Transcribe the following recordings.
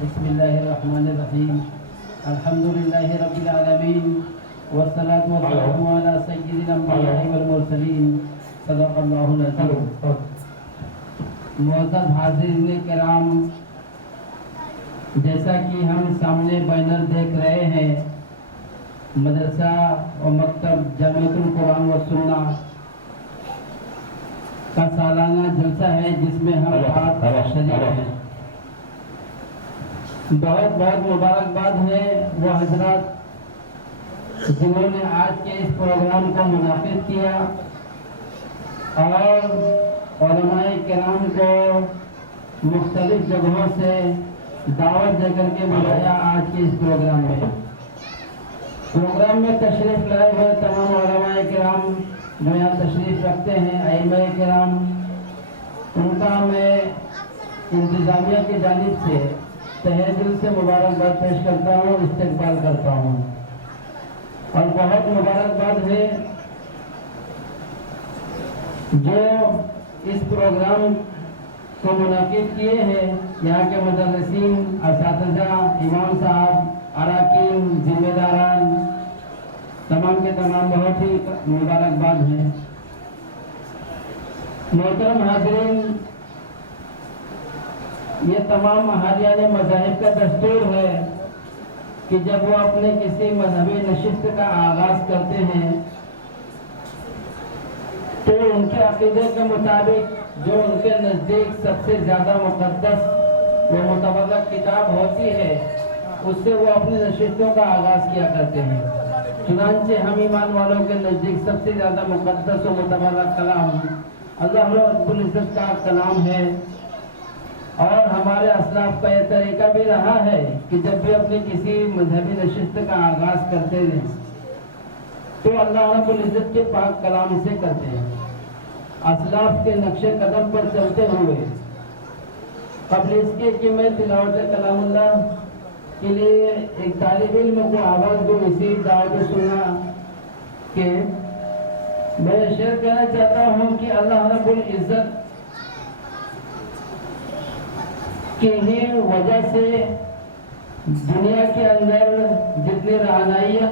بسم الله الرحمن الرحيم الحمد لله رب العالمين والصلاة والسلام على سيد الأنبياء والمرسلين صدق الله العظيم. معزز حاضرین کرام، جیسا کہ ہم سامنے بینر دیکھ رہے ہیں، مدرسہ و مکتب جامعۃ القرآن و سنہ کا سالانہ جلسہ ہے جس میں ہم شریک ہیں. بہت بہت مبارکباد ہے وہ حضرات جنہوں نے آج کے اس پروگرام کو منعقد کیا اور علماء کرام کو مختلف جگہوں سے دعوت دے کر کے بلایا. آج کے اس پروگرام میں تشریف لائے ہوئے تمام علماء کرام جو یہاں تشریف رکھتے ہیں، ائمہ کرام، ان کا میں انتظامیہ کی جانب سے تہہ دل سے مبارکباد پیش کرتا ہوں، استقبال کرتا ہوں. اور بہت مبارکباد ہے جو اس پروگرام کو منعقد کیے ہیں، یہاں کے مدرسین، اساتذہ، امام صاحب، اراکین، ذمہ داران، تمام کے تمام بہت ہی مبارکباد ہیں. محترم حاضرین، یہ تمام احالیان مذاہب کا دستور ہے کہ جب وہ اپنے کسی مذہبی نشست کا آغاز کرتے ہیں تو ان کے عقیدے کے مطابق جو ان کے نزدیک سب سے زیادہ مقدس و متبرک کتاب ہوتی ہے اس سے وہ اپنی نشستوں کا آغاز کیا کرتے ہیں. چنانچہ ہم ایمان والوں کے نزدیک سب سے زیادہ مقدس و متبرک کلام اللہ رب العزت کا کلام ہے. اور ہمارے اسلاف کا یہ طریقہ بھی رہا ہے کہ جب بھی اپنی کسی مذہبی نشست کا آغاز کرتے ہیں تو اللہ رب العزت کے پاک کلام سے کرتے ہیں. اسلاف کے نقش قدم پر چلتے ہوئے قبل اس کے کہ میں تلاوت کلام اللہ کے لیے ایک طالب علم کو آواز دوں اسی دعوت سنا کہ میں شیئر کرنا چاہتا ہوں کہ اللہ رب العزت کی ہی وجہ سے دنیا کے اندر جتنی رہنائیاں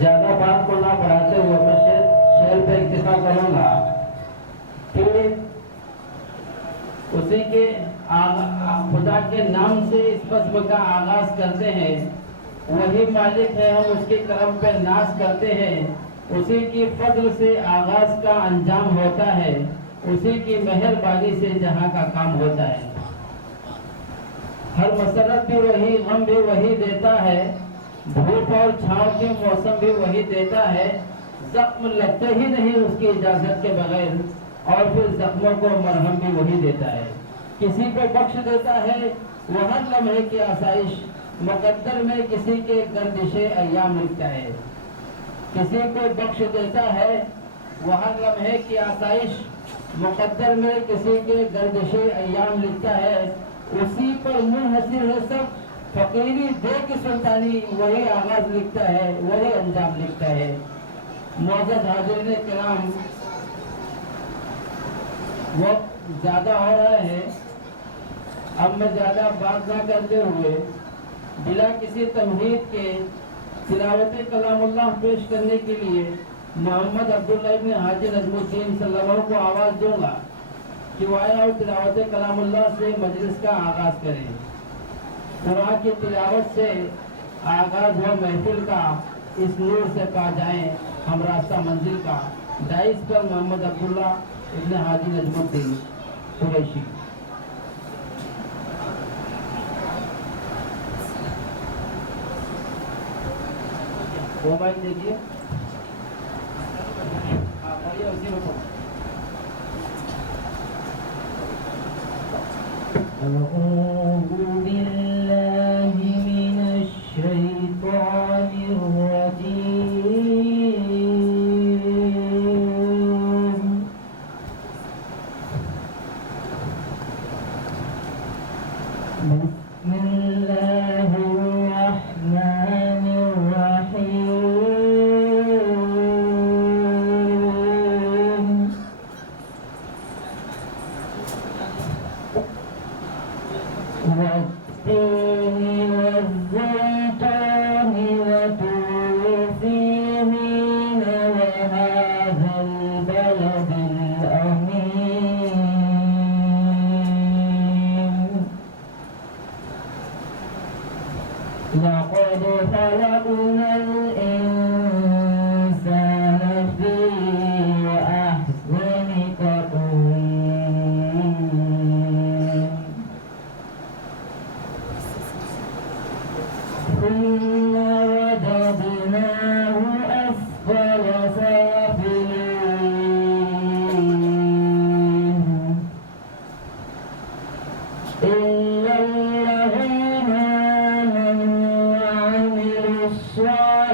زیادہ بات کو نہ بڑھاتے ہوئے میں شعر پہ اکتفا کروں گا کہ اسی کے خدا کے نام سے اس بزم کا آغاز کرتے ہیں، وہی مالک ہے، ہم اس کے کرم پہ ناز کرتے ہیں. اسی کی فضل سے آغاز کا انجام ہوتا ہے، اسی کی مہربانی سے جہاں کا کام ہوتا ہے. ہر مسرت بھی وہی، غم بھی وہی دیتا ہے، دھوپ اور چھاؤں کے موسم بھی وہی دیتا ہے. زخم لگتے ہی نہیں اس کی اجازت کے بغیر، اور پھر زخموں کو مرہم بھی وہی دیتا ہے. کسی کو بخش دیتا ہے وہ ہر لمحے کی آسائش، مقدر میں کسی کے گردش ایام لکھتا ہے. کسی کو بخش دیتا ہے وہ ہر لمحے کی آسائش، مقدر میں کسی کے گردش ایام لکھتا ہے. اسی پر منحصر ہے سب، فقیری دے کی سلطانی، وہی آغاز لکھتا ہے، وہی انجام لکھتا ہے. معزز حاضرین کرام، وقت زیادہ ہو رہا ہے، اب میں زیادہ بات نہ کرتے ہوئے بلا کسی تمہید کے تلاوت کلام اللہ پیش کرنے کے لیے محمد عبداللہ ابن حاجی نجم الدین صلی اللہ علیہ وسلم کو آواز دوں گا کہ وہ آئے اور تلاوت کلام اللہ سے مجلس کا آغاز کریں. قرآن کی تلاوت سے آغاز ہو محفل کا، اس نور سے پا جائیں ہم راستہ منزل کا. دائس پر محمد عبداللہ ابن حاجی نجم الدین قریشی. موبائل دیکھیے، اسی میں أعوذ بالله من الشيطان الرجيم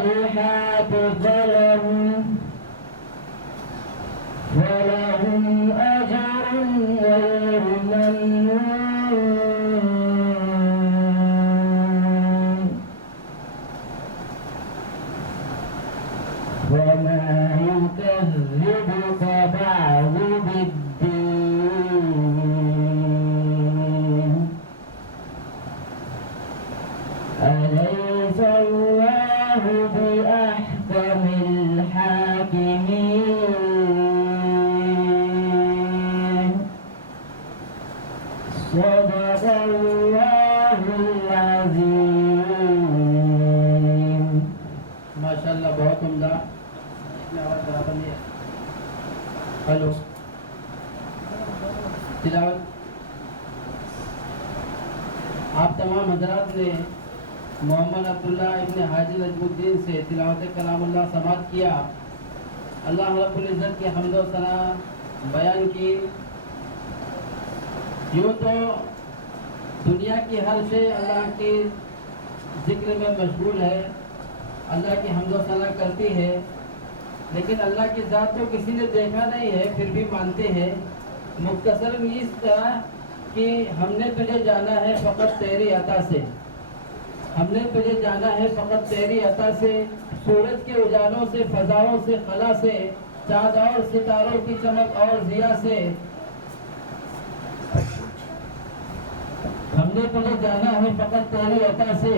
الصالحات فلهم أجر غير ممنون وما يكذبك بعد بالدين أليس الله بأحكم الحاكمين صدق الله العظيم माशाअल्लाह बहुत उम्दा तिलावत बराबर नहीं है हेलो तिलावत आप तमाम हजरात ने मोहम्मद अब्दुल्ला इब्न हाजी नजमुद्दीन से तिलावत कलामुल्लाह समाअत किया। अल्लाह रब्बुल इज़्ज़त की हम्द व सना बयान की। यूँ तो दुनिया की हर शे अल्लाह के जिक्र में मशगूल है, अल्लाह की हम्द व सना करती है, लेकिन अल्लाह की ज़ात को किसी ने देखा नहीं है फिर भी मानते हैं। मुख्तसरन इस तरह कि हमने तुझे जाना है फ़कत तेरी अता से, हमने तुझे जाना है फ़कत तेरी अता से, सूरज के उजालों से, फ़ज़ाओं से, खला से, चाँद और सितारों की चमक और ज़िया से। हमने तुझे जाना है फ़कत तेरी अता से,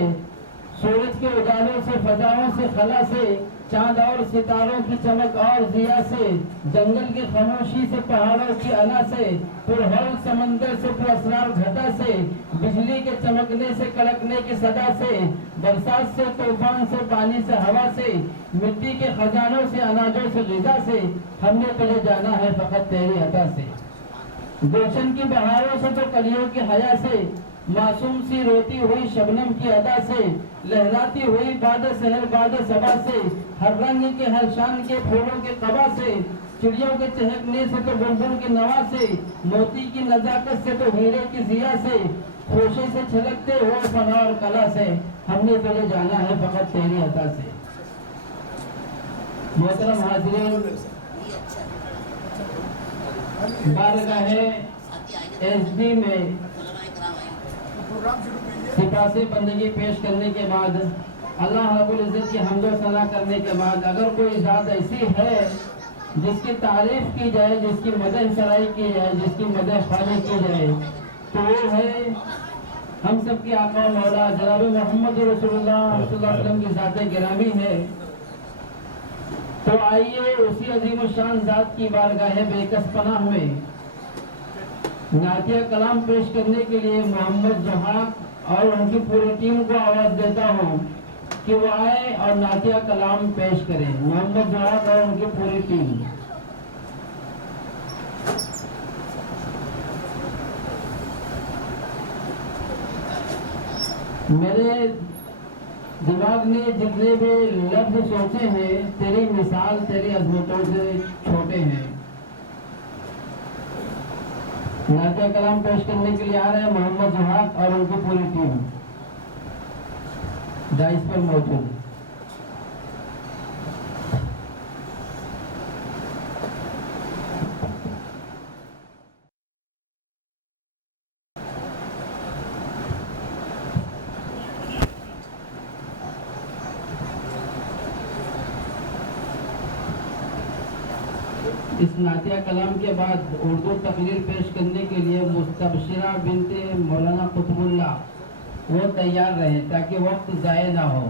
सूरज के उजालों से, फ़ज़ाओं से, खला से, चाँद और सितारों की चमक और ज़िया से, जंगल की खामोशी से, पहाड़ों की अना से, पुरहल समंदर से, पुरअसरार घटा से, बिजली के चमकने से, कड़कने की सदा से, बरसात से, तूफान से, पानी से, हवा से, मिट्टी के खजानों से, अनाजों से, ग़िज़ा से, हमने तुझे जाना है फ़कत तेरी अता से। गुलशन की बहारों से तो कलियों की हया से, मासूम सी रोती हुई शबनम की अदा से, लहराती हुई बाद सहर बाद सबा से, हर रंग के हर शान के फूलों के कबा से, चिड़ियों के चहकने से तो बुलबुल की नवा से, मोती की नजाकत से तो हीरे की ज़िया से, खोशे से छलकते हुए फना और कला से, हमने तुझे जाना है फ़कत तेरी अता से। मोहतरम हाज़रीन, बारगाहे एसडी में सिपासी बंदगी पेश करने के बाद, अल्लाह रब्बुल इज़्ज़त की हम्द व सना करने के बाद, अगर कोई ज़ात ऐसी है जिसकी तारीफ की जाए, जिसकी मदह सराई की जाए, जिसकी मदह खानी की जाए, तो वो है हम सब की आका मौला जनाब मोहम्मद रसूलुल्लाह सल्लल्लाहु अलैहि वसल्लम की ज़ात गिरामी है। तो आइए उसी अजीम शान ज़ात की बारगाह बेकस पनाह में नातिया कलाम पेश करने के लिए मोहम्मद ज़हाक और उनकी पूरी टीम को आवाज़ देता हूँ कि वो आए और नातिया कलाम पेश करें। मोहम्मद ज़हाक और उनकी पूरी टीम। मेरे दिमाग ने जितने भी लफ्ज़ सोचे हैं, तेरी मिसाल तेरी अज़मतों से छोटे हैं। नातिया कलाम पेश करने के लिए आ रहे हैं मोहम्मद ज़हाक और उनकी पूरी टीम डाइस पर मौजूद। इस नातिया कलाम के बाद उर्दू तकरीर पेश करने के लिए मुस्तबशिरा बिनते मौलाना कुतुबुल्लाह वो तैयार रहे ताकि वक्त ज़ाय ना हो।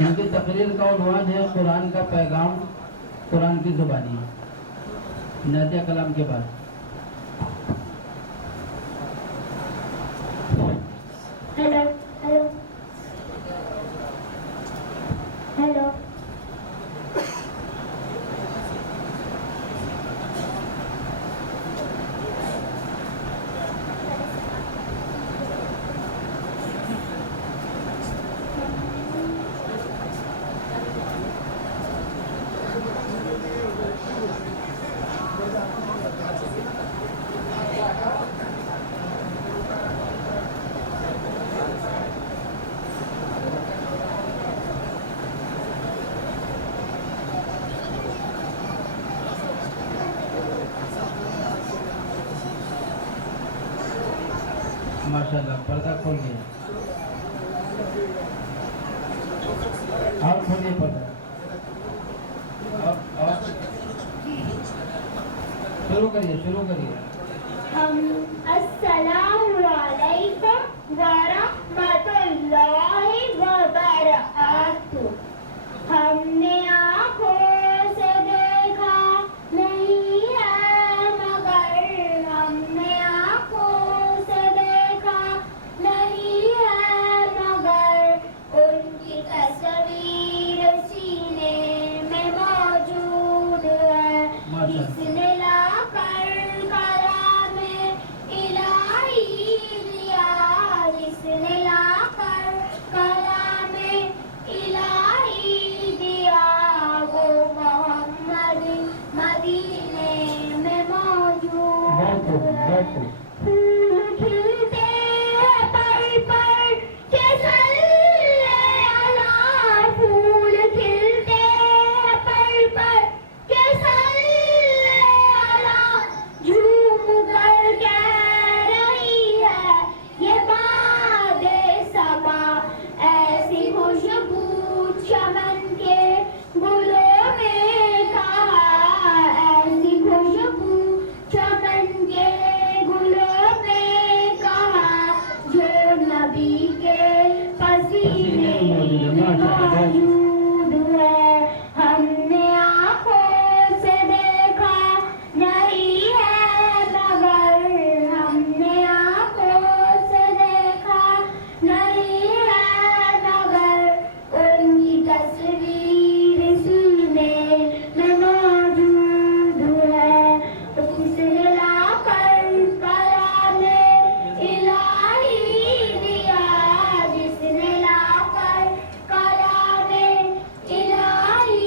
इनकी तकरीर का उन्वान है कुरान का पैगाम, कुरान की ज़ुबानी। नातिया कलाम के बाद हेलो हेलो हेलो माशाल्लाह पर्दा खोल गया और खोलिए पर्दा और शुरू करिए अस्सलामु अलैकुम व रहमतुल्लाहि व बरकातुहू। हमने आँखों से देखा नहीं है मगर हमने आँखों से देखा नहीं है मगर उनकी तस्वीर सीने में मौजूद है। जिसने लाकर कलामे इलाही दिया, जिसने लाकर कलामे इलाही दिया, वो मोहम्मद मदीने में मौजूद है। फूल खिलते हैं पर के सल्ले अला, फूल खिलते हैं पर के सल्ले अला, झूम कर कह रही है ये बादे सबा, ऐसी खुशबू चमन के गुलों में कहा, ऐसी खुशबू चमन के गुलों में कहा, जो नबी के पसीने में मौजूद है। हमने आँखों से देखा नहीं है मगर हमने आँखों से देखा नहीं है मगर उनकी तस्वीर सीने में मौजूद है। जिसने लाकर कलामे इलाही दिया, जिसने लाकर कलामे इलाही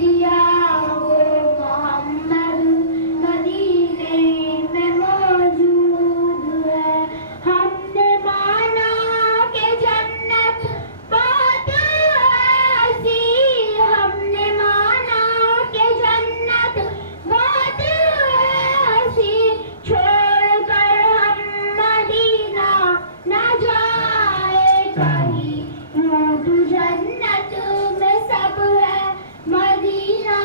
दिया, वो मोहम्मद मदीने में मौजूद है। हमने माना कि जन्नत बहुत ऐसी, हमने माना कि जन्नत बहुत ऐसी, छोड़कर हम मदीना न जाए कहीं। यूं तो जन्नत में सब है मदीना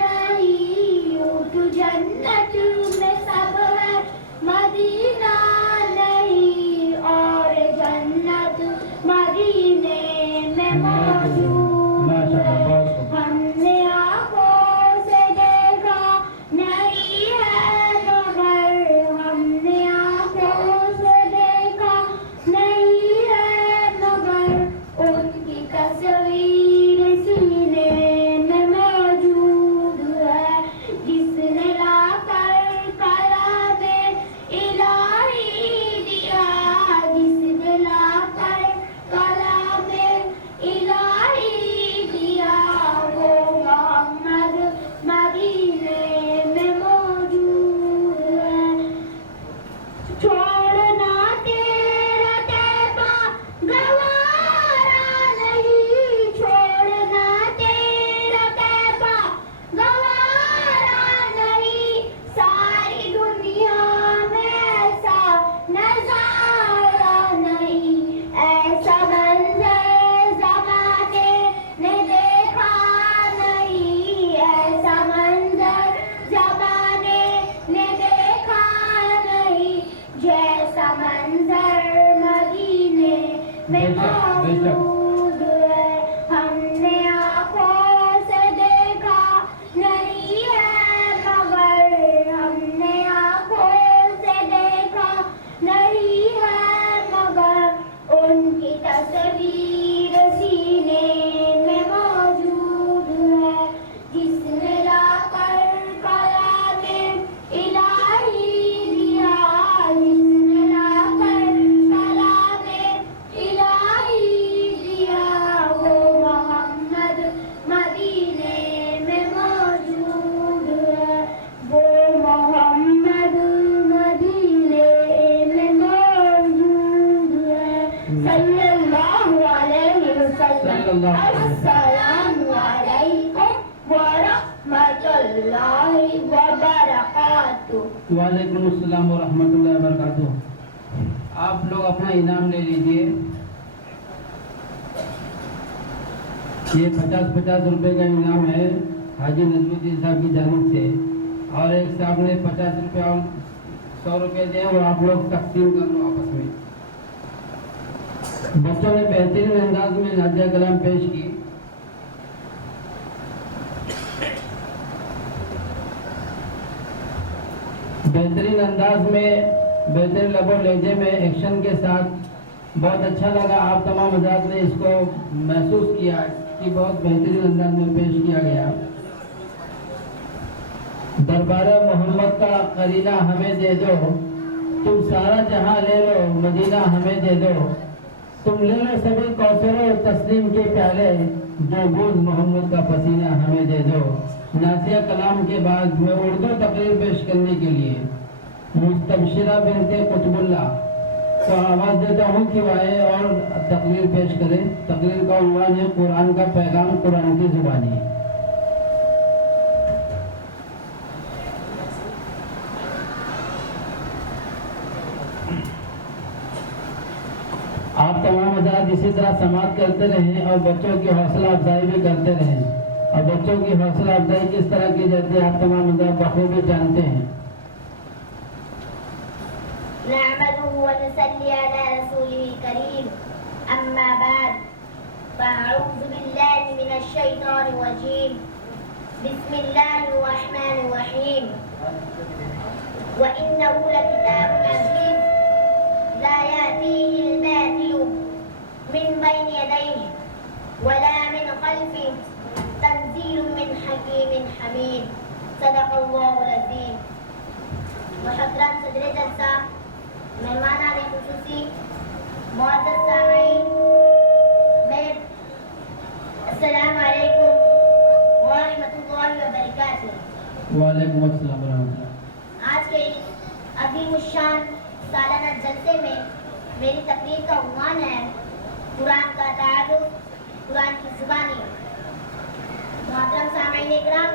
नहीं, यूं तो जन्नत में सब है मदीना नहीं, और जन्नत मदीने में मौजूद है। हमने आँखों से देखा नहीं है मगर हमने आँखों से देखा नहीं है मगर उनकी तस्वीर सीने में मौजूद है। जिसने लाकर कलामे इलाही दिया, जिसने लाकर कलामे इलाही दिया, वो मोहम्मद मदीने में मौजूद है। छोड़ना तेरा तैबा गवारा नहीं, छोड़ना तेरा तैबा गवारा नहीं, सारी दुनिया में ऐसा नजारा नहीं, ऐसा मंजर ज़माने ने देखा नहीं, ऐसा मंजर ज़माने ने देखा नहीं, जैसा मंजर मदीने में मौजूद है। हमने आँखों से देखा नहीं है मगर हमने आँखों से देखा नहीं है मगर उनकी तस्वीर सीने में मौजूद है। जिसने लाकर कलामे इलाही दिया, जिसने लाकर कलामे इलाही दिया, वो मोहम्मद मदीने में मौजूद है, वो मोहम्मद मदीने में मौजूद है। सल्लल्लाहु अलैहि वसल्लम। अस्सलामु अलैकुम व रहमतुल्लाहि व बरकातुहू। वालेकुम अस्सलाम व रहमतुल्लाहि व बरकातुहू। आप लोग अपना इनाम ले लीजिए। ये 50-50 रुपए का इनाम है हाजी नजमुद्दीन साहब की जानिब से, और एक साहब ने 50 रुपये और 100 रुपये दिए, वो आप लोग तकसीम कर लो आपस में। बच्चों ने बेहतरीन अंदाज में नाज़िया कलाम पेश की। बेहतरीन अंदाज में, बेहतरीन लबो लहजे में, एक्शन के साथ बहुत अच्छा लगा। आप तमाम हज़रात ने इसको महसूस किया कि बहुत बेहतरीन अंदाज में पेश किया गया। दरबार मोहम्मद का करीना हमें दे दो, तुम सारा जहां ले लो, मदीना हमें दे दो, तुम ले लो सभी कौसर तस्लीम के प्याले, जो बूंद मोहम्मद का पसीना हमें दे दो। नाज़िया कलाम के बाद मैं उर्दू तकरीर पेश करने के लिए मुस्तबशिरा बिनते कुतुबुल्ला को आवाज़ देता हूँ कि वो आए और तकरीर पेश करें। तकरीर का उन्वान है कुरान का पैगाम, कुरान की ज़ुबानी। आप तमाम हज़रात इसी तरह समाअत करते रहें और बच्चों की हौसला अफजाई भी करते रहें। और बच्चों की हौसला अफजाई किस तरह की जाती है आप तमाम हज़रात बखूबी जानते हैं। नहमदुहु व नुसल्ली अला रसूलिल करीम, अम्मा बाद, फ़अऊज़ु बिल्लाहि मिनश शैतानिर रजीम, बिस्मिल्लाहिर रहमानिर रहीम, व इन्नहु लकिताबुन अज़ीज़, ला यातीहिल बातिलु मिन बैनि यदैहि वला मिन खल्फिहि, तंज़ीलुम मिन हकीमिन हमीद। सदक़ल्लाहुल अज़ीम। मुहतरम सदर जलसा, मेहमानान खुसूसी, मुअज़्ज़ज़ सामीईन, मेरे अस्सलामु अलैकुम व रहमतुल्लाहि व बरकातुहू। वालेकुम अस्सलाम व रहमतुल्लाह। आज के अज़ीमुश्शान सालाना जलसे में मेरी तकरीर का उन्वान है कुरान का ताल्लुक, कुरान की ज़ुबानी। मुहतरम सामीईन इकराम,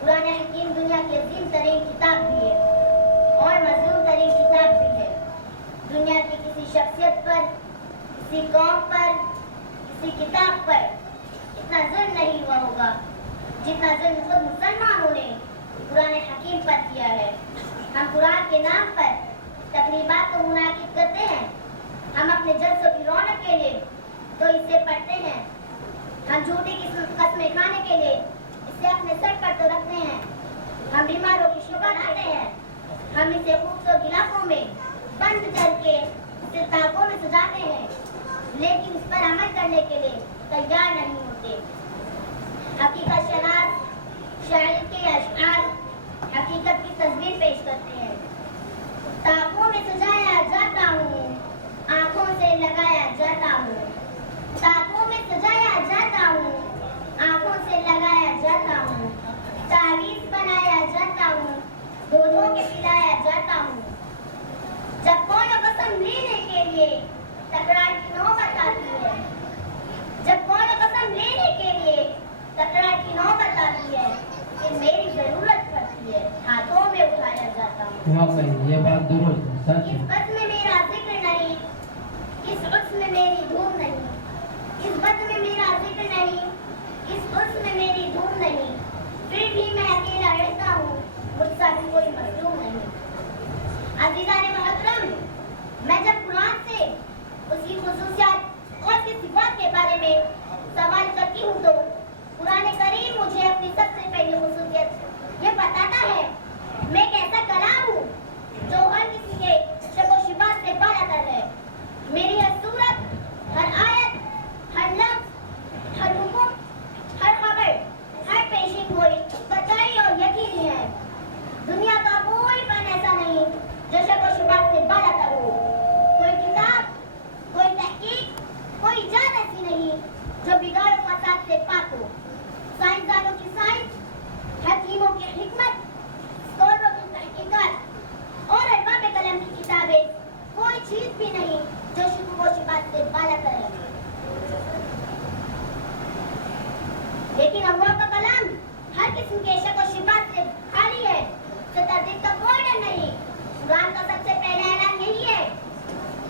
कुरान हकीम दुनिया की अजीम तरीन किताब भी है और मज़लूम तरीन किताब भी है। दुनिया की किसी शख्सियत पर, किसी कौम पर, किसी किताब पर इतना जुल्म नहीं हुआ होगा जितना जुल्म खुद मुसलमानों ने कुरान हकीम पर किया है। हम कुरान के नाम पर तकरीबात को मुनाकिद करते हैं। हम अपने जलसों की रौनक के लिए तो इसे पढ़ते हैं। हम झूठी कस्में खाने के लिए इसे अपने सर पर तो रखते हैं। हम बीमारों की शिफा लाते हैं। हम इसे खूबसूरत गिलाफों में बंद करके इसे ताकों में सजाते हैं, लेकिन इस पर अमल करने के लिए तैयार नहीं होते। हकीकत शनास शायर के अशआर हकीकत की तस्वीर पेश करते हैं। ताकों में सजाया जाता हूँ, आँखों से लगाया जाता हूँ। ताकों में सजाया जाता हूँ, आँखों से लगाया जाता हूँ। तावीज़ बनाया जाता हूँ, दूधों के पिलाया जाता हूँ। जब कौन कसम लेने के लिए तकरार की नौबत आती है, जब कौन कसम लेने के लिए तकरार की नौबत आती है, फिर मेरी जरूरत पड़ती है, हाथों में उठाया जाता हूँ। वाकई ये बात दुरुस्त सच इस है। बद में मेरा जिक्र नहीं, इस उस में मेरी धूम नहीं। इस बद में मेरा जिक्र नहीं, इस उस में मेरी धूम नहीं। फिर भी मैं अकेला रहता हूँ, मुझसा भी कोई मजलूम नहीं। अज़ीज़ान मोहतरम, मैं जब कुरान से उसकी खुसूसियात और उसकी सिफ़ात के बारे में सवाल करती हूँ तो कुरान करीम मुझे अपनी सबसे पहली खुसूसियत ये बताता है मैं एक ऐसा कलाम हूँ जो हर किसी के शक व शिबात से बालातर है। मेरी हर सूरत, हर आयत, हर लफ्ज़, हर हुक्म, हर खबर, हर पेशी गोई कतई और यकीनी है। दुनिया का कोई फन ऐसा नहीं जो शक व शिबात से बालातर हो। कोई किताब, कोई तहकीक, कोई इजाज़त ऐसी नहीं जो बिगाड़ व फसाद से पाक हो। साइंसदानों की साइंस, हकीमों की हिकमत, स्कॉलरों की तहकीकात और अरबाब कलम की किताबें कोई चीज भी नहीं जो शुक्र व शिबात से बालातर है। लेकिन अल्लाह का कलाम हर किस्म के शक व शिबात से खाली है, तो तरदीद का कोई डर नहीं। कुरान का सबसे पहला ऐलान यही है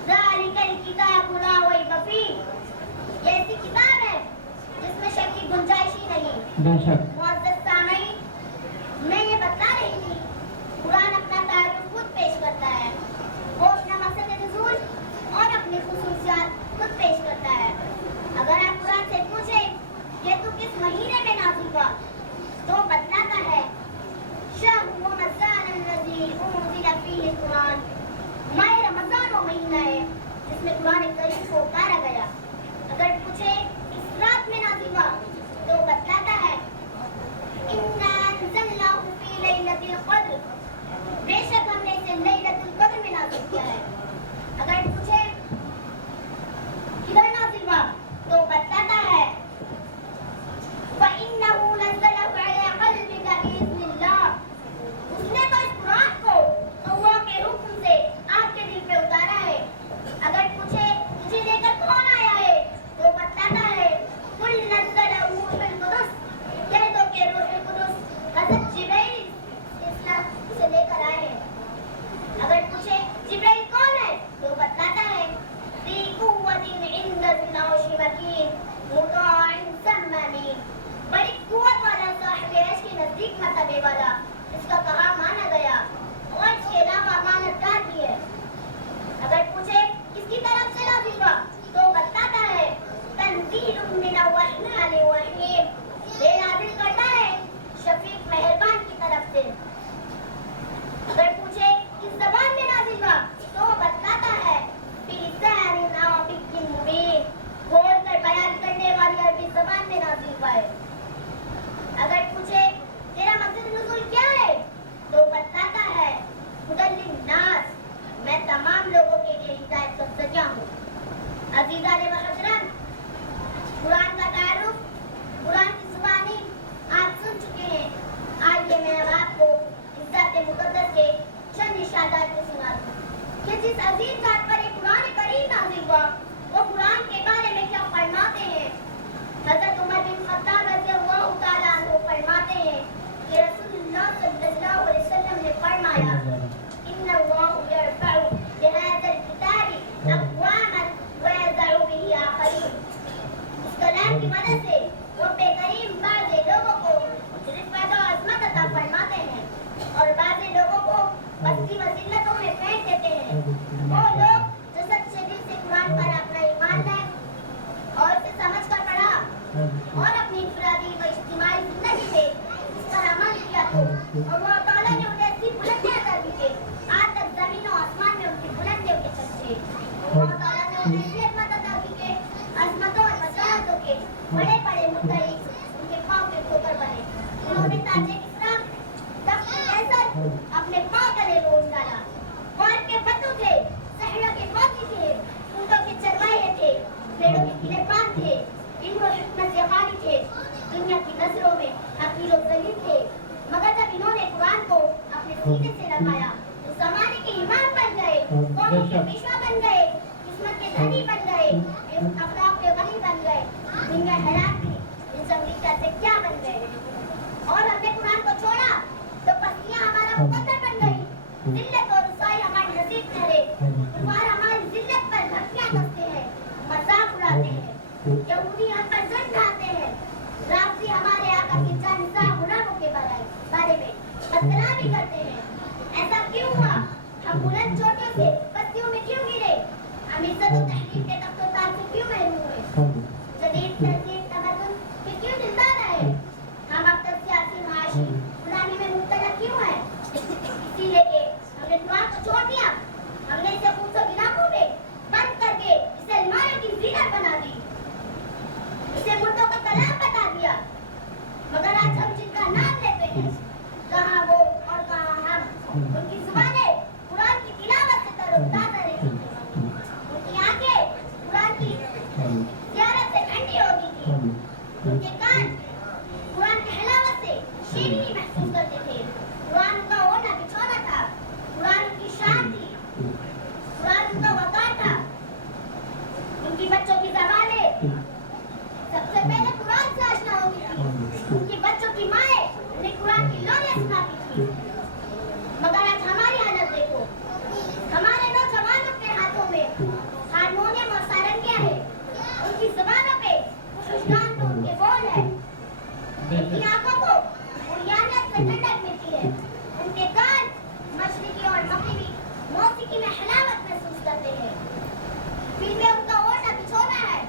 ذالکل کتاب لا ریب فیہ، یہ ایسی کتاب ہے جس میں شک کی گنجائش ہی نہیں۔ بے شک معزز سامعین، میں یہ بتا رہی تھی قرآن اپنا تعارف خود پیش کرتا ہے، وہ اپنا مقصد نزول اور اپنی خصوصیات خود پیش کرتا ہے۔ اگر آپ قرآن سے پوچھیں یہ تو کس مہینے میں نازل ہوا تو بتلاتا ہے شہر رمضان الذی انزل فیہ القرآن، ماہ رمضان وہ مہینہ ہے جس میں قرآن کریم کو اتارا گیا۔ اگر پوچھے کس رات میں نازل ہوا تو بتلاتا ہے اِنَّا أَنزَلْنَاهُ فِي لَيْلَةِ الْقَدْرِ، بے شک ہم نے اسے لیلۃ القدر میں نازل کیا ہے۔ اگر پوچھے کدھر نازل ہوا تو بتلاتا ہے فَإِنَّهُ نَزَّلَهُ عَلَىٰ قَلْبِكَ بِإِذْنِ اللَّهِ، اس نے تو اس قرآن کو اللہ کے حکم سے آپ کے دل پہ اتارا ہے۔ اگر پوچھے تجھے لے کر کون آیا ہے تو بتلاتا ہے قُلْ نَزَّلَهُ روح القدس، کہہ دو کہ روح القدس حضرت جبرائیل اسے لے کر آئے ہیں۔ اگر پوچھے جبرائیل کون ہے تو بتلاتا ہے ذی قوۃ عند ذی العرش مکین مطاع ثم امین، بڑی قوت والا، صاحب عرش کے نزدیک مرتبے والا، اس کا کہا مانا گیا اور اس کے علاوہ امانتدار بھی ہے۔ اگر پوچھے کس کی طرف سے نازل ہوا تو بتلاتا ہے تنزیل من الرحمن الرحیم، یہ نازل کرتا ہے شفیق مہربان کی طرف سے۔ اگر پوچھے کس زبان میں نازل ہوا تو بتلاتا ہے بلسان عربی مبین، کھول کر بیان کرنے والی عربی زبان میں نازل ہوا ہے۔ اگر پوچھے تیرا مقصد نزول کیا ہے تو بتلاتا ہے ہدی للناس، میں تمام لوگوں کے لیے ہدایت کا ذریعہ ہوں۔ عزیزان و حضرات، قرآن کا تعارف، قرآن کی زبانی آپ سن چکے ہیں۔ آئیے میں اب آپ کو اس ذات مقدس کے چند ارشادات کو سنا دوں کہ جس عظیم ذات پر یہ قرآن کریم نازل ہوا وہ قرآن کے بارے میں کیا فرماتے ہیں۔ حضرت عمر بن خطاب رضی اللہ تعالیٰ عنہ فرماتے ہیں کہ رسول اللہ صلی اللہ علیہ وسلم نے فرمایا ان اللہ یرفع بہذا الکتاب اقواما ویضع به آخرین، اس کلام کی مدد سے وہ بے کریم بعض لوگوں کو رفعت و عظمت عطا فرماتے ہیں اور بعض لوگوں کو پستی و ذلتوں میں پھینک دیتے ہیں۔ وہ لوگ جو سچے دل سے قرآن پر اپنا ایمان لائے اور اسے سمجھ کر پڑھا اور اپنی انفرادی و اجتماعی زندگی میں اس پر عمل کیا تو اللہ تعالیٰ نے انہیں ایسی بلندیاں عطا کی کہ آج تک زمین و آسمان میں ان کی بلندیوں کے چرچے۔ اللہ تعالیٰ نے انہیں ایسی عظمت عطا کی کہ عظمتوں اور مساحتوں کے بڑے بڑے مدعی ان کے پاؤں کے ٹھوکر بنے۔ انہوں نے تاج اسلام تخت قیصر اپنے پاؤں تلے رون ڈالا۔ غور کے پتوں تھے، صحرا کے فوجی تھے، اونٹوں کے چرواہے تھے، پیڑوں کے کلے پان تھے، علم و حکمت سے غالب تھے، دنیا کی نظروں میں حقیر و ذلیل تھے، مگر جب انہوں نے قرآن کو اپنے سینے سے لگایا تو زمانے کے امام بن گئے، قوموں کے پیشوا بن گئے، قسمت کے دھنی بن گئے، اخلاق کے غنی بن گئے، دنیا حیران تھی ان امریکہ سے کیا بن گئے۔ اور ہم نے قرآن کو چھوڑا تو پستیاں ہمارا مقدر بن گئی، ذلت اور رسوائی ہماری نصیب ٹھہرے، کفار ہماری ذلت پر دھکیاں کستے ہیں، مذاق اڑاتے ہیں، یہودی ہم پر ظلم ڈھاتے ہیں، رافضی ہمارے آقا کے جانساں غلاموں کے بارے میں بدکلامی کرتے ہیں۔ ایسا کیوں ہوا؟ ہم بلند چوٹیوں سے بستیوں میں کیوں گرے؟ ہم عزت و تحریر کے تخت و تاج سے کیوں محروم ہوئے؟ جدید تہذیب تمدن کے کیوں زندہ رہے؟ ہم اب تک سیاسی معاشی غلامی میں مبتلا کیوں ہیں؟ اسی لیے کہ ہم نے قرآن کو چھوڑ دیا، ہم نے اسے خود و علاقوں میں بند کر کے اسے الماریوں کی زینت بنا دی، اسے مردوں کا کلام بتا دیا۔ مگر آج ہم جن کا نام لیتے ہیں کہاں وہ اور کہاں ہم، ان کی زبانیں قرآن کی تلاوت سے تر و تازہ رہتی ہیں، ان کی آنکھیں قرآن کی زیارت سے ٹھنڈی ہوتی تھی، ان کے کان قرآن کی حلاوت سے شیرینی محسوس کرتے تھے۔ قرآن ان کا اوڑھنا بچھونا تھا، قرآن ان کی شان تھی، قرآن ان کا وقار تھا۔ ان کی بچوں کی زبانیں سب سے پہلے قرآن سے آشنا ہوتی تھی، ان کی بچوں کی مائیں انہیں قرآن کی لونیاں سکھاتی تھی۔ مگر آج ہماری حالت دیکھو، ہمارے نوجوانوں کے ہاتھوں میں उनकी आंखों को उरियानियत से ठंडक मिलती है, उनके कान मशरिकी और मगरिबी मौसीकी में हलावत महसूस करते हैं, फिल्में उनका ओढ़ना बिछोना है।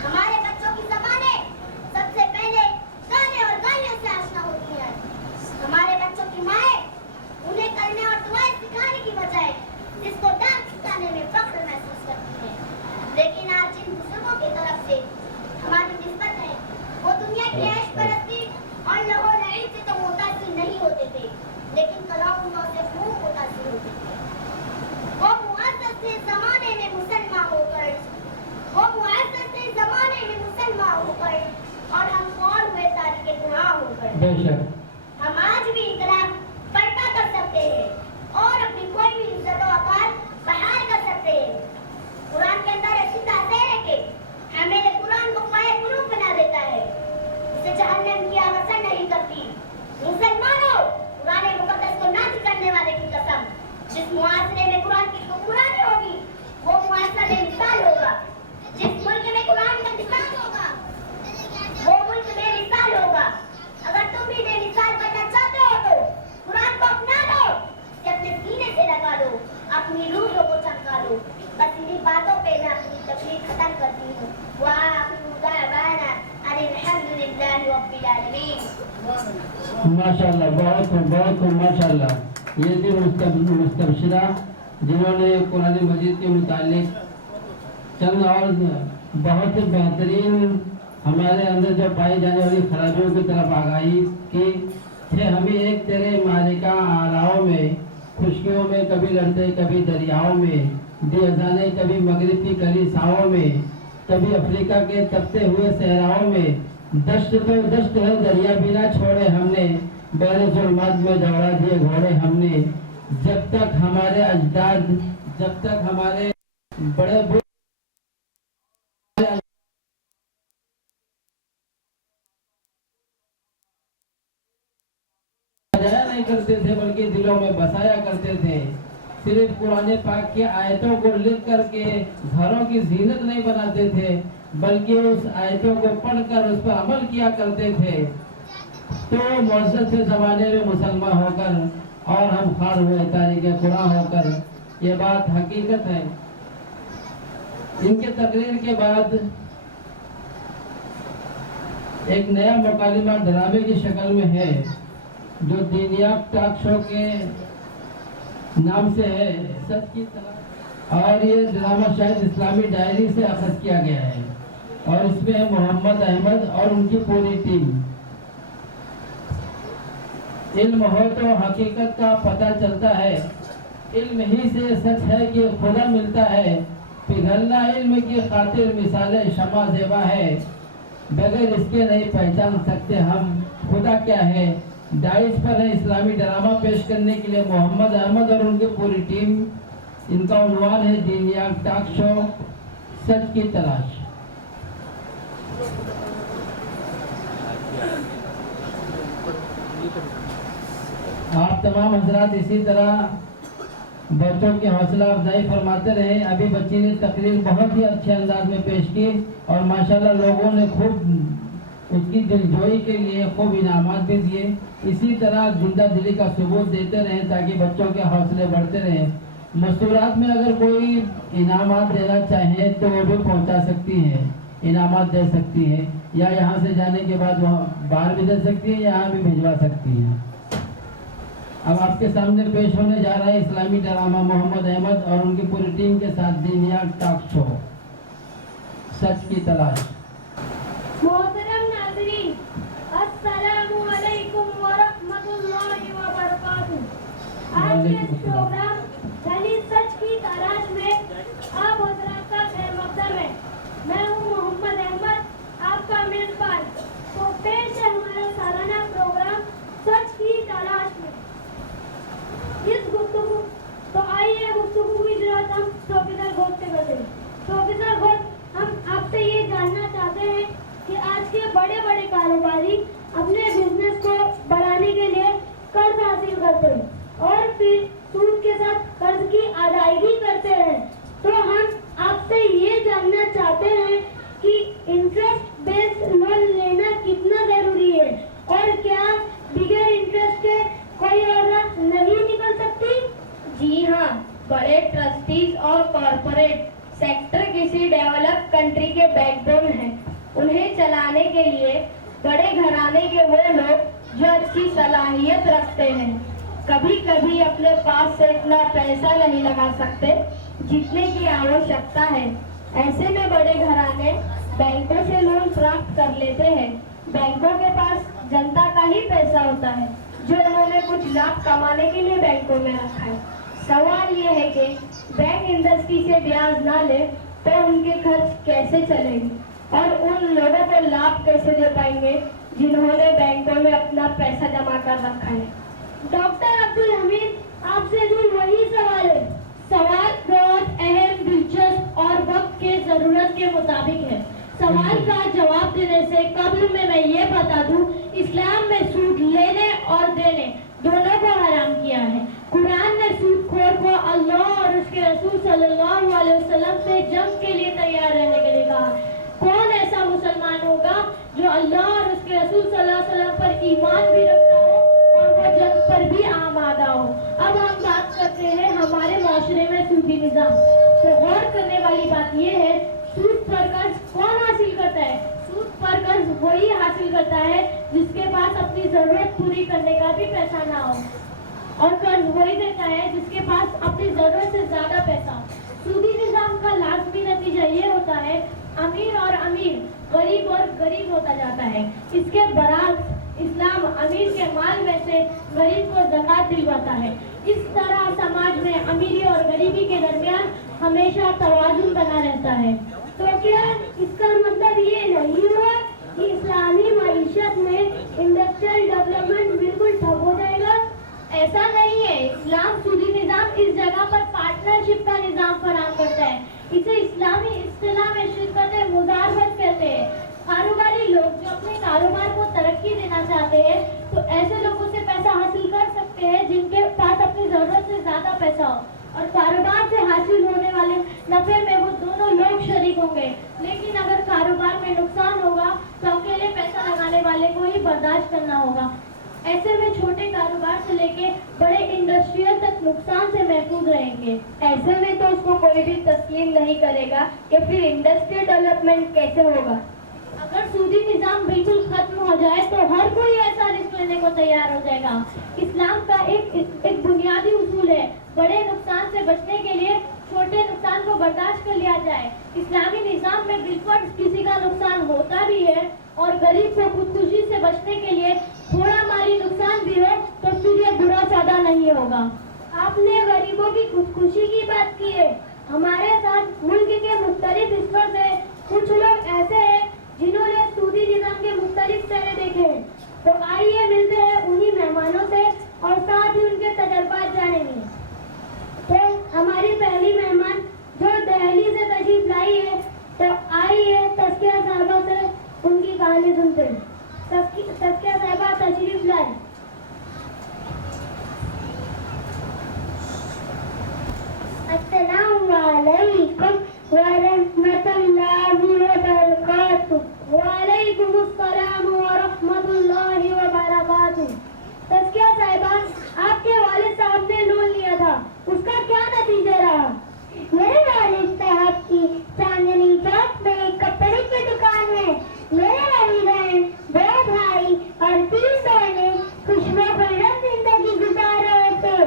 हमारे बच्चों की ज़बानें सबसे पहले गाने और गालियों से आशना होती हैं। हमारे बच्चों की माएँ उन्हें कलमे और दुआएं सिखाने की बजाय जिसको डांस सिखाने में फख्र महसूस करती हैं। लेकिन आज जिन बुजुर्गों की तरफ से हमारी निस्बत है वो दुनिया की ऐश परस्ती और लहो लड़ाई से तो मुतासिर नहीं होते थे, लेकिन कलाउनों से खूब मुतासिर होते थे। वो मुअज़्ज़ज़ से ज़माने में मुसलमान होकर और हम कौन हुए तारीख़ गुनाह होकर। बेशक हम आज भी इकराम पर्दा कर सकते हैं और अपनी कोई भी इज्जत और वक़ार बहाल कर सकते हैं। कुरान के अंदर ऐसी तासीर है कि हमें कुरान को पाए कुरूब बना देता है, इसे जहन्नम की आग असर नहीं करती। मुसलमानों, कुरान मुक़द्दस को नाज़िल करने वाले की कसम, जिस मुआशरे में कुरान की हुक्मरानी होगी वो मुआशरा बेमिसाल होगा। जिस मुल्क में कुरान का निज़ाम होगा वो मुल्क बेमिसाल होगा। अगर तुम भी बेमिसाल बनना चाहते हो तो कुरान को अपना लो, इसे अपने सीने से लगा लो, अपनी रूह को चमका लो। बस इन्हीं बातों पे मैं अपनी तकरीर खत्म करती हूँ। वाखिरु दावाना अनिल रब्बिल आलमीन। माशाल्लाह, बहुत माशाल्लाह। ये थी मुस्तबशिरा जिन्होंने कुरान मजीद के मुतालिक चंद और बहुत ही बेहतरीन हमारे अंदर जो पाई जाने वाली खराबियों की तरफ आगाही की थे। हमें एक तेरे मालिका आलाओं में, खुशकियों में कभी लड़ते कभी दरियाओं में, दियाजाने कभी मगरिब की कलीसाओं में, कभी अफ्रीका के तपते हुए सहराओं में, दश्त तो दश्त है दरिया भी ना छोड़े हमने, बहरे जुल्मात में दौड़ा दिए घोड़े हमने। जब तक हमारे अजदाद, जब तक हमारे बड़े नहीं करते थे बल्कि दिलों में बसाया करते थे। सिर्फ कुरान पाक की आयतों को लिख करके घरों की जीनत नहीं बनाते थे, बल्कि उस आयतों को पढ़कर उस पर अमल किया करते थे। तो मुअज़्ज़ज़ के ज़माने में मुसलमान होकर और हम खार हुए तारीख़ कुरान होकर, ये बात हकीकत है। इनके तकरीर के बाद एक नया मुकालिमा ड्रामे की शक्ल में है जो दीनियाब टॉक शो के नाम से है, सच की तलाश। और ये ड्रामा शायद इस्लामी डायरी से अखज़ किया गया है और इसमें मोहम्मद अहमद और उनकी पूरी टीम। इल्म हो तो हकीकत का पता चलता है, इल्म ही से सच है कि खुदा मिलता है। पिघलना इल्म की खातिर मिसाल शमा ज़ेबा है, बगैर इसके नहीं पहचान सकते हम खुदा क्या है। डाइस पर है इस्लामी ड्रामा पेश करने के लिए मोहम्मद अहमद और उनकी पूरी टीम। इनका उन्वान है दीनियाब टॉक शो, सच की तलाश। आप तमाम हजरात इसी तरह बच्चों की हौसला अफजाई फरमाते रहे। अभी बच्ची ने तकरीर बहुत ही अच्छे अंदाज में पेश की और माशाल्लाह लोगों ने खूब उसकी दिलजोई के लिए खूब इनामात भी दिए। इसी तरह जिंदा दिली का सबूत देते रहें ताकि बच्चों के हौसले बढ़ते रहें। मस्तूरात में अगर कोई इनामात देना चाहे तो वो भी पहुंचा सकती हैं, इनामात दे सकती हैं, या यहाँ से जाने के बाद वहाँ बाहर भी दे सकती हैं, यहाँ भी भिजवा सकती हैं। अब आपके सामने पेश होने जा रहा है इस्लामी ड्रामा मोहम्मद अहमद और उनकी पूरी टीम के साथ दीनियाब टॉक शो, सच की तलाश। मोहतरम नाज़रीन, अस्सलामु अलैकुम व रहमतुल्लाहि व बरकातुहू। आज के प्रोग्राम यानी सच की तलाश में आप हज़रात का खैर मक़दम है। मैं हूँ मोहम्मद अहमद, आपका मेज़बान। तो पेश है हमारा सालाना प्रोग्राम सच की तलाश में। इस गुफ्तगू तो आइए गुफ्तगू की शुरुआत हम प्रोफेसर घोष से करते हैं। प्रोफेसर घोष, हम आपसे ये जानना चाहते हैं कि आज के बड़े बड़े कारोबारी अपने बिजनेस को बढ़ाने के लिए कर्ज हासिल करते हैं और फिर सूद के साथ कर्ज की अदायगी करते हैं। तो हम आपसे ये जानना चाहते हैं कि इंटरेस्ट बेस्ड लोन लेना कितना जरूरी है। बड़े घराने के वो लोग जो अच्छी सलाहियत रखते हैं कभी कभी अपने पास से इतना पैसा नहीं लगा सकते जितने की आवश्यकता है। ऐसे में बड़े घराने बैंकों से लोन प्राप्त कर लेते हैं। बैंकों के पास जनता का ही पैसा होता है जो उन्होंने कुछ लाभ कमाने के लिए बैंकों में रखा है। सवाल ये है कि बैंक इंडस्ट्री से ब्याज ना ले तो उनके खर्च कैसे चलेगी और उन लोगों को लाभ कैसे दे पाएंगे जिन्होंने बैंकों में अपना पैसा जमा कर रखा है। डॉक्टर अब्दुल हमीद आपसे भी वही सवाल है। सवाल बहुत अहम, दिलचस्प और वक्त के जरूरत के मुताबिक है। सवाल का जवाब देने से कबल में मैं ये बता दूं, इस्लाम में सूद लेने और देने दोनों को हराम किया है। कुरान ने सूदखोर को अल्लाह और उसके रसूल सल्लल्लाहु अलैहि वसल्लम से जंग के लिए तैयार रहने के लिए कहा। कौन ऐसा मुसलमान होगा जो अल्लाह और उसके रसूल सल्लल्लाहु अलैहि वसल्लम पर ईमान भी रखता हो और वो जंग पर भी आमादा हो। अब हम बात करते हैं हमारे माशरे में सूदी निजाम। तो गौर करने वाली बात ये है, सूद पर कर्ज कौन हासिल करता है? सूद पर कर्ज वही हासिल करता है जिसके पास अपनी जरूरत पूरी करने का भी पैसा ना हो, और कर्ज वही देता है जिसके पास अपनी जरूरत से ज्यादा पैसा हो। सूदी निजाम का लाजमी नतीजा ये होता है, अमीर और अमीर, गरीब और गरीब होता जाता है। इसके बरअक्स इस्लाम अमीर के माल में से गरीब को ज़कात दिलवाता है। इस तरह समाज में अमीरी और गरीबी के दरमियान हमेशा तवाज़ुन बना रहता है। तो क्या इसका मतलब ये नहीं हुआ कि इस्लामी मईशत में इंडस्ट्रियल डेवलपमेंट बिल्कुल ठप हो जाएगा? ऐसा नहीं है। इस्लाम सूदी निजाम इस जगह पर पार्टनरशिप का निजाम फराहम करता है। इसे इस्लामी इस्तिलाह में शिरकत मुदारबत कहते हैं। कारोबारी लोग जो अपने कारोबार को तरक्की देना चाहते हैं तो ऐसे लोगों से पैसा हासिल कर सकते हैं जिनके पास अपनी जरूरत से ज्यादा पैसा हो, और कारोबार से हासिल होने वाले नफे में वो दोनों लोग शरीक होंगे। लेकिन अगर कारोबार में नुकसान होगा तो अकेले पैसा लगाने वाले को ही बर्दाश्त करना होगा। ऐसे में छोटे कारोबार से लेके बड़े इंडस्ट्रियल तक नुकसान से महफूज रहेंगे। ऐसे में तो उसको कोई भी तस्लीम नहीं करेगा कि फिर इंडस्ट्रियल डेवलपमेंट कैसे होगा। अगर सूदी निजाम बिल्कुल खत्म हो जाए तो हर कोई ऐसा रिस्क लेने को तैयार हो जाएगा। इस्लाम का एक बुनियादी उसूल है, बड़े नुकसान से बचने के लिए छोटे नुकसान को बर्दाश्त कर लिया जाए। इस्लामी निजाम में बिल्कुल किसी का नुकसान होता भी है और गरीब को खुदकुशी से बचने के लिए थोड़ा माली नुकसान भी हो तो फिर ये बुरा सौदा नहीं होगा। आपने गरीबों की खुदकुशी की बात की है। हमारे साथ मुल्क के मुख्तलिफ हिस्सों से कुछ लोग ऐसे हैं जिन्होंने सूदी निजाम के मुख्तलिफ चेहरे देखे हैं। तो आइए मिलते हैं उन्हीं मेहमानों से और साथ ही उनके तजर्बात जानेंगे। तो हमारी पहली मेहमान जो दिल्ली से तशरीफ लाई है, तो आइए तस्किया साहबा से उनकी कहानी सुनते हैं। तस्किया साहबा तशरीफ लाए। अस्सलामुअलैकुम वरहमतुल्लाहि वबरकातुहू। वालेकुम अस्सलाम वरहमतुल्लाहि वबरकातुहू। तस्किया साहिबा, आपके वालिद साहब ने लोन लिया था, उसका क्या नतीजा रहा? मेरे वालिद साहब की चांदनी चौक में एक कपड़े की दुकान है। मेरे वालिदैन, 2 भाई और 3 बहनें खुशनुमा जिंदगी गुजार रहे थे।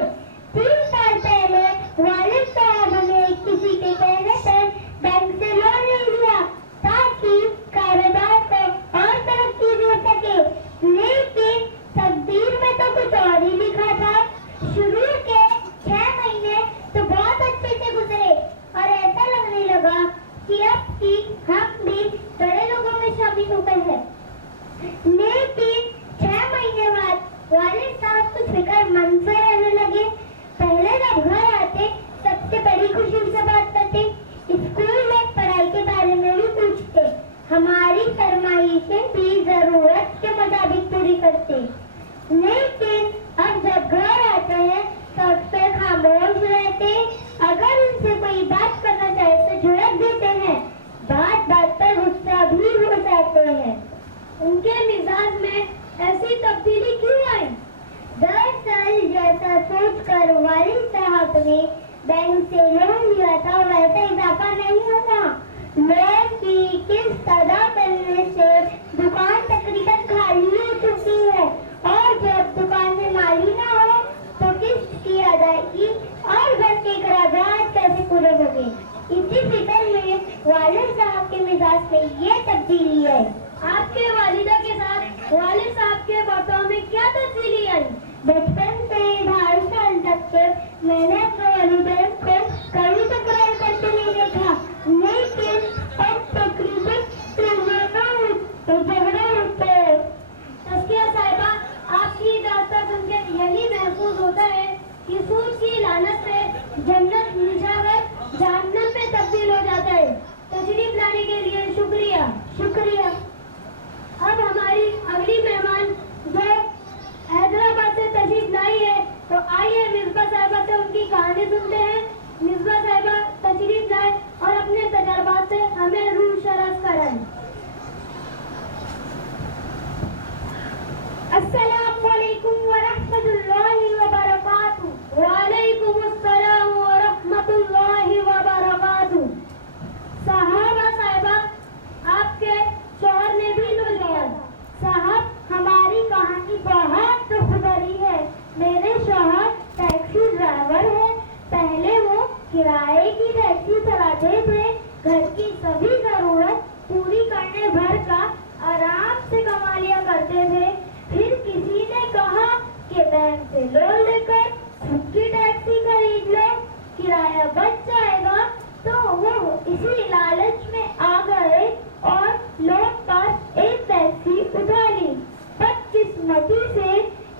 3 साल पहले वालिद साहब ने किसी के कहने पर बैंक से लोन ले लिया ताकि कारोबार को और तरक्की हो सके। लेकिन तकदीर में तो कुछ और ही लिखा था। शुरू के 6 महीने तो बहुत अच्छे से गुजरे और ऐसा लगने लगा कि अब की हम भी बड़े लोगों में शामिल हो गए हैं। लेकिन 6 महीने बाद वालिद साहब कुछ फिक्रमंद से रहने लगे। पहले जब घर आते सबसे बड़ी खुशी से बात करते, स्कूल में पढ़ाई के बारे में भी पूछते, हमारी फरमाइशें भी जरूरत के मुताबिक पूरी करते। लेकिन अब जब घर आते हैं तो अक्सर खामोश रहते। अगर उनसे कोई बात करना चाहे तो झड़क देते हैं, बात बात पर गुस्सा भी हो जाते हैं। उनके मिजाज में ऐसी तब्दीली क्यों आई? दरअसल जैसा सोचकर वालिद साहब ने बैंक से लोन लिया था वैसा इजाफा नहीं होता। लोन की किस्त अदा करने से दुकान तकरीबन बचपन से 2.5 साल तक के मैंने अपने वालिदैन को कभी तकरार करते नहीं देखा, लेकिन अब तकरीबन झगड़ा होता है। तस्किया साहिबा, आपकी दास्तान सुनकर यही महसूस होता है कि सूद की लानत से जन्नत निशावर जहन्नम में तब्दील हो जाता है। तशरीफ लाने के लिए शुक्रिया। शुक्रिया। अब हमारी अगली मेहमान जो हैदराबाद से तशरीफ लाई है, तो आइए मिसबा साहिबा से उनकी कहानी सुनते हैं। मिसबा साहिबा तशरीफ लाए और अपने तजर्बात से हमें रूह शरफ कराएं। अस्सलामु अलैकुम व रहमतुल्लाहि व बरकातुहू। वालेकुम अस्सलाम व रहमतुल्लाहि व बरकातुहू। साहबा साहिबा, आपके शौहर ने भी नौजवान साहब, हमारी कहानी बहुत दुख भरी है। मेरे शौहर टैक्सी ड्राइवर है। पहले वो किराए की टैक्सी चलाते थे। घर की सभी जरूरत पूरी करने भर का आराम से कमा लिया करते थे। फिर किसी ने कहा कि बैंक से लोन लेकर खुद की टैक्सी खरीद लो, किराया बच जाएगा। तो वो इसी लालच में आ गए और लोन पर एक टैक्सी उठा ली। बदकिस्मती से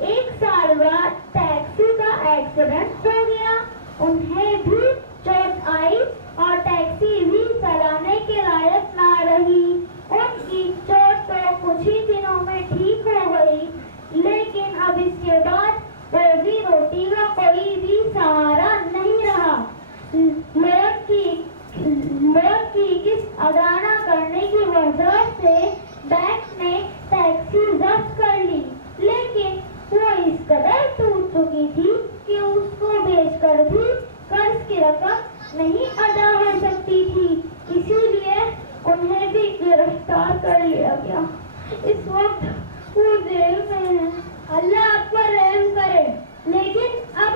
1 साल बाद टैक्सी का एक्सीडेंट हो गया। उन्हें भी चोट आई और टैक्सी भी चलाने के लायक ना रही। उनकी चोट तो कुछ ही दिनों में ठीक हो गई, लेकिन अब इसके बाद रोजी रोटी का कोई भी सहारा नहीं रहा। लोन की किस्त अदा न करने की वजह से बैंक ने टैक्सी जब्त कर ली, लेकिन वो इस कदर टूट चुकी थी कि उसको बेचकर भी कर्ज की रकम नहीं अदा हो सकती थी। इसीलिए उन्हें भी गिरफ्तार कर लिया गया। इस वक्त वो जेल में है। अल्लाह आप पर रहम करे। लेकिन अब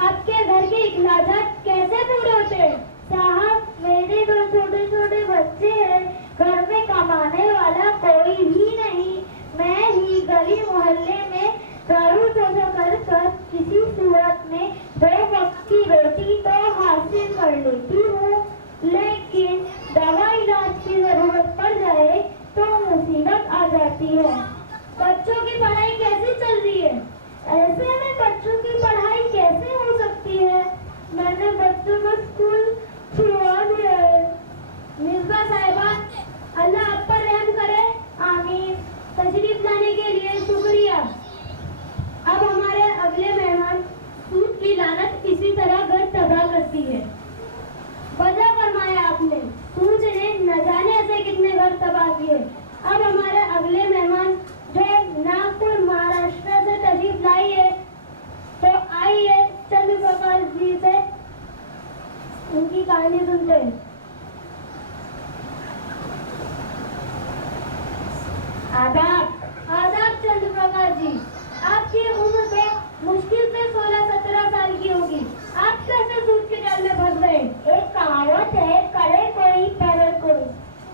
आपके घर के इखराजात कैसे पूरे होते हैं? साहब, मेरे 2 छोटे छोटे बच्चे हैं। घर में कमाने वाला कोई भी नहीं। मैं ही गली मोहल्ले में झाड़ू पोछा कर किसी सूरत में 2 वक्त की रोटी तो हासिल कर लेती हूँ, लेकिन दवा इलाज की जरूरत पड़ जाए तो मुसीबत आ जाती है। बच्चों की पढ़ाई कैसी चल रही है? ऐसे में बच्चों की पढ़ाई कैसे हो सकती है? मैंने बच्चों को स्कूल छुड़वा दिया है। मिसबा साहिबा, अल्लाह आप पर रहम करे। आमीन। तशरीफ लाने के लिए शुक्रिया। अब हमारे अगले मेहमान, सूद की लानत इसी तरह घर तबाह करती है। वजह फरमाया आपने, सूद ने न जाने ऐसे कितने घर तबाह किए। अब हमारे अगले मेहमान जो नागपुर महाराष्ट्र से तशरीफ लाई है, तो आइए चंद्रप्रकाश जी से उनकी कहानी सुनते हैं। आदाब चंद्रप्रकाश जी, आपकी उम्र तो मुश्किल से 16-17 साल की होगी। आप कैसे सूद के जाल में फंस गए? एक कहावत है, करे कोई करे कोई।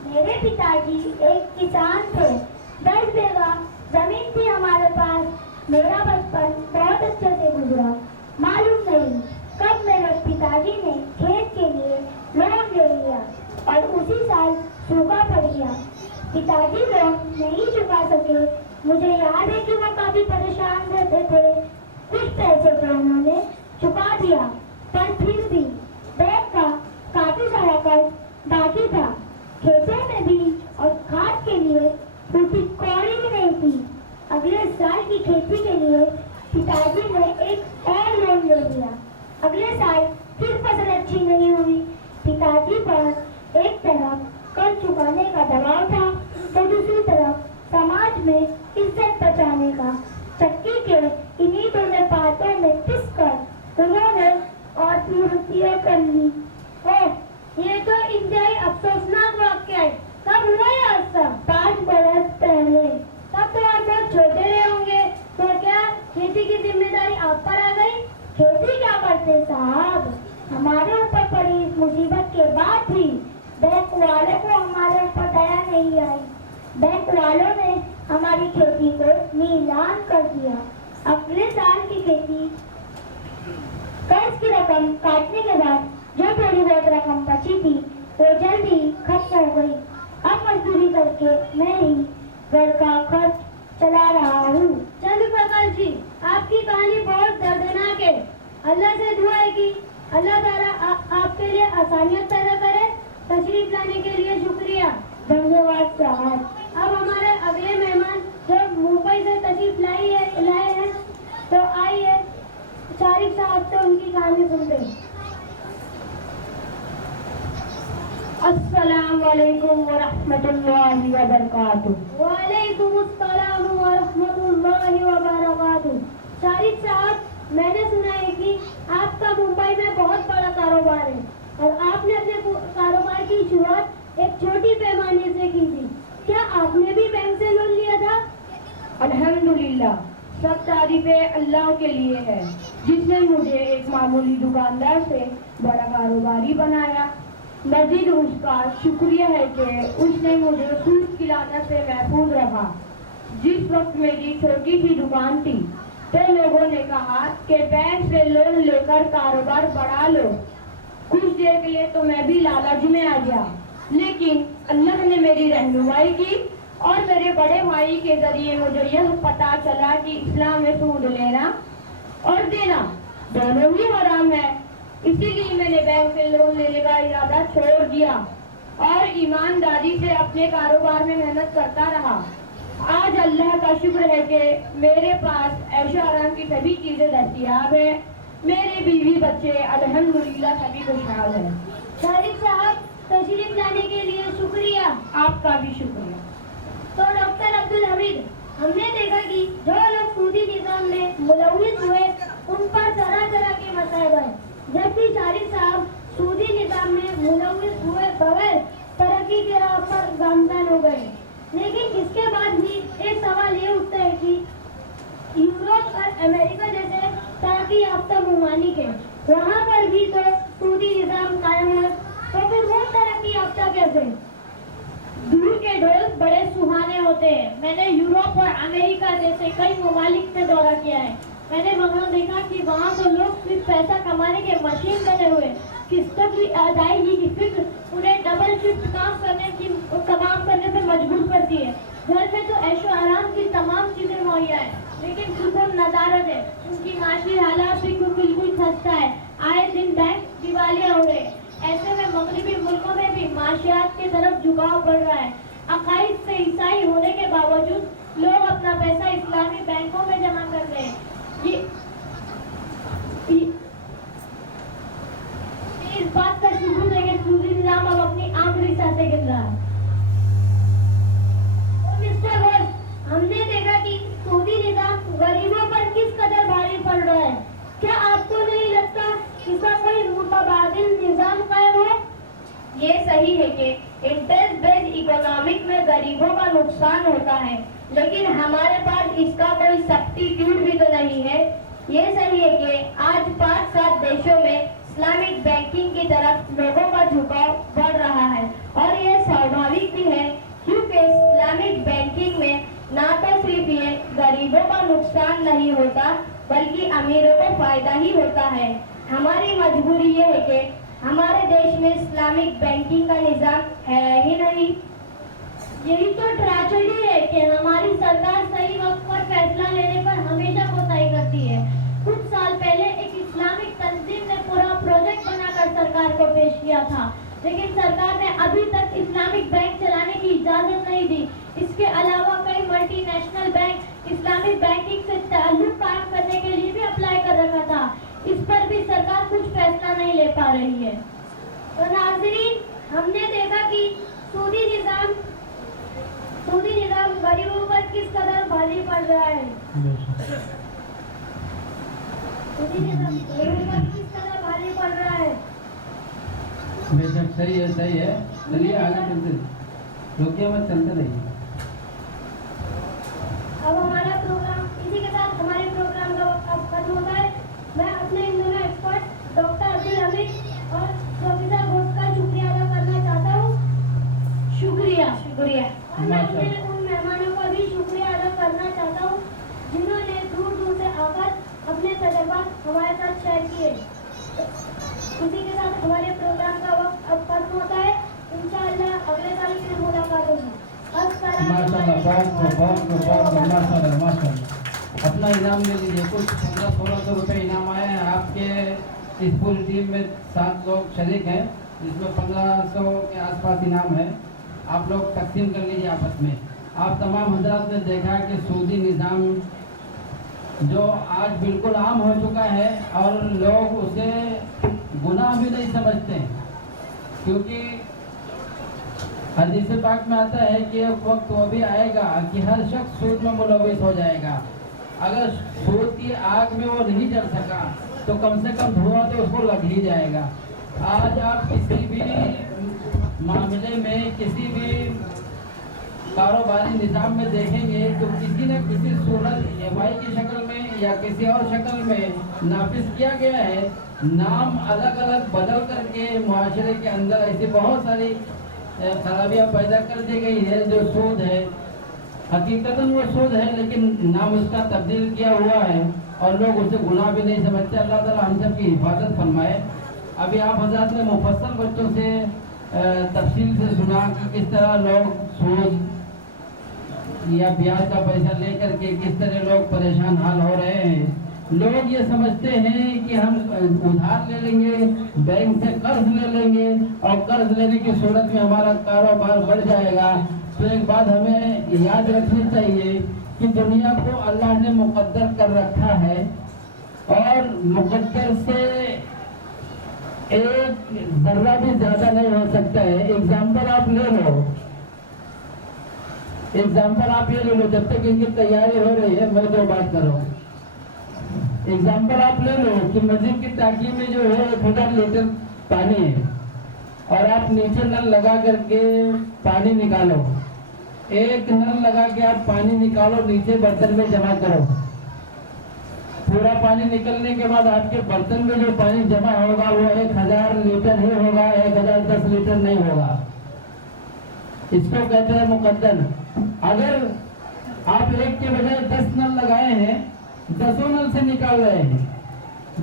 मेरे पिताजी एक किसान थे। 10 बीघा जमीन थी हमारे पास। मेरा बचपन बहुत अच्छे से गुजरा। मालूम नहीं कब मेरे पिताजी ने खेत के लिए लोन ले लिया और उसी साल सूखा पड़ गया। पिताजी लोन नहीं चुका सके। मुझे याद है कि वो काफी परेशान रहते थे। कुछ पैसे तो उन्होंने चुका दिया, पर फिर भी बैंक का काफी सारा कर्ज बाकी था। खेतों में बीज और खाद के लिए पूरी कौड़ी भी नहीं थी। अगले साल की खेती के लिए पिताजी ने एक और लोन ले लिया। अगले साल फिर फसल अच्छी नहीं हुई। पिताजी पर एक तरफ कर्ज चुकाने का दबाव था, तो दूसरी तरफ समाज में इज्जत बचाने का। चक्की के इन्हीं दोनों पातों में पिसकर उन्होंने आत्महत्या कर ली। ये तो इंतहाई अफसोसनाक वाक्य है। कब हुआ ये हादसा? 5 बरस पहले। तब तो आप बहुत छोटे रहे होंगे। तो क्या खेती की जिम्मेदारी आप पर आ गई? खेती क्या करते साहब, हमारे ऊपर पड़ी इस मुसीबत के बाद भी बैंक वालों को हमारे ऊपर दया नहीं आई। बैंक वालों ने हमारी खेती को नीलाम कर दिया। अगले साल की खेती कर्ज की रकम काटने के बाद जो थोड़ी बहुत रकम बची थी वो जल्दी खत्म हो गई। अब मजदूरी करके मैं ही घर का खर्च चला रहा हूँ। चंद्र प्रकाश जी, आपकी कहानी बहुत दर्दनाक है। अल्लाह से दुआ है कि अल्लाह ताला आपके लिए आसानियत पैदा करे। तशरीफ लाने के लिए शुक्रिया। धन्यवाद साहब। अब हमारे अगले मेहमान जो मुंबई से तशरीफ लाए हैं तो आइए शारिक साहब से उनकी कहानी सुनते हैं। अस्सलाम वालेकुम व रहमतुल्लाहि व बरकातुहू। वालेकुम अस्सलाम व रहमतुल्लाहि व बरकातुहू। शारिक साहब, मैंने सुना है कि आपका मुंबई में बहुत बड़ा कारोबार है और आपने अपने कारोबार की शुरुआत एक छोटी पैमाने से की थी। क्या आपने भी बैंक से लोन लिया था? अल्हम्दुलिल्लाह, सब तारीफें अल्लाह के लिए है जिसने मुझे एक मामूली दुकानदार से बड़ा कारोबारी बनाया। मजीद उसका शुक्रिया है कि उसने मुझे सूद की लानत से महफूज रखा। जिस वक्त मेरी छोटी सी दुकान थी तो लोगों ने कहा कि बैंक से लोन लेकर कारोबार बढ़ा लो। कुछ देर के लिए तो मैं भी लालच में आ गया, लेकिन अल्लाह ने मेरी रहनुमाई की और मेरे बड़े भाई के जरिए मुझे यह पता चला कि इस्लाम में सूद लेना और देना दोनों ही हराम है। इसीलिए मैंने बैंक से लोन लेने का इरादा छोड़ दिया और ईमानदारी से अपने कारोबार में मेहनत करता रहा। आज अल्लाह का शुक्र है कि मेरे पास ऐशो आराम की सभी चीजें दस्तयाब है। मेरे बीवी बच्चे अल्हम्दुलिल्लाह सभी खुशहाल हैं। शारिक साहब, तशरीफ लाने के लिए शुक्रिया। आपका भी शुक्रिया। तो डॉक्टर अब्दुल हमीद, हमने देखा कि जो लोग सूदी निजाम में मुलव्विस हुए उन पर तरह तरह के मसाइल हैं, जबकि शारिक साहब सूदी निजाम में मुलव्विस हुए बगैर तरक्की के राह पर गामजन हो गए। लेकिन इसके बाद भी एक सवाल ये उठता है कि यूरोप और अमेरिका जैसे तरक्की याफ्ता ममालिक है, वहाँ पर भी तो सूदी निजाम कायम है, तो फिर वो तरक्की याफ्ता कैसे? दूर के ढोल बड़े सुहाने होते हैं। मैंने यूरोप और अमेरिका जैसे कई ममालिक से दौरा किया है। मैंने वहाँ देखा कि वहाँ तो लोग सिर्फ पैसा कमाने के मशीन बने हुए, किस्तों की अदायगी की फिक्र उन्हें डबल शिफ्ट काम करने से मजबूर करती है। घर में तो ऐशो आराम की तमाम चीजें मुहैया है, लेकिन सुकून नदारत है। उनकी माशी हालात भी बिल्कुल खस्ता है। आए दिन बैंक दिवालिया हो रहे। ऐसे में मगरबी मुल्कों में भी माशियात की तरफ झुकाव बढ़ रहा है। अकाइद से ईसाई होने के बावजूद लोग अपना पैसा इस्लामी बैंकों में जमा कर रहे हैं। इस बात का सबूत है कि सूदी निजाम अब अपनी आखिरी सांसें गिन रहा है। मिस्टर रोज, हमने देखा कि सूदी निजाम गरीबों पर किस कदर भारी पड़ रहा है। क्या आपको नहीं लगता इसका कोई मुतबादिल निजाम कायम है? ये सही है कि इंटरेस्ट बेस्ड इकोनॉमिक में गरीबों का नुकसान होता है, लेकिन हमारे पास इसका कोई सब्स्टिट्यूट भी तो नहीं है। ये सही है कि आज 5-7 देशों में इस्लामिक बैंकिंग की तरफ लोगों का झुकाव बढ़ रहा है और ये स्वाभाविक भी है, क्योंकि इस्लामिक बैंकिंग में ना तो सिर्फ ये गरीबों का नुकसान नहीं होता बल्कि अमीरों को फायदा ही होता है। हमारी मजबूरी ये है कि हमारे देश में इस्लामिक बैंकिंग का निजाम है ही नहीं। यही तो ट्रेजेडी है कि हमारी सरकार सही वक्त पर फैसला लेने पर हमेशा कोताही करती है। कुछ साल पहले एक इस्लामिक तंजीम ने पूरा प्रोजेक्ट बनाकर सरकार को पेश किया था, लेकिन सरकार ने अभी तक इस्लामिक बैंक चलाने की इजाजत नहीं दी। इसके अलावा कई मल्टीनेशनल बैंक इस्लामिक बैंकिंग से ताल्लुक कायम करने के लिए भी अप्लाई कर रखा था। इस पर भी सरकार कुछ फैसला नहीं ले पा रही है। तो नाज़रीन, हमने देखा कि सूदी निजाम गरीबों पर किस कदर भारी पड़ रहा है। सूदी निजाम गरीबों पर किस कदर भारी पड़ रहा है। बेशक सही है, सही है। चलिए आगे चलते, रुकिए मत, चलते रहिए। अब हमारा प्रोग्राम, इसी के साथ हमारे प्रोग्राम का अब खत्म होता है। मैं अपने इन दोनों एक्सपर्ट डॉक्टर अब्दुल हमीद और प्रोफेसर घोष का शुक्रिया अदा करना चाहता हूँ। शुक्रिया। और मैं अपने उन मेहमानों का भी शुक्रिया अदा करना चाहता हूँ जिन्होंने दूर दूर से बहुत माशाल्लाह माशाल्लाह। अपना इनाम ले लीजिए। कुछ 1500-1600 रुपये इनाम आए हैं आपके। इस पूरी टीम में 7 लोग शरीक हैं, जिसमें 1500 के आसपास इनाम है। आप लोग तकसीम कर लीजिए आपस में। आप तमाम हजरात ने देखा कि सूदी निज़ाम जो आज बिल्कुल आम हो चुका है और लोग उसे गुनाह भी नहीं समझते, क्योंकि हदीस पाक में आता है कि एक वक्त वो भी आएगा कि हर शख्स सूद में मुलविस हो जाएगा। अगर सूद की आग में वो नहीं जल सका तो कम से कम धुआं तो उसको लग ही जाएगा। आज आप किसी भी मामले में, किसी भी कारोबारी निज़ाम में देखेंगे तो किसी न किसी सूरत EMI की शक्ल में या किसी और शक्ल में नाफिज किया गया है। नाम अलग अलग बदल करके मुआशरे के अंदर ऐसी बहुत सारी खराबियाँ पैदा कर दी गई है। जो सूद है हकीकतन वो सूद है, लेकिन नाम उसका तब्दील किया हुआ है और लोग उसे गुनाह भी नहीं समझते। अल्लाह ताला हम सब की हिफाजत फरमाए। अभी आप हज़रात ने मुफस्सल बच्चों से तफसील से सुना कि किस तरह लोग सूद या ब्याज का पैसा लेकर के किस तरह लोग परेशान हाल हो रहे हैं। लोग ये समझते हैं कि हम उधार ले लेंगे, बैंक से कर्ज ले लेंगे और कर्ज लेने की सूरत में हमारा कारोबार बढ़ जाएगा। तो एक बात हमें याद रखनी चाहिए कि दुनिया को अल्लाह ने मुकद्दर कर रखा है और मुकद्दर से एक जर्रा भी ज्यादा नहीं हो सकता है। एग्जाम्पल आप ले लो, एग्जाम्पल आप ये ले लो। जब तक इनकी तैयारी हो रही है मैं तो बात करूँ। एग्जाम्पल आप ले लो कि मस्जिद की टाकी में जो है 1000 लीटर पानी है और आप नीचे नल लगा करके पानी निकालो। एक नल लगा के आप पानी निकालो, नीचे बर्तन में जमा करो। पूरा पानी निकलने के बाद आपके बर्तन में जो पानी जमा होगा वो 1000 लीटर ही होगा, 1010 लीटर नहीं होगा। इसको कहते हैं मुकद्दर। अगर आप एक के बजाय 10 नल लगाए हैं, 10 नल से निकाल रहे हैं,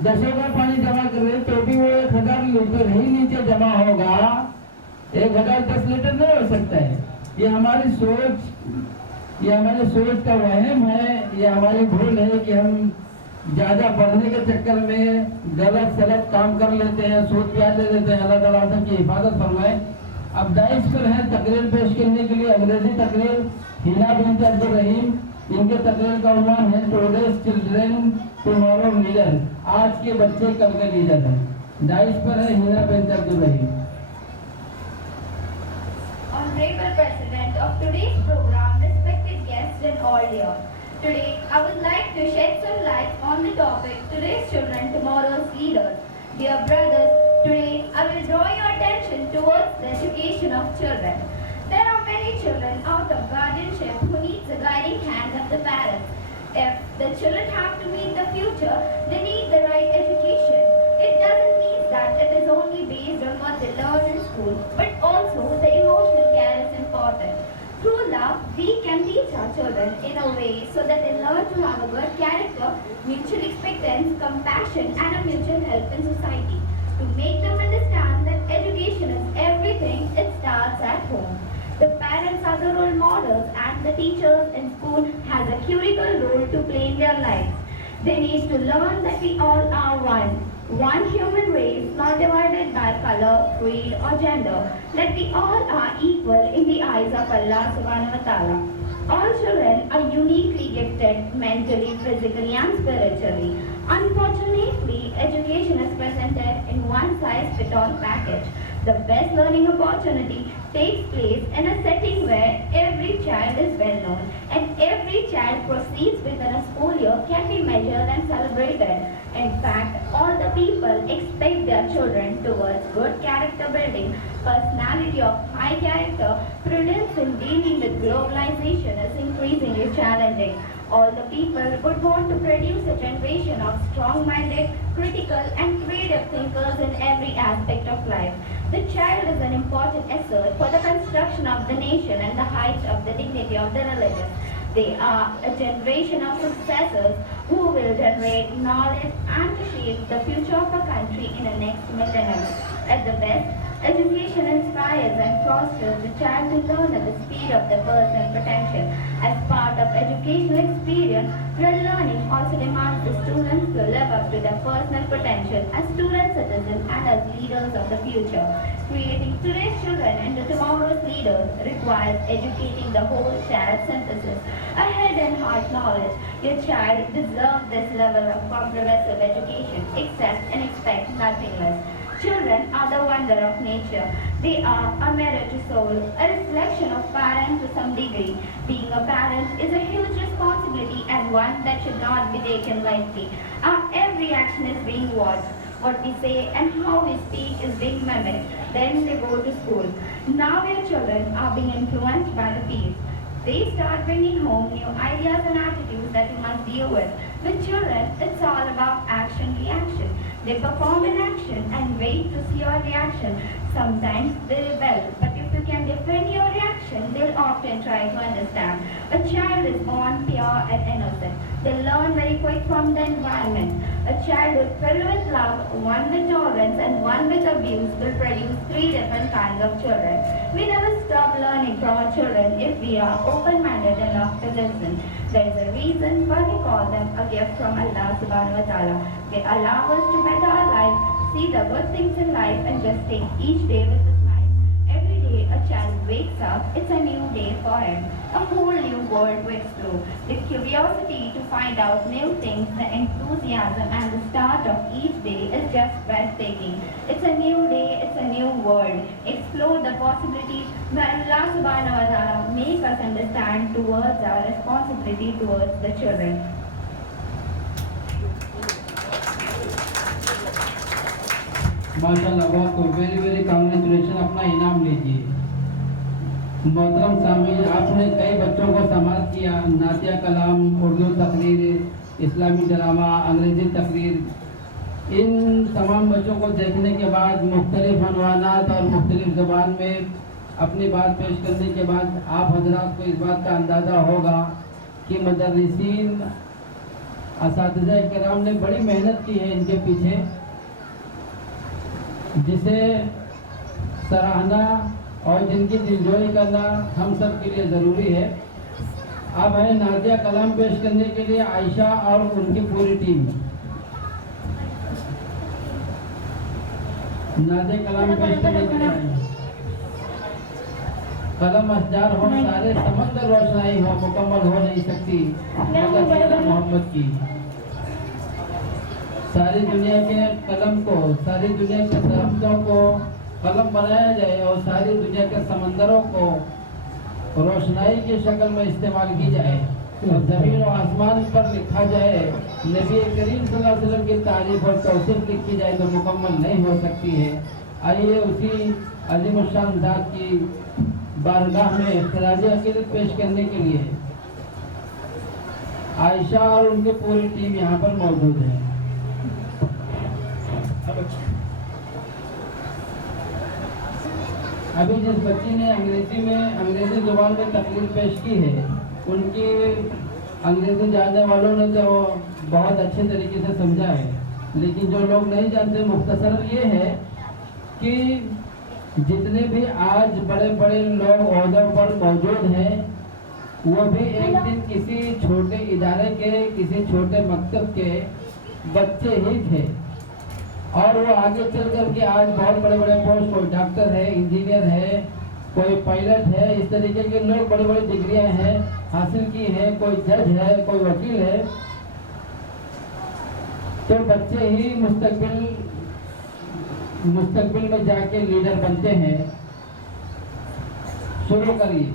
10 का पानी जमा कर रहे हैं, तो भी वो 1000 लीटर ही नीचे जमा होगा। 1010 लीटर नहीं हो सकता है। ये हमारी सोच, ये हमारी सोच का वहम है, ये हमारी भूल है कि हम ज्यादा बढ़ने के चक्कर में गलत सलत काम कर लेते हैं, सूद ब्याज ले लेते हैं। अल्लाह ताला सबकी हिफाजत फरमाए। अब दाइश पर है तकरीर पेश करने के लिए अंग्रेजी तकरीर हिना बिन्त अब्दुल रहीम। इनके तकरीर का उन्वान है टुडेज चिल्ड्रन टुमारो लीडर। आज के बच्चे कल के लीडर हैं। दाइश पर है Hina bint Abdul Rahim. Honorable President of today's program, respected guests and audience. Today, I would like to shed some light on the topic Today's Children, Tomorrow's Leaders. Dear brothers, today I will draw your attention towards the education of children. There are many children out of guardianship who need the guiding hand of the parents. If the children have to meet the future, they need the right education. It doesn't mean that it is only based on what they learn in school, but also the emotional care is important. Through love, we can teach our children in a way so that they learn to have a good character, mutual acceptance, compassion, and a mutual help in society. To make them understand that education is everything, it starts at home. The parents are the role models and the teachers in school has a critical role to play in their lives. They need to learn that we all are one human race, not divided by color, creed or gender, that we all are equal in the eyes of Allah subhanahu wa ta'ala. All children are uniquely gifted mentally, physically and spiritually. Unfortunately, education is presented in one-size-fits-all package. The best learning opportunity takes place in a setting where every child is well known and every child proceeds within a school year can be measured and celebrated. In fact, all the people expect their children towards good character building, personality of high character, prudence in dealing with globalization is increasingly challenging. All the people would want to produce a generation of strong-minded, critical and creative thinkers in every aspect of life. The child is an important asset for the construction of the nation and the height of the dignity of the religion. They are a generation of successors who will generate knowledge and shape the future of a country in the next millennium. At the best, Education inspires and fosters the child to learn at the speed of their personal potential. As part of educational experience, real learning also demands the students to live up to their personal potential as student citizens and as leaders of the future. Creating today's children into tomorrow's leaders requires educating the whole child synthesis. A head and heart knowledge. Your child deserves this level of comprehensive education, accept and expect nothing less. Children are the wonder of nature. They are a mirror to soul, a reflection of parents to some degree. Being a parent is a huge responsibility and one that should not be taken lightly. Our every action is being watched. What we say and how we speak is being mimicked. Then they go to school. Now your children are being influenced by the peers. They start bringing home new ideas and attitudes that you must deal with. With children, it's all about action-reaction. They perform in action and wait to see your reaction. Sometimes they rebel, but if you can defend your reaction, they'll often try to understand. A child is born pure and innocent. They learn very quick from the environment. A childhood filled with love, one with tolerance and one with abuse will produce 3 different kinds of children. We never stop learning from our children if we are open-minded enough to listen. There is a reason why we call them a gift from Allah subhanahu wa ta'ala. They allow us to better our life, see the good things in life and just take each day with a smile. Every day a child wakes up, it's a new day for him. A whole new world to explore. The curiosity to find out new things, the enthusiasm and the start of each day is just breathtaking. It's a new day, it's a new world. Explore the possibilities that Allah subhanahu wa ta'ala make us understand towards our responsibility towards the children. माशाल्लाह, बहुत very very congratulation, अपना इनाम लीजिए। मोहतरम सामीन, आपने कई बच्चों को समाप्त किया, नातिया कलाम, उर्दू तकरीर, इस्लामी ड्रामा, अंग्रेजी तकरीर। इन तमाम बच्चों को देखने के बाद मुख्तलिफ अनवानात और मुख्तलिफ ज़बान में अपनी बात पेश करने के बाद आप हजरात को इस बात का अंदाज़ा होगा कि मुदर्रिसीन असातिज़ा किराम ने बड़ी मेहनत की है इनके पीछे, जिसे सराहना और जिनकी दिलजोई करना हम सब के लिए ज़रूरी है। अब है नादिया कलाम पेश करने के लिए आयशा और उनकी पूरी टीम। नादिया कलाम पेश करने के लिए कलम असजार हो, सारे समंदर रोशनाई हो, मुकम्मल हो नहीं सकती मगर मोहब्बत की। सारी दुनिया के कलम को, सारी दुनिया के दरख्तों को कलम बनाया जाए और सारी दुनिया के समंदरों को रोशनाई की शक्ल में इस्तेमाल की जाए और ज़मीन और आसमान पर लिखा जाए, नबी करीम सल्लल्लाहु अलैहि वसल्लम की तारीफ और तौसीफ लिखी जाए तो मुकम्मल नहीं हो सकती है। आइए उसी अज़ीमुश्शान ज़ात की बारगाह में खिराज अक़ीदत पेश करने के लिए आयशा और उनकी पूरी टीम यहाँ पर मौजूद है। अभी जिस बच्ची ने अंग्रेजी ज़ुबान में तकरीर पेश की है, उनकी अंग्रेजी जानने वालों ने तो बहुत अच्छे तरीके से समझा है, लेकिन जो लोग नहीं जानते मुख्तसर ये है कि जितने भी आज बड़े बड़े लोग ओहदों पर मौजूद हैं, वो भी एक दिन किसी छोटे इदारे के, किसी छोटे मकतब के बच्चे ही थे और वो आगे चल कर के आज बहुत बड़े बड़े पोस्ट, कोई डॉक्टर है, इंजीनियर है, कोई पायलट है, इस तरीके के लोग बड़ी बड़ी डिग्रियां हैं हासिल की हैं, कोई जज है, कोई वकील है। तो बच्चे ही मुस्तकबिल में जाके लीडर बनते हैं। शुरू करिए।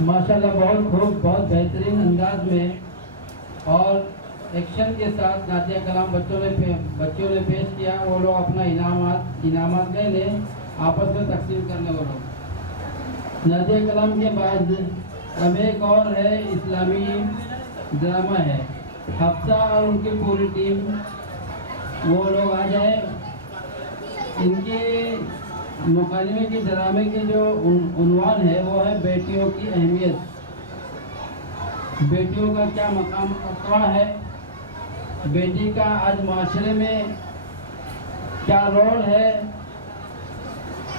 माशाल्लाह बहुत खूब, बहुत बेहतरीन अंदाज में और एक्शन के साथ नातिया कलाम बच्चों ने पेश किया। वो लोग अपना इनामात ले लें, आपस में तकसीम करने वो लोग। नातिया कलाम के बाद अब एक और है, इस्लामी ड्रामा है। हफ्सा और उनकी पूरी टीम वो लोग आ जाए। इनके मुकालमे के ड्रामे के जो उन्वान है वो है बेटियों की अहमियत, बेटियों का क्या मकाम रखा है, बेटी का आज माशरे में क्या रोल है,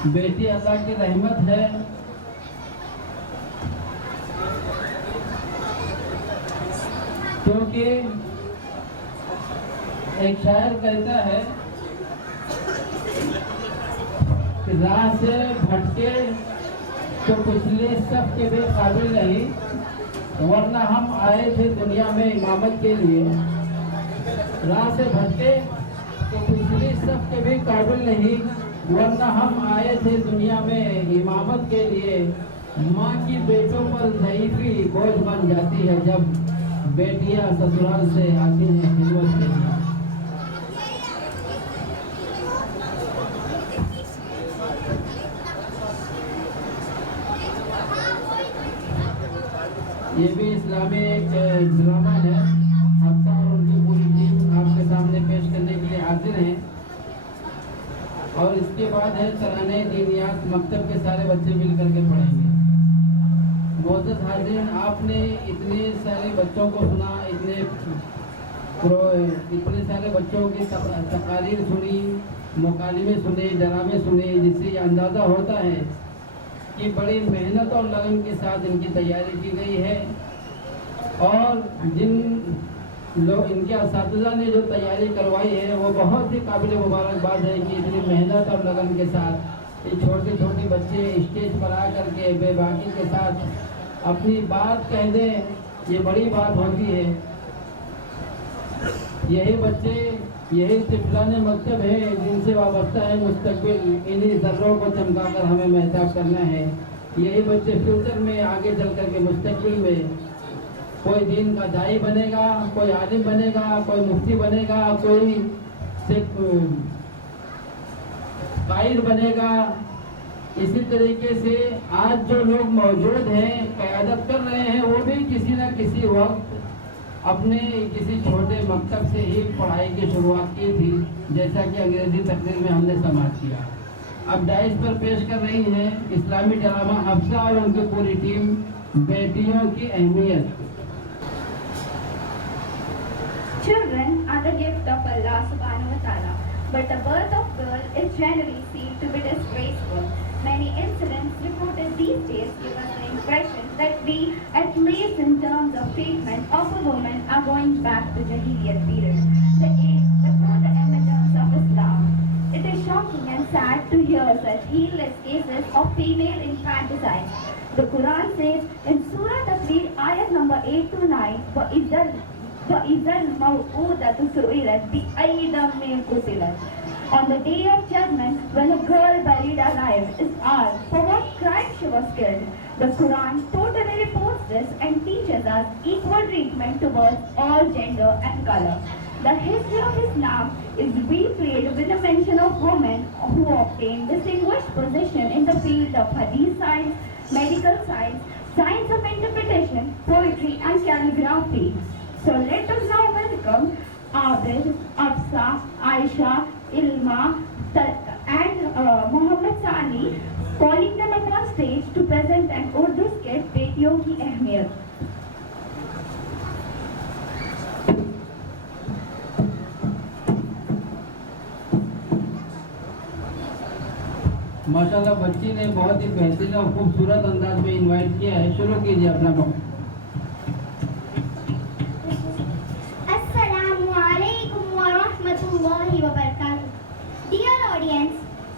बेटी अल्लाह की रहमत है। क्योंकि एक शायर कहता है कि राह से भटके तो पिछले सब के भी काबिल नहीं, वरना हम आए थे दुनिया में इमामत के लिए। राह से भटके तो पिछले सब के भी काबिल नहीं, वरना हम आए थे दुनिया में इमामत के लिए। माँ की बेटों पर ज़ईफ़ी बोझ बन जाती है जब बेटियां ससुराल से आती हैं खिदमत के लिए। ये भी इस्लामी एक ड्रामा है। हफ्सा और उनकी पूरी टीम आपके सामने पेश करने के लिए हाजिर हैं। और इसके बाद है तराने दीनियात, मकतब के सारे बच्चे मिलकर के पढ़ेंगे। मोअज़्ज़ज़ हाज़िरीन, आपने इतने सारे बच्चों को सुना, इतने सारे बच्चों की तकारीर सुनी, मुकालमे सुने, ड्रामे सुने, जिससे ये अंदाज़ा होता है कि बड़ी मेहनत और लगन के साथ इनकी तैयारी की गई है। और जिन लोग इनके असातिज़ा ने जो तैयारी करवाई है वो बहुत ही काबिल मुबारकबाद है कि इतनी मेहनत और लगन के साथ ये छोटे छोटे बच्चे स्टेज पर आ करके बेबाकी के साथ अपनी बात कह दें, ये बड़ी बात होती है। यही बच्चे, यही तिफलाने मकतब है जिनसे वाबस्ता है मुस्तकबिल। इन्हीं ज़र्रों को चमकाकर हमें महताब करना है। यही बच्चे फ्यूचर में आगे चल करके मुस्तकबिल में कोई दीन का दाई बनेगा, कोई आलिम बनेगा, कोई मुफ्ती बनेगा, कोई कायद बनेगा। इसी तरीके से आज जो लोग मौजूद हैं, क़यादत कर रहे हैं, वो भी किसी न किसी वक्त अपने किसी छोटे मकतब से ही पढ़ाई की शुरुआत की थी, जैसा कि अंग्रेजी तकरीर में हमने समाप्त किया। अब डाइस पर पेश कर रही हैं इस्लामी ड्रामा हफ्सा और उनकी पूरी टीम, बेटियों की अहमियत। Children are the gift of Allah subhanahu wa ta'ala, but the birth of girl is generally seen to be disgraceful. Many incidents reported these days give us the impression that we, at least in terms of treatment of a woman, are going back to Jahiliyyat period, the age before the emergence of Islam. It is shocking and sad to hear such heedless cases of female infanticide. The Quran says in Surah Takreer, ayat number 8 to 9, وَإِذَا الْمَوْءُودَةُ سُئِلَتْ بِأَيِّ ذَنبٍ قُتِلَتْ. On the day of judgment, when a girl buried alive is asked for what crime she was killed, the Quran totally reports this and teaches us equal treatment towards all gender and color. The history of Islam is replayed with the mention of women who obtained distinguished position in the field of hadith science, medical science, science of interpretation, poetry and calligraphy. So let us now welcome Abid, Afsa, Aisha, Ilma and Muhammad Sani, calling them upon stage to present an Urdu skit, Betiyon Ki Ahmiyat. माशाल्लाह बच्ची ने बहुत ही बेहतरीन और खूबसूरत अंदाज में invite किया है। शुरू कीजिए अपना वक्त। Dear audience,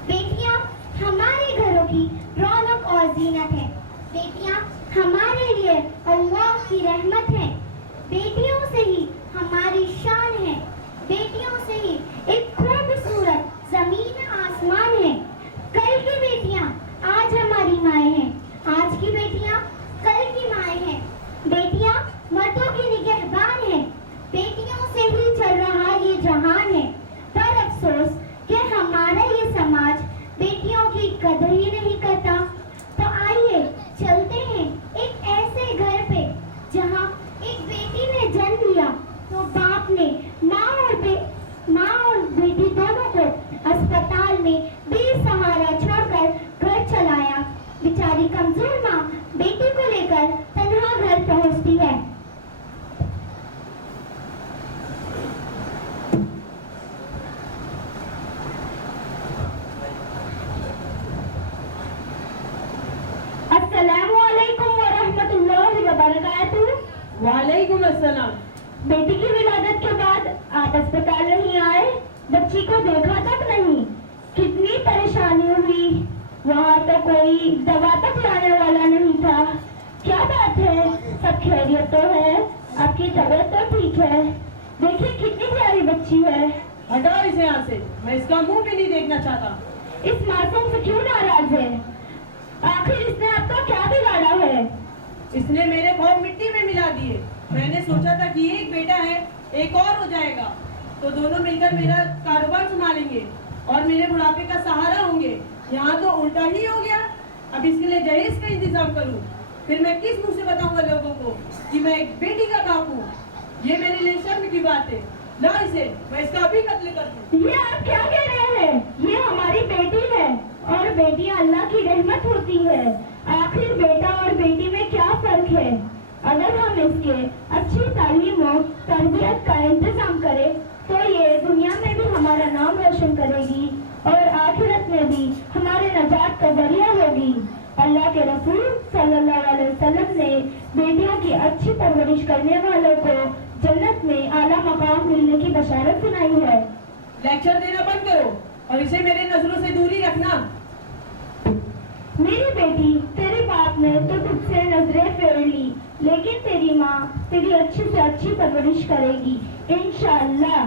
बेटियां हमारे घरों की रौनक और जीनत है। बेटियां हमारे लिए अल्लाह की रहमत है। बेटियों से ही हमारी शान है। बेटियों से ही एक खूबसूरत जमीन आसमान है। कल की बेटियां आज हमारी माएँ हैं। आज की बेटियां कल की बेचारी कमजोर माँ बेटी को लेकर तन्हा घर पहुंचती है। अस्सलामुअलैकुम वरहमतुल्लाहि वबरकातुहू। वालेकुम अस्सलाम। बेटी की विलादत के बाद आप अस्पताल नहीं आए, बच्ची को देखा तक नहीं, कितनी परेशानी हुई। वहाँ तो कोई दवा तक लाने वाला नहीं था। क्या बात है, सब खैरियत तो है? आपकी तबीयत तो ठीक है? देखिए कितनी प्यारी बच्ची है। हटाओ इसे यहाँ से, मैं इसका मुंह भी नहीं देखना चाहता। इस मासूम से क्यों नाराज है? आखिर इसने आपका क्या बिगाड़ा है? इसने मेरे ख्वाब मिट्टी में मिला दिए। मैंने सोचा था कि एक बेटा है, एक और हो जाएगा तो दोनों मिलकर मेरा कारोबार संभालेंगे और मेरे बुढ़ापे का सहारा होंगे। यहाँ तो उल्टा ही हो गया। अब इसके लिए जहेज का इंतजाम करूँ, फिर मैं किस मुंह से बताऊंगा लोगों को कि मैं एक बेटी का बाप हूँ? ये मेरे लिए शर्म की बात है। ला इसे, मैं इसका अभी कत्ल कर दूं। ये आप क्या कह रहे हैं? ये हमारी बेटी है और बेटियां अल्लाह की रहमत होती है। आखिर बेटा और बेटी में क्या फर्क है? अगर हम इसके अच्छी तालीम और तरबियत का इंतजाम करें तो ये दुनिया में भी हमारा नाम रोशन करेगी और आखिरत में भी हमारे नजात का जरिया होगी। अल्लाह के रसूल सल्लल्लाहु अलैहि वसल्लम ने बेटियों की अच्छी परवरिश करने वालों को जन्नत में आला मकाम मिलने की बशारत सुनाई है। लेक्चर देना बंद करो और इसे मेरे नजरों से दूरी रखना। मेरी बेटी, तेरे बाप ने तो तुझसे नजरें फेर ली, लेकिन तेरी माँ तेरी अच्छी से अच्छी परवरिश करेगी इंशाअल्लाह।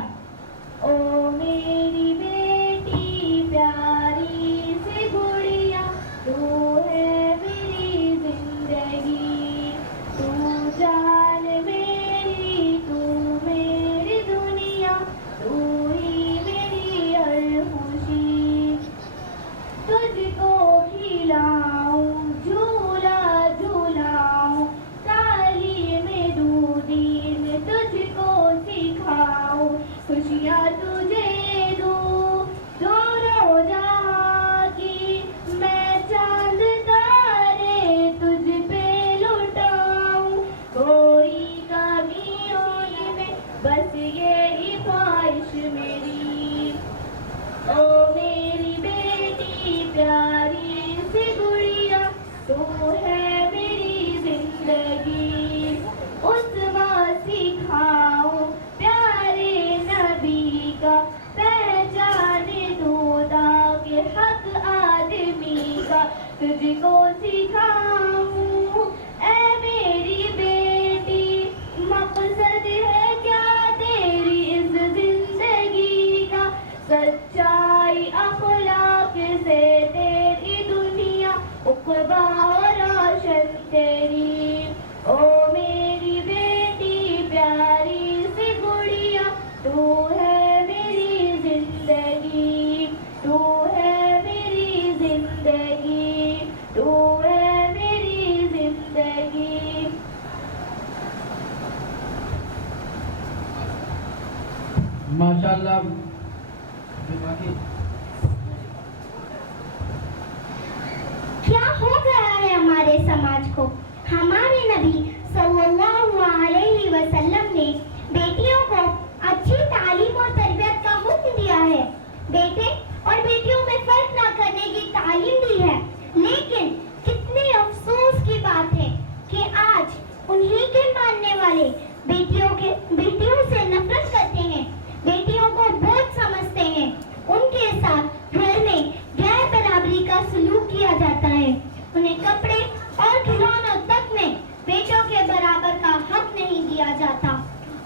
ओ मेरी बेटी प्यारी सी गुड़िया, तू है मेरी जिंदगी, तू जान मेरी, तू मेरी दुनिया, तू ही मेरी हर खुशी। तुझको खिलाऊं झूला झूलाऊं, तालीम दूं दीन तुझको सिखाऊं, खुशियाँ तुझे दूं दोनों जहां की, मैं चांद तारे तुझ पे लुटाऊं, कोई कमी होने में बस यही ख्वाहिश मेरी। ओ मेरी बेटी प्यारी सी गुड़िया, तू है मेरी जिंदगी, उस्मा सिखाऊं प्यारे नबी का, पहचान दूदा के हक आदमी का, तुझको सिखाऊं ऐ मेरी बेटी, मकसद है क्या तेरी इस जिंदगी का, सच्चाई अखलाक से तेरी दुनिया, उक़बा रोशन तेरी। ओ मेरी बेटी प्यारी सी गुड़िया, तू है मेरी जिंदगी, तू है मेरी जिंदगी, तू है मेरी जिंदगी। माशाल्लाह। क्या हो गया है हमारे समाज को? हमारे नबी सल्लल्लाहु अलैहि वसल्लम ने बेटियों को अच्छी तालीम और तरबियत का हुक्म दिया है। बेटे और बेटियों में फर्क न करने की तालीम दी है। लेकिन कितने अफसोस की बात है कि आज उन्हीं के मानने वाले बेटियों से नफरत करते हैं, बेटियों को बोझ समझते हैं, उनके साथ घर में गैर बराबरी का सलूक किया जाता है, उन्हें कपड़े और खिलौनों तक में बेटों के बराबर का हक नहीं दिया जाता।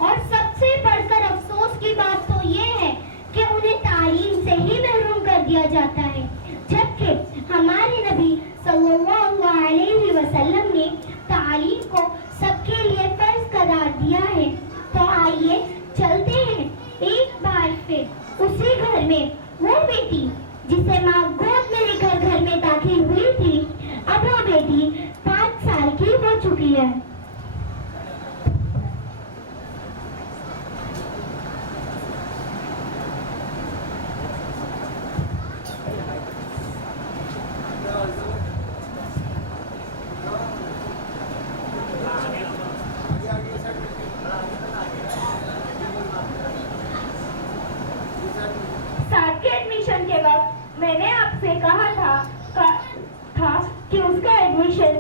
और सबसे बढ़कर अफसोस की बात तो ये है कि उन्हें तालीम से ही महरूम कर दिया जाता है, जबकि हमारे नबी सल्लल्लाहु अलैहि वसल्लम ने तालीम को सबके लिए फर्ज करार दिया है। तो आइए चलते हैं एक बार फिर उसी घर में वो बेटी जिसे माँ गोद में लेकर घर में दाखिल हुई थी, अब वो बेटी 5 साल की हो चुकी है।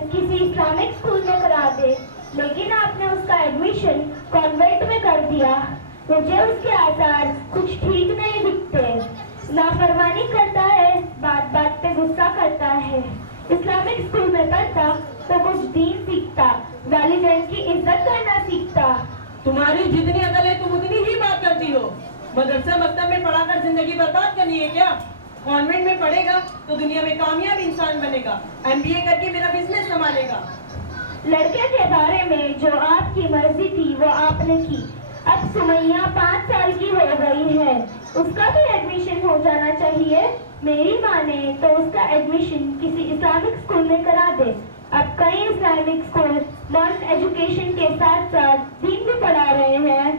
किसी इस्लामिक स्कूल में करा दे, लेकिन आपने उसका एडमिशन कॉन्वेंट में कर दिया। मुझे उसके आसार कुछ ठीक नहीं दिखते। नाफरमानी करता है, बात बात पे गुस्सा करता है। इस्लामिक स्कूल में पढ़ता तो कुछ दीन सीखता, वालिदैन की इज्जत करना सीखता। तुम्हारी जितनी अकल है तुम उतनी ही बात करती हो। मदरसा मकतब में पढ़ाकर जिंदगी बर्बाद करनी है क्या? कॉन्वेंट में पढ़ेगा तो दुनिया में कामयाब इंसान बनेगा, MBA करके मेरा बिजनेस संभालेगा। लड़के के बारे में जो आपकी मर्जी थी वो आपने की। अब सुमैया 5 साल की हो गई है, उसका भी एडमिशन हो जाना चाहिए। मेरी माने तो उसका एडमिशन किसी इस्लामिक स्कूल में करा दे। अब कई इस्लामिक स्कूल मॉडर्न एजुकेशन के साथ साथ दीन भी पढ़ा रहे हैं।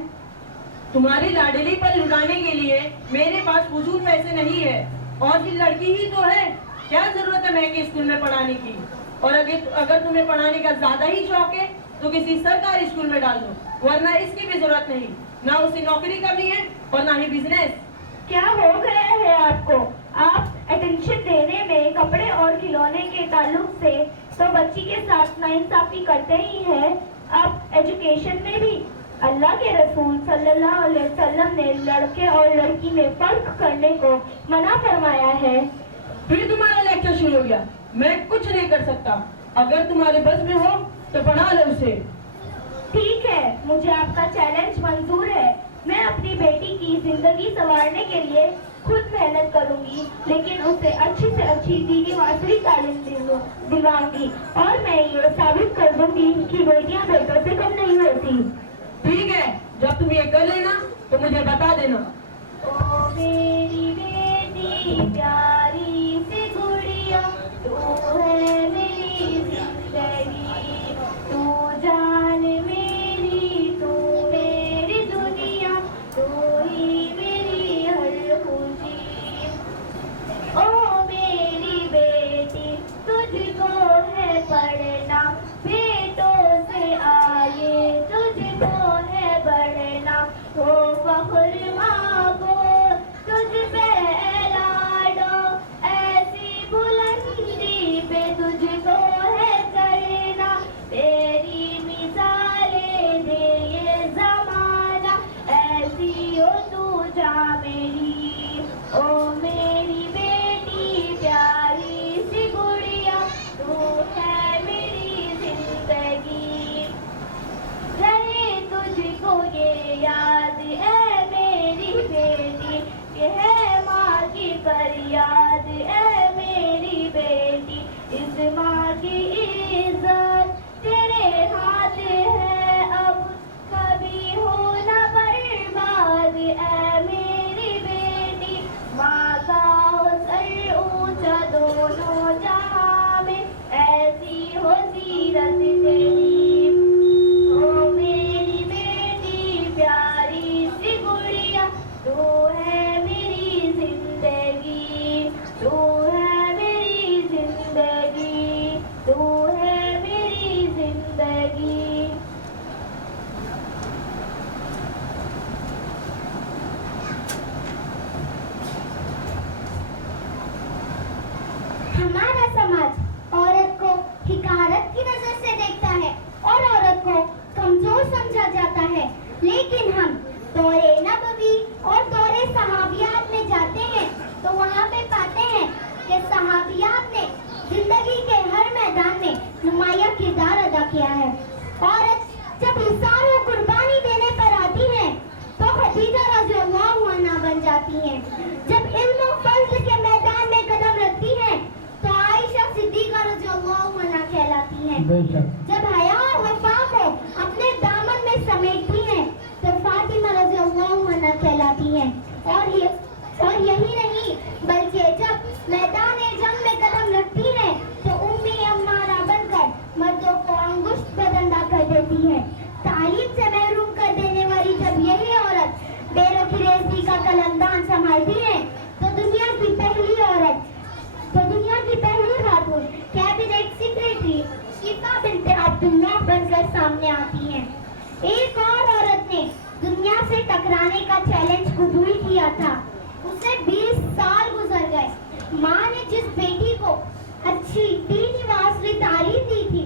तुम्हारी लाडली पर लुटाने के लिए मेरे पास फजूल पैसे नहीं है, और भी लड़की ही तो है, क्या जरूरत है महंगे स्कूल में पढ़ाने की? और अगर तुम्हें पढ़ाने का ज्यादा ही शौक है तो किसी सरकारी स्कूल में डाल दो, वरना इसकी भी जरूरत नहीं। ना उसे नौकरी करनी है और ना ही बिजनेस। क्या हो गया है आपको? आप अटेंशन देने में कपड़े और खिलौने के ताल्लुक से तो बच्ची के साथ नाइंसाफी करते ही हैं, अब एजुकेशन में भी। अल्लाह के रसूल सल्लल्लाहु अलैहि वसल्लम ने लड़के और लड़की में फर्क करने को मना फरमाया है। फिर तुम्हारा लेक्चर शुरू हो गया। मैं कुछ नहीं कर सकता, अगर तुम्हारे बस में हो तो पढ़ा लो उसे। ठीक है, मुझे आपका चैलेंज मंजूर है। मैं अपनी बेटी की जिंदगी संवारने के लिए खुद मेहनत करूंगी, लेकिन उसे अच्छी से अच्छी दीनी व असली तालीम दिलवाऊंगी, और मैं ये साबित कर दूंगी कि बेटियां बेटों से कम नहीं होती। ठीक है, जब तुम ये कर लेना तो मुझे बता देना। ओ मेरी बेटी प्यारी सी गुड़िया, तू है मेरी जिंदगी, तू जान मेरी, तू मेरी दुनिया, तू ही मेरी हर खुशी। ओ मेरी बेटी तुझको है पढ़ना, बेटों से आगे तुझको है बढ़ना, हो फख्र माँ को तुझ पे लाडो, ऐसी बुलंदी पे तुझको है करना, तेरी मिसालें दे ये जमाना, ऐसी हो तू जा मेरी। ओ मेरी बेटी प्यारी सी गुड़िया, तू है मेरी जिंदगी, रहे तुझको ये याद है मेरी बेटी, ये है माँ की फरियाद है मेरी बेटी, इस माँ की इज्जत तेरे हाथ है, अब कभी हो ना बर्बाद है मेरी बेटी, माँ का हो सर ऊंचा दोनों जहां में, ऐसी हो सीरत तेरी। ओ मेरी बेटी प्यारी सी गुड़िया, तू है मेरी जिंदगी, तू है मेरी जिंदगी, तू है मेरी जिंदगी। हमारा समाज औरत को हिकारत की नजर से देखता है और औरत को कमजोर समझा जाता है, लेकिन हम दौरे नबवी और दौरे सहाबियात में जाते हैं तो वहाँ पे पाते हैं कि सहाबियात ने जिंदगी के हर मैदान में नुमाया किरदार अदा किया है। औरत जब हिसार और कुर्बानी देने पर आती है तो खदीजा रज़ियल्लाहु अन्हा बन जाती हैं। जब इल्म और फज़्ल के मैदान में कदम रखती हैं तो आयशा सिद्दीक़ा रज़ियल्लाहु अन्हा कहलाती हैं। जब हया और वफा को अपने दामन में समेटती हैं तो फातिमा रज़ियल्लाहु अन्हा कहलाती हैं। और यही नहीं बल्कि जब मैदान जंग में कदम रखती हैं तो उम्मी अम्मारा बनकर मर्दों को अंगुष्ठ बदंदा कर देती है। तालीम से महरूम कर देने वाली जब यही औरत बेरोखिरेजी का कलमदान संभालती है तो दुनिया की पहली खातून कैबिनेट सेक्रेटरी शिफा बिन्ते अब्दुल्लाह बनकर सामने आती हैं। एक और औरत ने दुनिया से टकराने का चैलेंज कबूल किया था, उसे 20 साल गुजर गए। माँ ने जिस बेटी को अच्छी दीनी व असली तालीम दी थी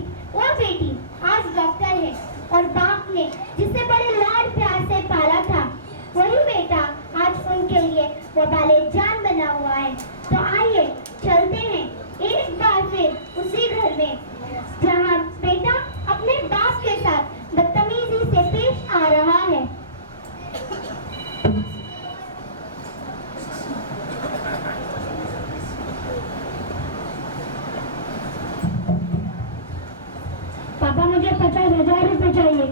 पापा मुझे 50,000 रुपए चाहिए।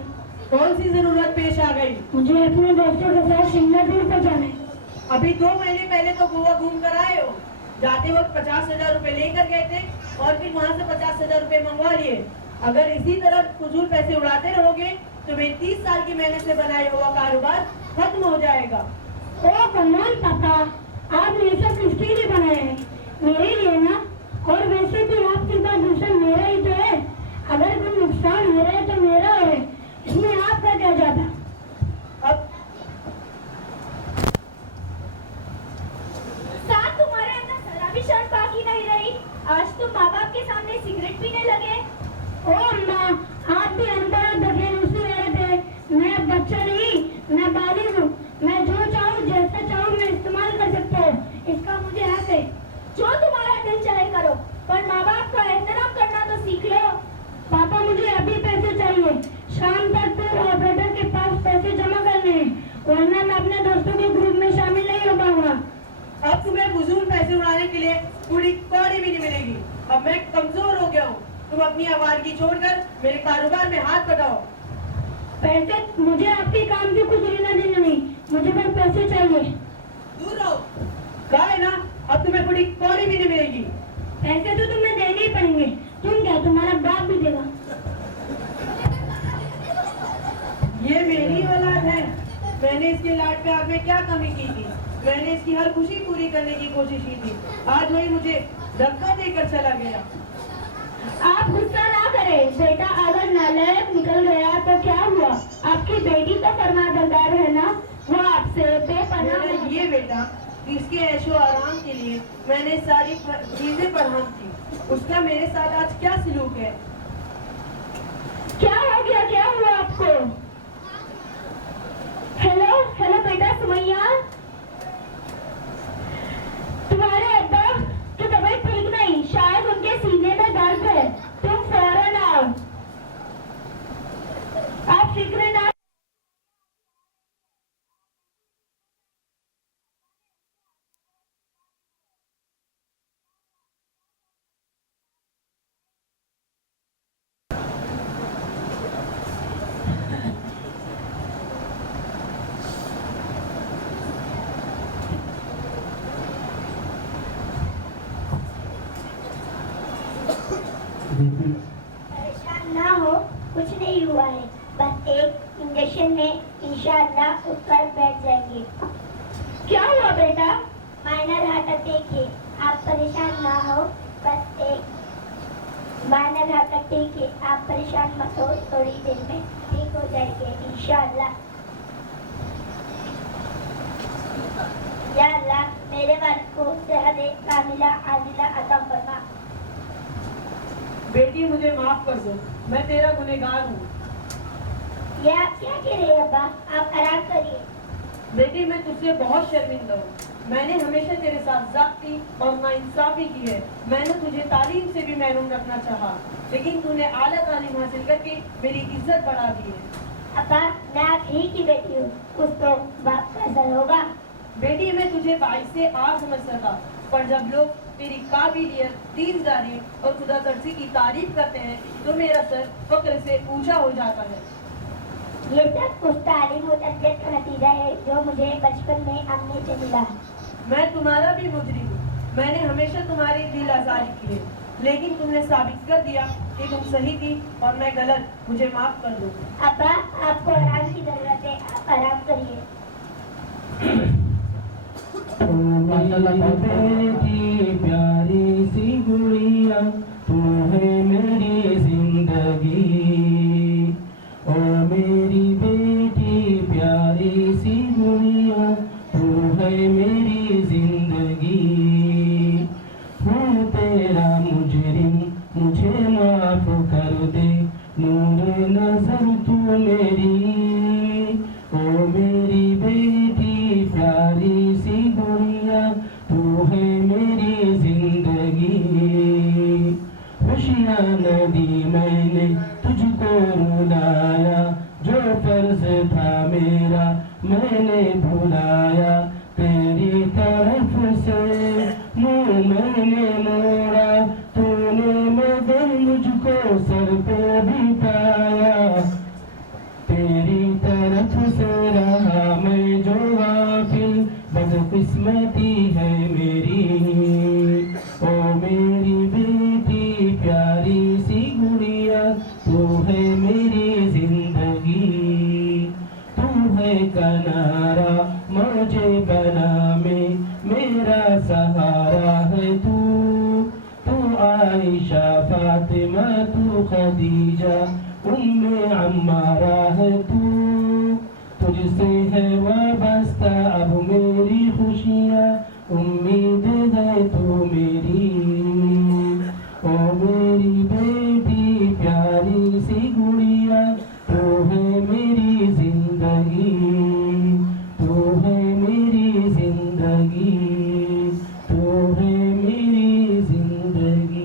कौन सी जरूरत पेश आ गई? मुझे अपने दोस्तों के साथ शिमला टूर पर जाना है। अभी 2 महीने पहले तो गोवा घूम कर आए हो। जाते वक्त 50,000 रुपए लेकर गए थे और फिर वहाँ से 50,000 रुपए मंगवा लिए। अगर इसी तरह फजूल पैसे उड़ाते रहोगे तो मेरी 30 साल की मेहनत से बनाया हुआ कारोबार खत्म हो जाएगा। ओ कमाल पापा, आपने ये सब किसके लिए बनाया है? मेरे लिए ना। और वैसे भी आपके पास नुकसान मेरा ही तो है। अगर कोई नुकसान हो रहा है तो मेरा है, इसमें आपका क्या जाता? अब साथ तुम्हारे अंदर जरा भी शर्म बाकी नहीं रही। आज तुम माँ बाप के सामने सिगरेट पीने लगे। ओ अम्मा, आप भी अनपढ़ और बदतमीज रहे थे। मैं अब बच्चा नहीं, मैं बालिग हूँ। मैं जो चाहूँ जैसा चाहूँ मैं इस्तेमाल कर सकता हूँ। इसका मुझे हक है। जो तुम्हारा दिल चाहे करो, पर माँ बाप का एहतराम करना तो सीख लो। पापा मुझे अभी पैसे चाहिए। शाम तक टूर ऑपरेटर के पास पैसे जमा करने हैं, वरना मैं अपने दोस्तों के ग्रुप में शामिल नहीं हो पाऊंगा। अब तुम्हें फजूल पैसे उड़ाने के लिए पूरी कौड़ी भी नहीं मिलेगी। अब मैं कमजोर हो गया हूँ। तुम अपनी आवारगी छोड़कर मेरे कारोबार में हाथ बढ़ाओ। पैसे मुझे आपके काम से कुछ लेना देना नहीं, मुझे बस पैसे चाहिए। दूर रहो। कहा है ना, अब तुम्हें पूरी कौड़ी भी नहीं मिलेगी। पैसे तो तुम्हें देने ही पड़ेंगे। तुम क्या, तुम्हारा बाप भी देगा। ये मेरी औलाद है। मैंने इसके लाड प्यार में क्या कमी की थी? मैंने इसकी हर खुशी पूरी करने की कोशिश की थी। आज वही मुझे धक्का देकर चला गया। आप गुस्सा ना करें बेटा, अगर नालायक निकल गया तो क्या हुआ? आपकी बेटी तो फरमाबरदार है ना, वो आपसे बेपनाह मेरा ये बेटा, इसके ऐशो आराम के लिए मैंने सारी चीजें फराहम की। उसका मेरे साथ आज क्या सलूक है? क्या हो गया? क्या हुआ आपको? हेलो हेलो बेटा सुमैया, तुम्हारे अब्बा की तबीयत ठीक नहीं, शायद उनके सीने में दर्द है। तुम फौरन आओ। आप फिक्र ना। परेशान ना हो, कुछ नहीं हुआ है। बस एक इंजेक्शन में इंशाअल्लाह उठकर बैठ जाएंगे। क्या हुआ बेटा? माइनर हार्ट अटैक है। आप परेशान ना हो, बस एक माइनर हार्ट अटैक है। आप परेशान मत हो, थोड़ी देर में ठीक हो जाएंगे इंशाअल्लाह। या अल्लाह मेरे वालिद को सेहत कामिला आजिला अता फरमा। बेटी मुझे माफ कर दो, मैं तेरा गुनहगार हूँ। ये आप क्या कह रहे हैं अब्बा? आप आराम करिए। बेटी मैं तुझसे बहुत शर्मिंदा हूँ। मैंने हमेशा तेरे साथ ज़्यादती और नाइंसाफी की है। मैंने तुझे तालीम से भी महरूम रखना चाहा, लेकिन तूने आला तालीम हासिल करके मेरी इज्जत बढ़ा दी है। अब्बा मैं आप ही की बेटी हूँ, कुछ तो बाप का असर होगा। बेटी मैं तुझे 22 से आज समझ सका, पर जब लोग तेरी काबिलियत, दीनदारी और खुदा तरसी की तारीफ करते हैं तो मेरा सर फक्र से ऊंचा हो जाता है। ये सब उस तालीम और तरबियत का नतीजा है जो मुझे बचपन में अम्मी से मिला। मैं तुम्हारा भी मुजरिम हूँ। मैंने हमेशा तुम्हारी दिल आजारी की है, लेकिन तुमने साबित कर दिया कि तुम सही थी और मैं गलत। मुझे माफ कर दो। अब्बा आपको आराम की जरूरत है, आप आराम करिए। माशाल्लाह बेटी प्यारी सी गुड़िया, तू है मेरी जिंदगी। ओ मेरी बेटी प्यारी सी गुड़िया, तू है मेरी जिंदगी। हूँ तेरा मुजरिम, मुझे माफ कर दे, नूर नजर तू मेरी। ओ मेरी बेटी प्यारी सी गुड़िया, तू है मेरी जिंदगी। खुशियाँ न दी मैंने तुझको रुलाया, जो फर्ज था मेरा मैंने भुलाया। तेरी तरफ से मुँह मैंने मोड़ा, तूने मगर मुझको सर पे बिठा تو خدیجہ عمارہ ہے تجھ سے ہے وابستہ اب میری خوشیاں امید ہے تو میری او میری بیٹی پیاری سی گڑیا تو ہے میری زندگی تو ہے میری زندگی تو ہے میری زندگی.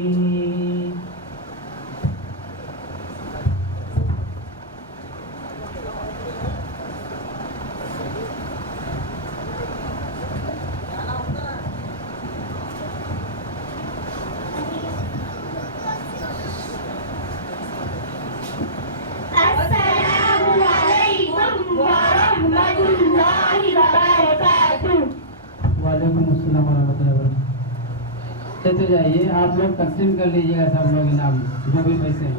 वालेकुम अस्सलाम वरहमतुल्लाहि वबरकातुहू. चलते जाइए, आप लोग तकसीम कर लीजिएगा सब लोग इनाम जो भी पैसे हैं.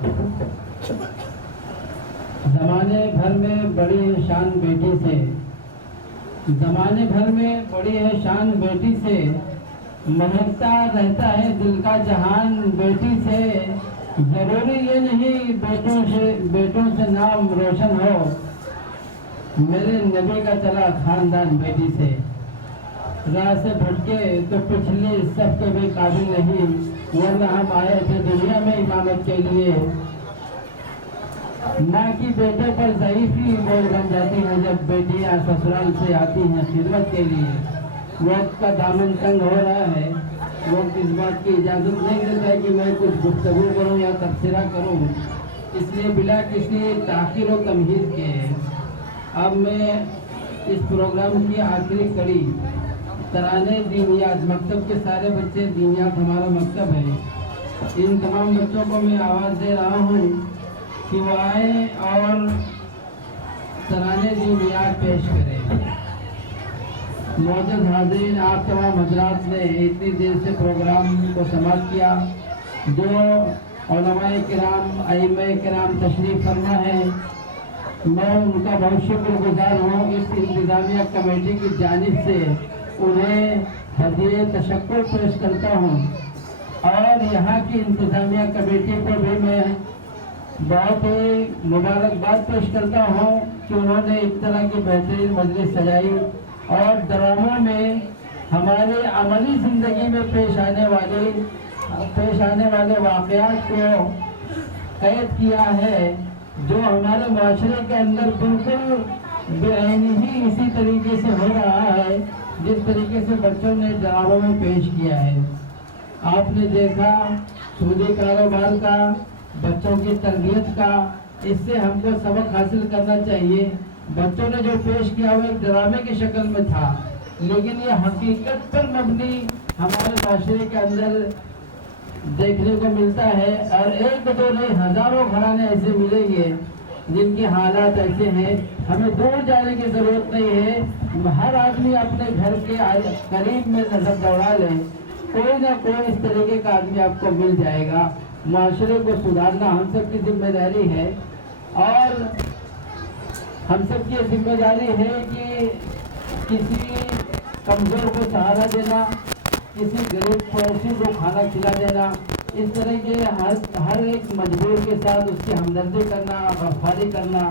ज़माने भर में बड़ी है शान बेटी से, ज़माने भर में बड़ी है शान बेटी से, महकता रहता है दिल का जहान बेटी से. ज़रूरी ये नहीं बेटों से नाम रोशन हो, मेरे नबी का चला खानदान बेटी से. राह से भटके तो पिछले सब के भी काबिल नहीं, वरना हम आए थे दुनिया में इमामत के लिए. माँ की बेटे पर ज़ईफ़ी बोझ बन जाती है जब बेटियाँ ससुराल से आती हैं खिदमत के लिए. वक्त का दामन तंग हो रहा है, वक्त इस बात की इजाज़त नहीं देता है कि मैं कुछ गुफ्तगू करूँ या तबसरा करूँ, इसलिए बिला किसी ताख़ीर व तमहीद के अब मैं इस प्रोग्राम की आखिरी कड़ी तराने दीनियात, मकतब के सारे बच्चे दीनियात हमारा मकतब है, इन तमाम बच्चों को मैं आवाज़ दे रहा हूँ कि वो आए और तराने दीनियात पेश करें. मौजूद हाज़रीन, आप तमाम हज़रात ने इतनी देर से प्रोग्राम को समाप्त किया. जो उलमाए किराम अइम्माए किराम तशरीफ़ फरमा है, मैं उनका बहुत शुक्रगुज़ार हूँ. इस इंतज़ामिया कमेटी की जानिब से उन्हें हदीए तशक्कुर पेश करता हूँ और यहाँ की इंतज़ामिया कमेटी को भी मैं बहुत ही मुबारकबाद पेश करता हूँ कि उन्होंने इस तरह की बेहतरीन मजलिस सजाई और ड्रामों में हमारे अमली ज़िंदगी में पेश आने वाले वाक़यात को कैद किया है, जो हमारे माशरे के अंदर बिल्कुल बेआईनी ही इसी तरीके से हो रहा है जिस तरीके से बच्चों ने ड्रामों में पेश किया है. आपने देखा सूदी कारोबार का, बच्चों की तरबियत का, इससे हमको सबक हासिल करना चाहिए. बच्चों ने जो पेश किया वो एक ड्रामे की शक्ल में था, लेकिन ये हकीकत पर मबनी हमारे माशरे के अंदर देखने को मिलता है. और एक दो नहीं हज़ारों घराने ऐसे मिलेंगे जिनके हालात ऐसे हैं. हमें दूर जाने की ज़रूरत नहीं है, हर आदमी अपने घर के करीब में नजर दौड़ा ले, कोई ना कोई इस तरीके का आदमी आपको मिल जाएगा. माशरे को सुधारना हम सब की जिम्मेदारी है और हम सब की जिम्मेदारी है कि किसी कमज़ोर को सहारा देना, किसी गरीब पड़ोसी को खाना खिला देना, इस तरह के हर एक मजबूर के साथ उसकी हमदर्दी करना, वफादारी करना,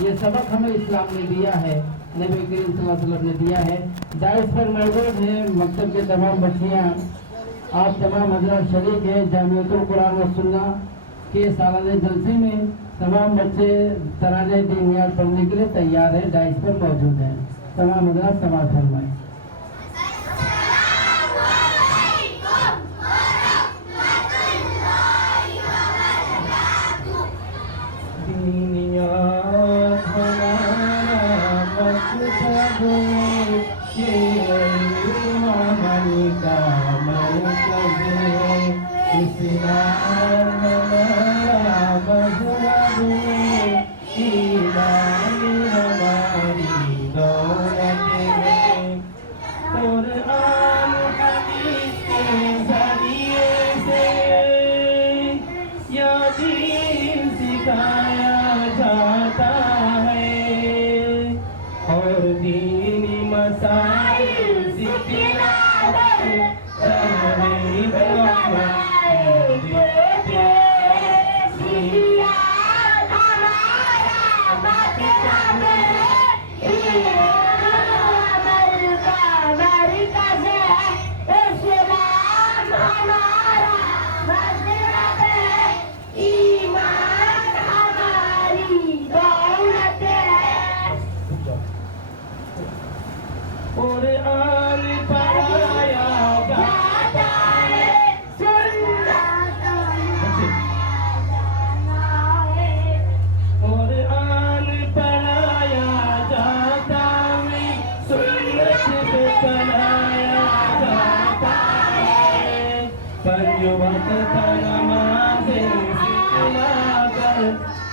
ये सबक हमें इस्लाम ने दिया है, नबी करीम सल्लल्लाहु अलैहि वसल्लम ने दिया है. दाइस पर मौजूद हैं मकतब के तमाम बच्चियाँ, आप तमाम हज़रात शरीक हैं जामियतुल कुरान व सुन्नाह के सालाना जलसे में. तमाम बच्चे तराने दीनियात पढ़ने के लिए तैयार हैं, दाइस पर मौजूद हैं. तमाम हज़रात समाअत फरमाएं.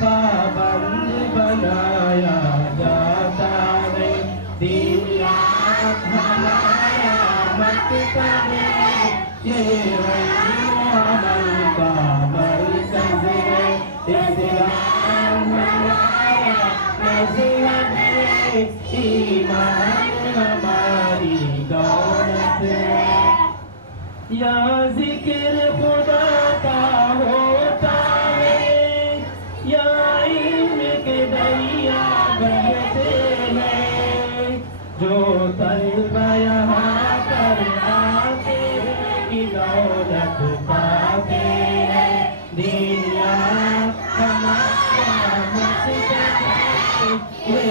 पाबंद बनाया जाता है। दियात हमारा मकसद है, ये अमल का मरकज है। इस्लाम हमारा मज़हब है, ईमान हमारी दौलत है। या जिक्र खुदा का होता है, या इल्म के दरिया बहते हैं। जो तलबा यहाँ पर आते हैं, की दौलत पाते हैं। दुनिया हमारा मकसद है, ये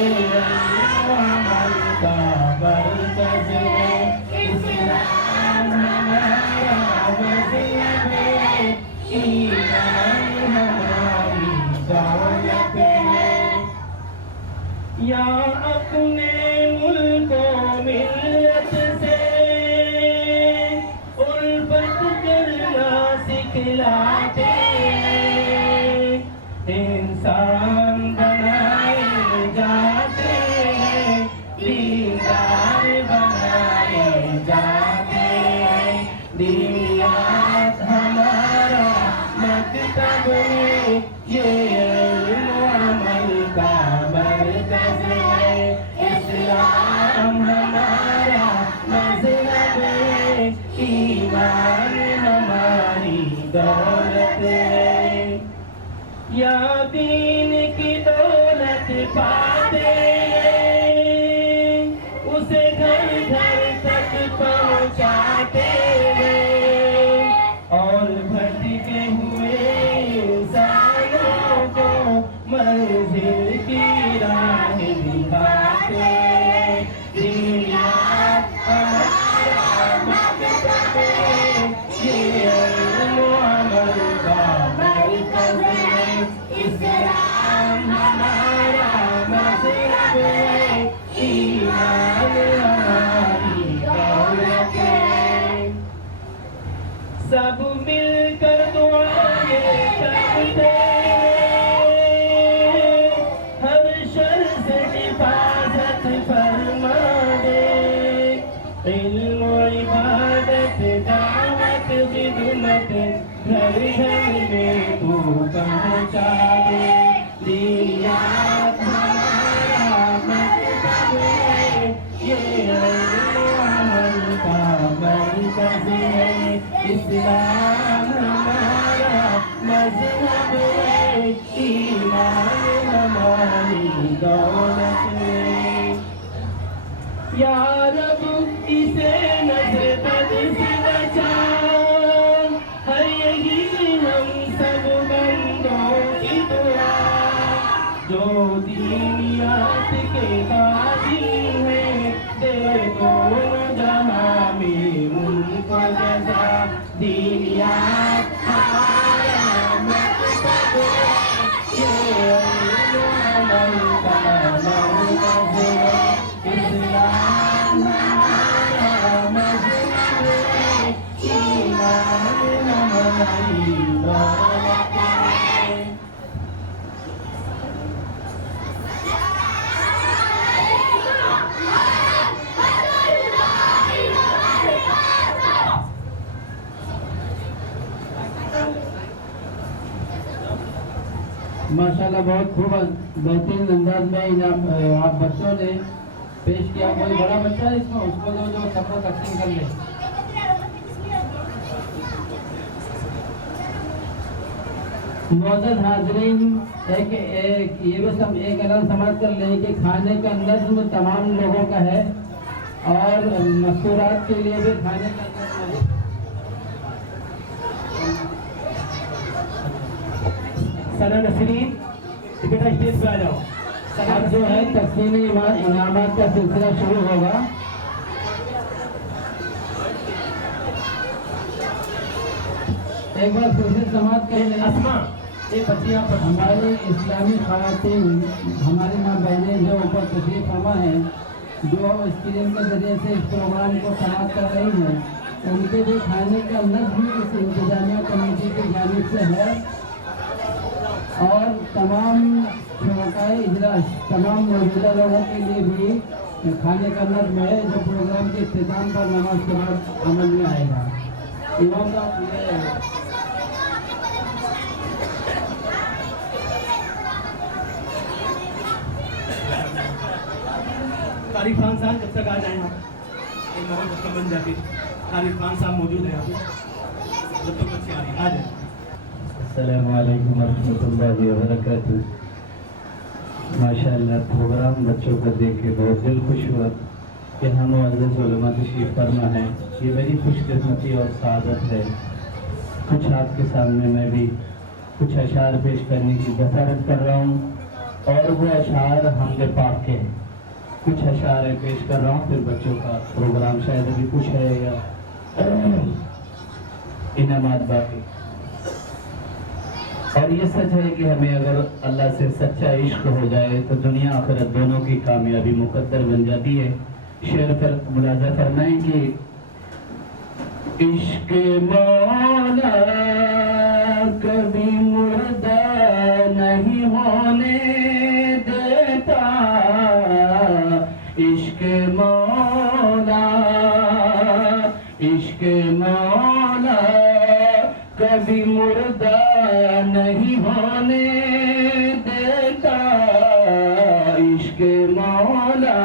अमल का मरकज है। इस्लाम हमारा मज़हब है, ईमान हमारी दौलत है। या अपने मुल्क व मिल्लत से उल्फत करना सिखलाते हैं। इंसान बनाए जाते हैं, दीनदार बनाए जाते हैं। दियात हमारा मकसद है, ये अमल का मरकज है। इस्लाम हमारा मज़हब है, ईमान हमारी दौलत है। या दीन की दौलत पाते हैं, उसे घर घर तक पहुँचाते हैं। और भटके हुए इंसानों को मंजिल की राह दिखाते हैं। दियात हमारा मकसद है, ये अमल का मरकज है। इस्लाम हमारा मज़हब है, ईमान हमारी दौलत है। सब मिलकर दुआएं करते हैं, हर शर से हिफाजत फरमा दे। इल्म व इबादत दावत खिदमत घर घर में तू पहुँचा दे। दियात हमारा मकसद है, ये अमल का मरकज है। इस्लाम हमारा मज़हब है, ईमान हमारी दौलत है। या रब इसे नज़र बद से बचा, हर यही हम सब बंदों की दुआ। जो दीनियात के काबिल हैं, दे दोनों जहां में उनको जज़ा। दीनियात हमारा मकसद है, ये अमल का मरकज है। इस्लाम हमारा मज़हब है, ईमान हमारी दौलत है। माशाल्लाह बहुत खूब बेहतरीन अंदाज में आप बच्चों ने पेश किया। कोई बड़ा बच्चा है इसमें, उसको जो सबको तकसीम कर ले। मौजूद हाजरीन, ये भी सब एक अलग समझ कर लें कि खाने का नज़्म तमाम लोगों का है और मस्तूरात के लिए भी खाने का नज़्म है। सना नसरीन, बेटा स्टेज पे आ जाओ। अब जो है तकसीम इनामात का सिलसिला शुरू होगा। एक बार फिर से समाप्त कर लें। अस्मा, ये बच्चियाँ पर हमारी इस्लामी ख़वातीन, हमारी माँ बहनें जो ऊपर तशरीफ़ फरमा हैं, जो स्क्रीन के जरिए से इस प्रोग्राम को समाप्त कर रही हैं, उनके भी खाने का नज़्म इस इंतजामिया कमेटी की जानिब से है। और तमाम शरकाए इजलास तमाम मौजूदा लोगों के लिए भी खाने का नज़्म है जो प्रोग्राम के इख्तिताम पर नमाज के बाद अमल में आएगा। इमाम साहब तारिक खान साहब जब तक आ जाए यहाँ एक माहौल जब तक बन जाती तारिक खान साहब मौजूद है यहाँ पे जब तक बच्चे आ रही आ जाए। अस्सलामु अलैकुम वरहमतुल्लाहि वबरकातुहू। माशाअल्लाह प्रोग्राम बच्चों को देख के बहुत दिल खुश हुआ कि हम मुअज़्ज़ज़ उलमा तशरीफ़ फरमा है। ये मेरी खुशकिस्मती और सआदत है। कुछ आपके सामने मैं भी कुछ अशार पेश करने की बसारत कर रहा हूँ और वो अशार हमदे पाक के हैं। कुछ अशार पेश कर रहा हूँ, फिर बच्चों का प्रोग्राम शायद अभी कुछ है या इनामात बाकी। और ये सच है कि हमें अगर अल्लाह से सच्चा इश्क हो जाए तो दुनिया आखिरत दोनों की कामयाबी मुकद्दर बन जाती है। शेर पर मुलाजा फरमाएं कि इश्क मौला कभी मुर्दा नहीं होने देता, इश्क मौला कभी मुर्दा नहीं होने देता, इश्क मौला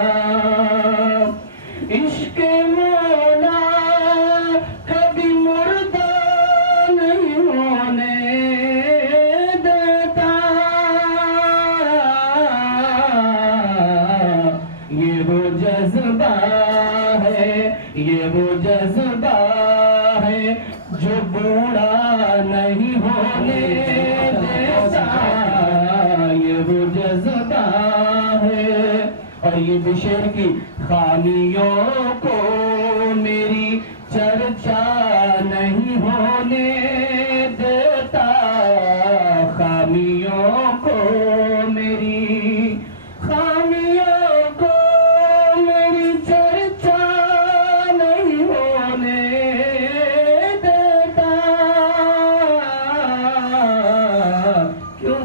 कभी मुर्दा नहीं होने देता। ये वो जज्बा है जो बूढ़ा नहीं होने देता, ये वो जज्बा है। और ये भी शेर की खामियों को मेरी चर्चा नहीं होने देता, खामियों को मेरी चर्चा नहीं होने देता। क्यों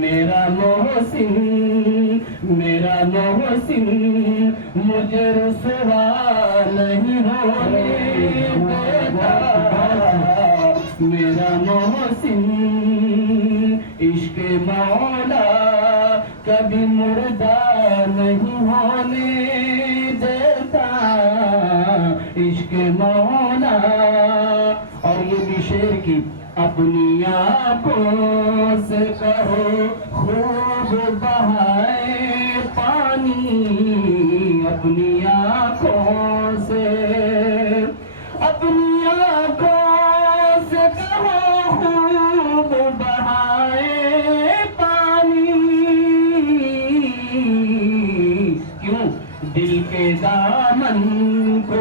मेरा मोहसिन मुझे रुसवा नहीं होने देता, मेरा मोहसिन इश्क मौला कभी मुर्दा नहीं होने देता, इश्क मौला। और ये भी शेर की अपनी आँखों से कहो खूब बहाए पानी, अपनी आँखों से कहो खूब बहाए पानी। क्यों दिल के दामन को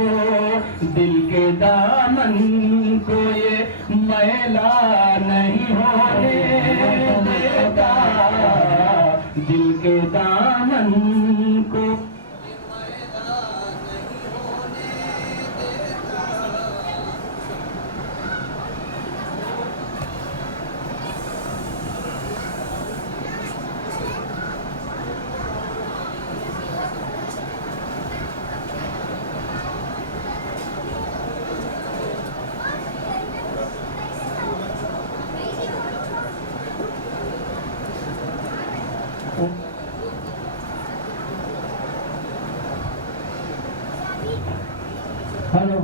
ये मैला नहीं होने देता, दिल के दामन को हेलो।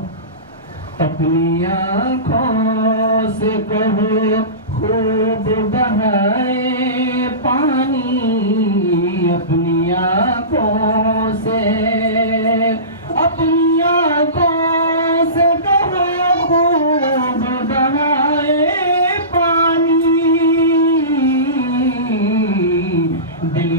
अपनी आँखों से कहो खूब बहाए पानी, अपनी आँखों से कहो खूब बहाए पानी। दिल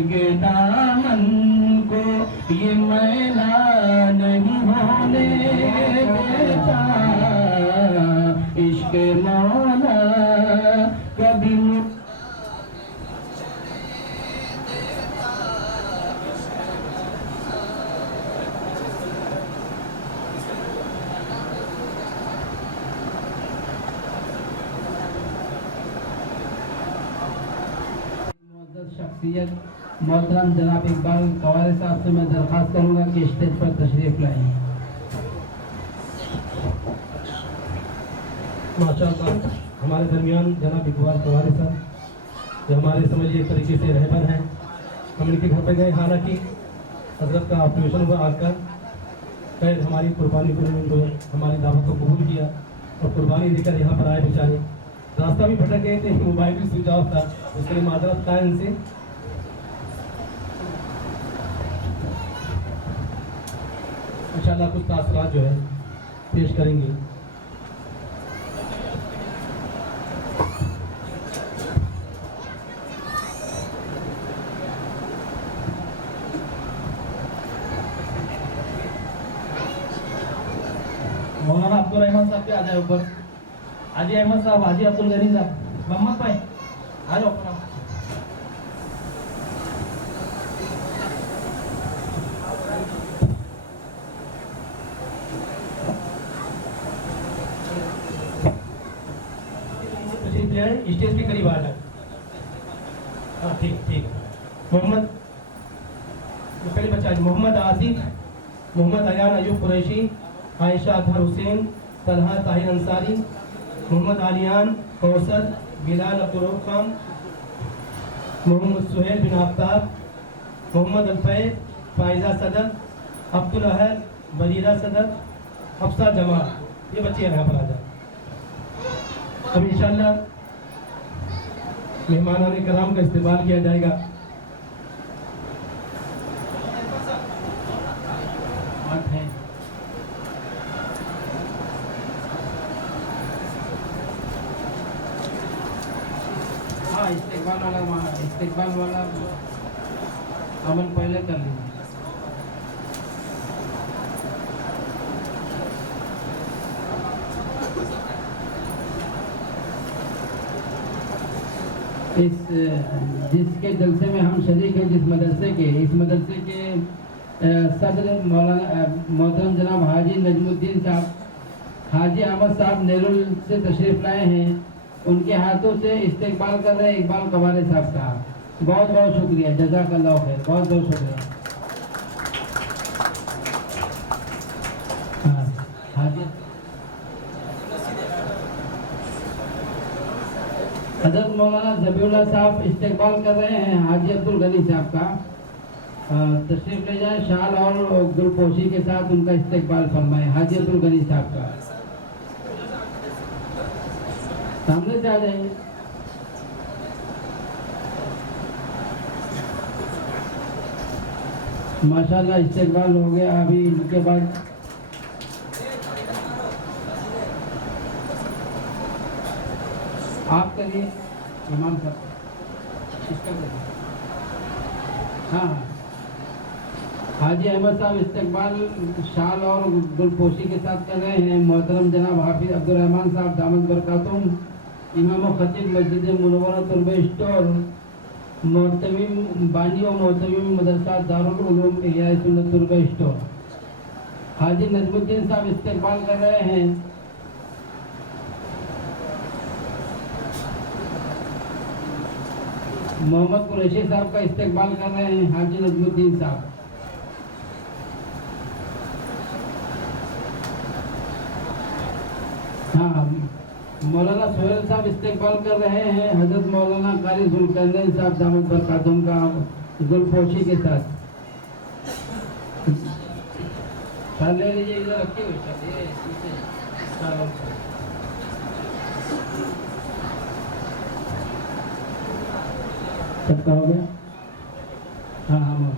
शख्सियत मोहतरम जनाब इकबाल कवारे साहब से मैं दरख्वास्त करूँगा कि स्टेज पर तशरीफ लाएं। माशाअल्लाह हमारे दरमियान जनाब इकबाल कवारे साहब जो हमारे समझिए एक तरीके से रहबर हैं। हम इनके घर पे गए, हालांकि हजरत का ऑपरेशन हुआ आकर, खैर हमारी कुर्बानी को उन्होंने हमारी दावत को कबूल किया और कुर्बानी देकर यहाँ पर आए। बेचारे रास्ता भी भटक गए थे, मोबाइल भी स्विच ऑफ था, उसके लिए माजरत था इनसे। इंशाल्लाह कुछ तासरात जो है पेश करेंगे। मौलाना अब्दुल रहमान साहब भी आ जाए ऊपर। हाजी अहमद साहब, हाजी अब्दुल गनी साहब, मोहम्मद भाई आ जाओ ऊपर। स्टेज के करीब आ जाए। हाँ ठीक ठीक। मोहम्मद पहले बच्चा मोहम्मद आसिफ, मोहम्मद अयान अयूब कुरैशी, आयशा अतहर हुसैन, तलहा ताहिर अंसारी, मोहम्मद आलियान, कौसर, बिलाल अब्दुल खान, मोहम्मद सुहेल बिन आफ्ताब, मोहम्मद अल्फैद, फायजा सदर, अब्दुल अहद, बरीरा सदर, हफ्सा जमाल, ये बच्चे यहाँ पर आ जाए। अब इंशाअल्लाह मेहमानाने कराम का इस्तेमाल किया जाएगा। हाँ, इस्तेकबाल वाला अमल पहले कर लीजिए। जिसके जलसे में हम शरीक हैं, जिस मदरसे के, इस मदरसे के सदर मौलाना मोहतरम जनाब हाजी नजमुद्दीन साहब, हाजी अहमद साहब नेरुल से तशरीफ़ लाए हैं। उनके हाथों से इस्तेकबाल कर रहे हैं इकबाल कवारे साहब का। बहुत बहुत शुक्रिया, जज़ाकल्लाह खैर, बहुत बहुत शुक्रिया। हाजी हजरत मौलाना जबीउल्लाह साहब इस्तेकबाल कर रहे हैं हाजी अब्दुल गनी साहब का। तशरीफ ले जाए, शाल और गुलपोशी के साथ उनका इस्तेकबाल फरमाए। हाजी अब्दुल गनी साहब का सामने से आ जाइए। माशाल्लाह इस्तेकबाल हो गया। अभी इनके बाद आप करिए इमाम साहब, इसका करिए। हाँ हाँ, हाजी अहमद साहब इस्तेकबाल शाल और गुलपोशी के साथ कर रहे हैं। मोहतरम जनाब हाफिज अब्दुल रहमान साहब दामद बरकातुम, इमाम खतीब मस्जिद मुनव्वरतुल बहिश्त और मोहतमिम बानी और मोहतमिम मदरसा दारुल उलूम इहया सुन्नतुल बहिश्त, हाजी नजमुद्दीन साहब इस्तेकबाल कर रहे हैं। मोहम्मद कुरैशी साहब का इस्तेकबाल कर रहे हैं हाजी नजमुद्दीन साहब। हाँ, मौलाना सोहेल साहब इस्तेकबाल कर रहे हैं हजरत मौलाना कारी जुल्करनैन साहब दामद बरकातुम का गुलपोशी के साथ। ले लीजिए, इधर रखिए हुए सबका हो गया। हाँ हाँ,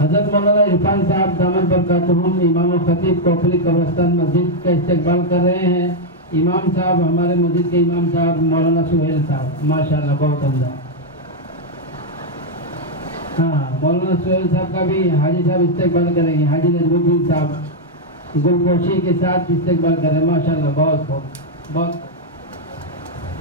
हजरत मौलाना इरफान साहब दामद बरकातुहुम इमाम खतीब कोफली कब्रिस्तान मस्जिद का इस्तेकबाल कर रहे हैं। इमाम साहब हमारे मस्जिद के इमाम साहब मौलाना सुहेल साहब, माशाल्लाह बहुत उम्दा। हाँ, मौलाना सुहेल साहब का भी हाजी साहब इस्तेकबाल करेंगे। हाजी नजमुद्दीन साहब गुलपोशी के साथ इस्तेकबाल करें। माशाल्लाह बहुत बहुत बहुत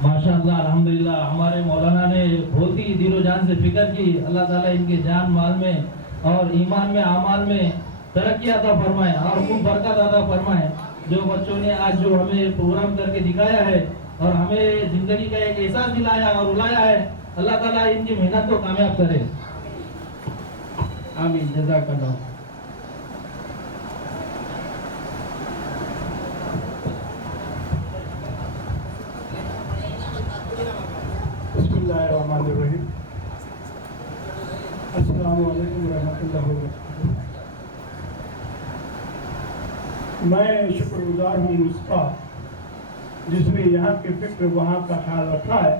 माशाअल्लाह अल्हम्दुलिल्लाह। हमारे मौलाना ने बहुत ही दिलो जान से फिक्र की। अल्लाह ताला इनके जान माल में और ईमान में आमाल में तरक्की अता फरमाए और खूब बरकत अता फरमाए। जो बच्चों ने आज जो हमें प्रोग्राम करके दिखाया है, اور ہمیں زندگی کا ایک احساس دلایا اور رلایا ہے. اللہ تعالیٰ ان کی محنت کو کامیاب کرے. آمین. جزاک اللہ. بسم اللہ الرحمن الرحیم. السلام علیکم ورحمۃ اللہ وبرکاتہ. میں شکر گزار ہوں اس کا جس نے یہاں کی فکر وہاں کا خیال رکھا ہے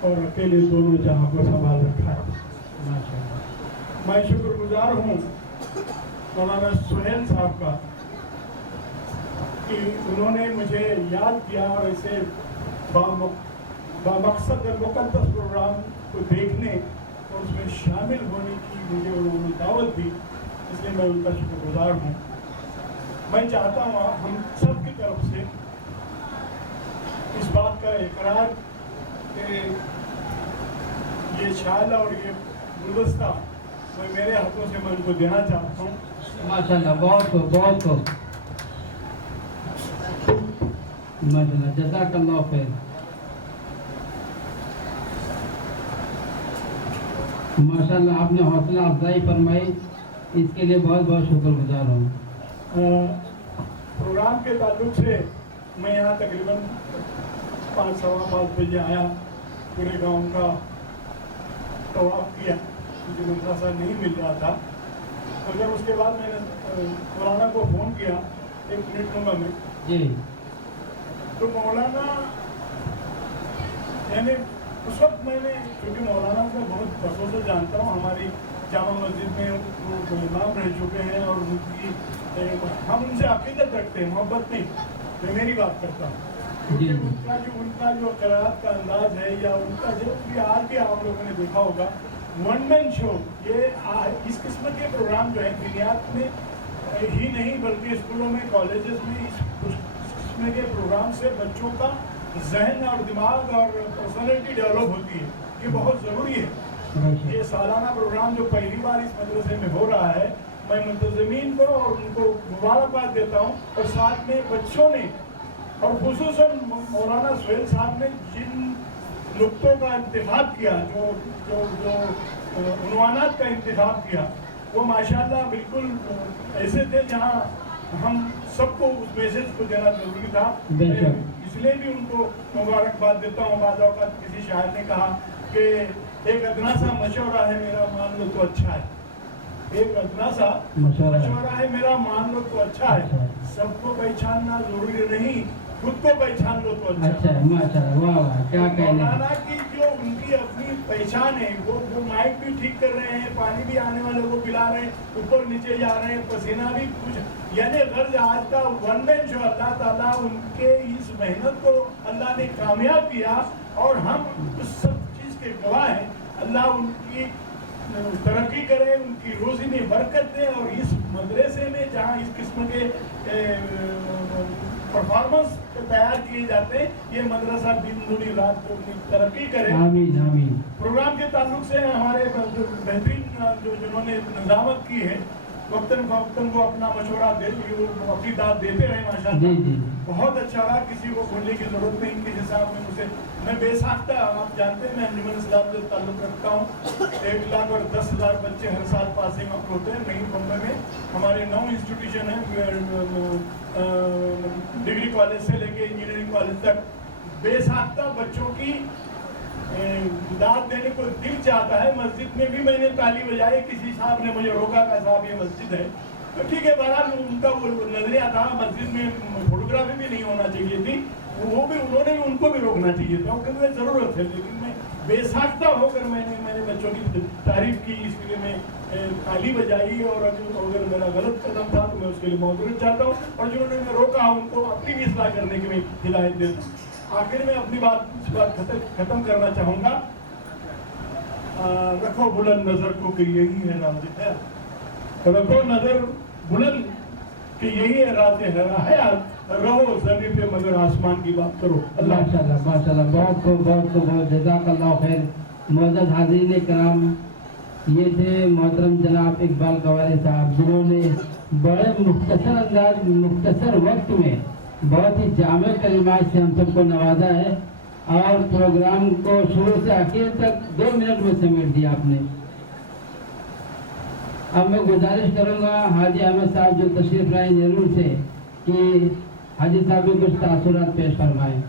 اور اکیلے دونوں جہاں کو سنبھال رکھا ہے. میں شکر گزار ہوں مولانا سہیل صاحب کا کہ انہوں نے مجھے یاد کیا اور اسے بامقصد مقدس پروگرام کو دیکھنے اور اس میں شامل ہونے کی مجھے انہوں نے دعوت دی. اس لیے میں ان کا شکر گزار ہوں. میں چاہتا ہوں ہم سب کی طرف سے اس بات کا اقرار کہ یہ شال اور یہ گلدستہ میں میرے ہاتھوں سے میں ان کو دینا چاہتا ہوں. ماشاء اللہ. بہت خوب بہت خوب. ماشاء اللہ. جزاک اللہ خیر. ماشاء اللہ آپ نے حوصلہ افزائی فرمائی, اس کے لیے بہت بہت شکر گزار ہوں. پروگرام کے تعلق سے میں یہاں تقریباً 5:15 بجے آیا. پورے گاؤں کا طواف کیا, مجھے مدرسہ نہیں مل رہا تھا. مگر اس کے بعد میں نے مولانا کو فون کیا 1 منٹ لوں گا میں. جی. تو مولانا یعنی اس وقت میں نے, کیونکہ مولانا کو بہت برسوں سے جانتا ہوں, ہماری جامع مسجد میں وہ امام رہ چکے ہیں اور ان کی ہم ان سے عقیدت رکھتے ہیں, محبت نہیں. میں میری بات کرتا ہوں کیونکہ ان کا جو قرات کا انداز ہے یا ان کا جو بھی آج بھی آپ لوگوں نے دیکھا ہوگا ون مین شو, یہ اس قسم کے پروگرام جو ہیں دنیات میں ہی نہیں بلکہ اسکولوں میں کالجز میں اس قسم کے پروگرام سے بچوں کا ذہن اور دماغ اور پرسنالٹی ڈیولپ ہوتی ہے. یہ بہت ضروری ہے. یہ سالانہ پروگرام جو پہلی بار اس مدرسے میں ہو رہا ہے, میں منتظمین کو اور ان کو مبارکباد دیتا ہوں. اور ساتھ میں بچوں نے اور خصوصاً مولانا سہیل صاحب نے جن نقطوں کا انتخاب کیا, جو عنوانات کا انتخاب کیا, وہ ماشاءاللہ بالکل ایسے تھے جہاں ہم سب کو اس میسج کو دینا ضروری تھا. اس لیے بھی ان کو مبارکباد دیتا ہوں. بعض اوقات کسی شاعر نے کہا کہ ایک ادنا سا مشورہ ہے میرا مان لو تو اچھا ہے. ایک ادنا سا مشورہ ہے میرا مان لو تو اچھا ہے. سب کو پہچاننا ضروری نہیں, خود کو پہچان لو تو اچھا ہے. مولانا کی جو ان کی اپنی پہچان ہے, وہ مائک بھی ٹھیک کر رہے ہیں, پانی بھی آنے والوں کو پلا رہے ہیں, اوپر نیچے جا رہے ہیں, پسینہ بھی کچھ, یعنی غرض آج کا ون مین جو اللہ تعالیٰ ان کے اس محنت کو اللہ نے کامیاب کیا اور ہم اس سب چیز کے گواہ ہیں. اللہ ان کی ترقی کرے, ان کی روزی میں برکت دے, اور اس مدرسے میں جہاں اس قسم کے پرفارمنس تیار کیے جاتے ہیں, یہ مدرسہ دن دنی رات کو ترقی کرے. آمین آمین. پروگرام کے تعلق سے ہمارے بہترین جنہوں نے نظامت کی ہے, وقتاً فوقتاً وہ اپنا مشورہ اپنی داد دیتے رہے ماشاءاللہ. بہت اچھا رہا. کسی کو بولنے کی ضرورت نہیں. ان کے حساب میں مجھے, میں بے ساختہ, آپ جانتے ہیں میں انجمن اسلام سے تعلق رکھتا ہوں. 1,10,000 بچے ہر سال پاسنگ آؤٹ ہوتے ہیں. نئی بمبئی میں ہمارے 9 انسٹیٹیوشن ہیں, ڈگری کالج سے لے کے انجینئرنگ کالج تک. بے ساختہ بچوں کی داد دینے کو دل چاہتا ہے. مسجد میں بھی میں نے تالی بجائی, کسی صاحب نے مجھے روکا کہ صاحب یہ مسجد ہے, تو ٹھیک ہے. بہرحال ان کا وہ نظریہ تھا, مسجد میں فوٹوگرافی بھی نہیں ہونا چاہیے تھی, وہ بھی انہوں نے بھی ان کو بھی روکنا چاہیے تھا کیونکہ ضرورت ہے. لیکن میں بے ساختہ ہو کر میں نے بچوں کی تعریف کی, اس لیے میں تالی بجائی. اور اگر میرا غلط قدم تھا تو میں اس کے لیے معذرت چاہتا ہوں, اور جنہوں نے میں روکا ان کو اپنی بھی اصلاح کرنے کی میں ہدایت دیتا ہوں. آخر میں اپنی بات ختم کرنا چاہوں گا. رکھو بلند نظر کو کہ یہی ہے راز حیات, رکھو نظر بلند کہ یہی ہے راز حیات, رہو زمین پہ مگر آسمان کی بات کرو. اللہ ماشاءاللہ ماشاءاللہ. بہت خوب بہت خوب. جزاک اللہ خیر. معزز حاضرین کرام, یہ تھے محترم جناب اقبال قواری صاحب, جنہوں نے بڑے مختصر انداز, مختصر وقت میں बहुत ही जामे कलिमात से हम सबको नवाजा है और प्रोग्राम को शुरू से आखिर तक 2 मिनट में समेट दिया आपने। अब मैं गुजारिश करूंगा हाजी अहमद साहब जो तशरीफ लाए नेहरू से कि हाजी साहब भी कुछ तासुरात पेश फरमाएं।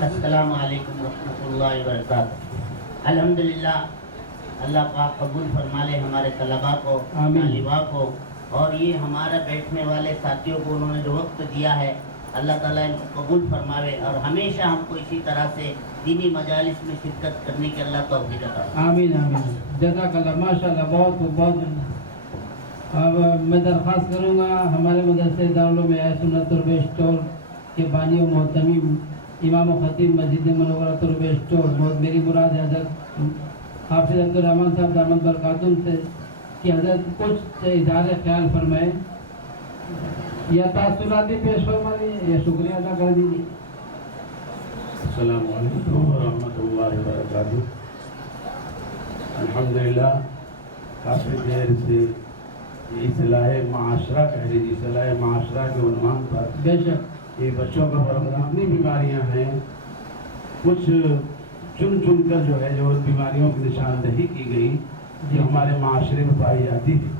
अस्सलामु अलैकुम रहमतुल्लाहि व बरकातहू। अल्हम्दुलिल्लाह अल्लाह पाक कबूल फरमा ले हमारे तलबा को, तालिबा को, और ये हमारा बैठने वाले साथियों को उन्होंने जो वक्त दिया है अल्लाह ताला इनको कबूल फरमावे और हमेशा हमको इसी तरह से दीनी मजालिस में शिरकत करने की अल्लाह तौफीक अता फरमाए। आमीन आमीन। जज़ाकल्लाह, माशाल्लाह, बहुत बहुत। अब मैं दरख्वास्त करूंगा हमारे मदरसे दारुल सुन्नत और स्टोर के बानी और मोहतमीम इमाम खतीब मस्जिद मुनव्वरत और स्टोर बहुत मेरी मुराद है हज़रत हाफिज़ अब्दुल रहमान साहब दामद बरकातुम से कि हज़रत कुछ इज़हार ख्याल फरमाएं या तासुराती पेश फरमाइए या शुक्रिया अदा कर दीजिए। अस्सलामु अलैकुम व रहमतुल्लाहि व बरकातहू। अल्हम्दुलिल्लाह काफ़ी देर से इस्लाह माशरा कह लीजिए, इस्लाह माशरा के उन्वान पर बेशक ये बच्चों का प्रोग्राम, जितनी बीमारियां हैं कुछ चुन चुन कर जो है जो बीमारियों की निशानदही की गई जो हमारे माशरे में पाई जाती है।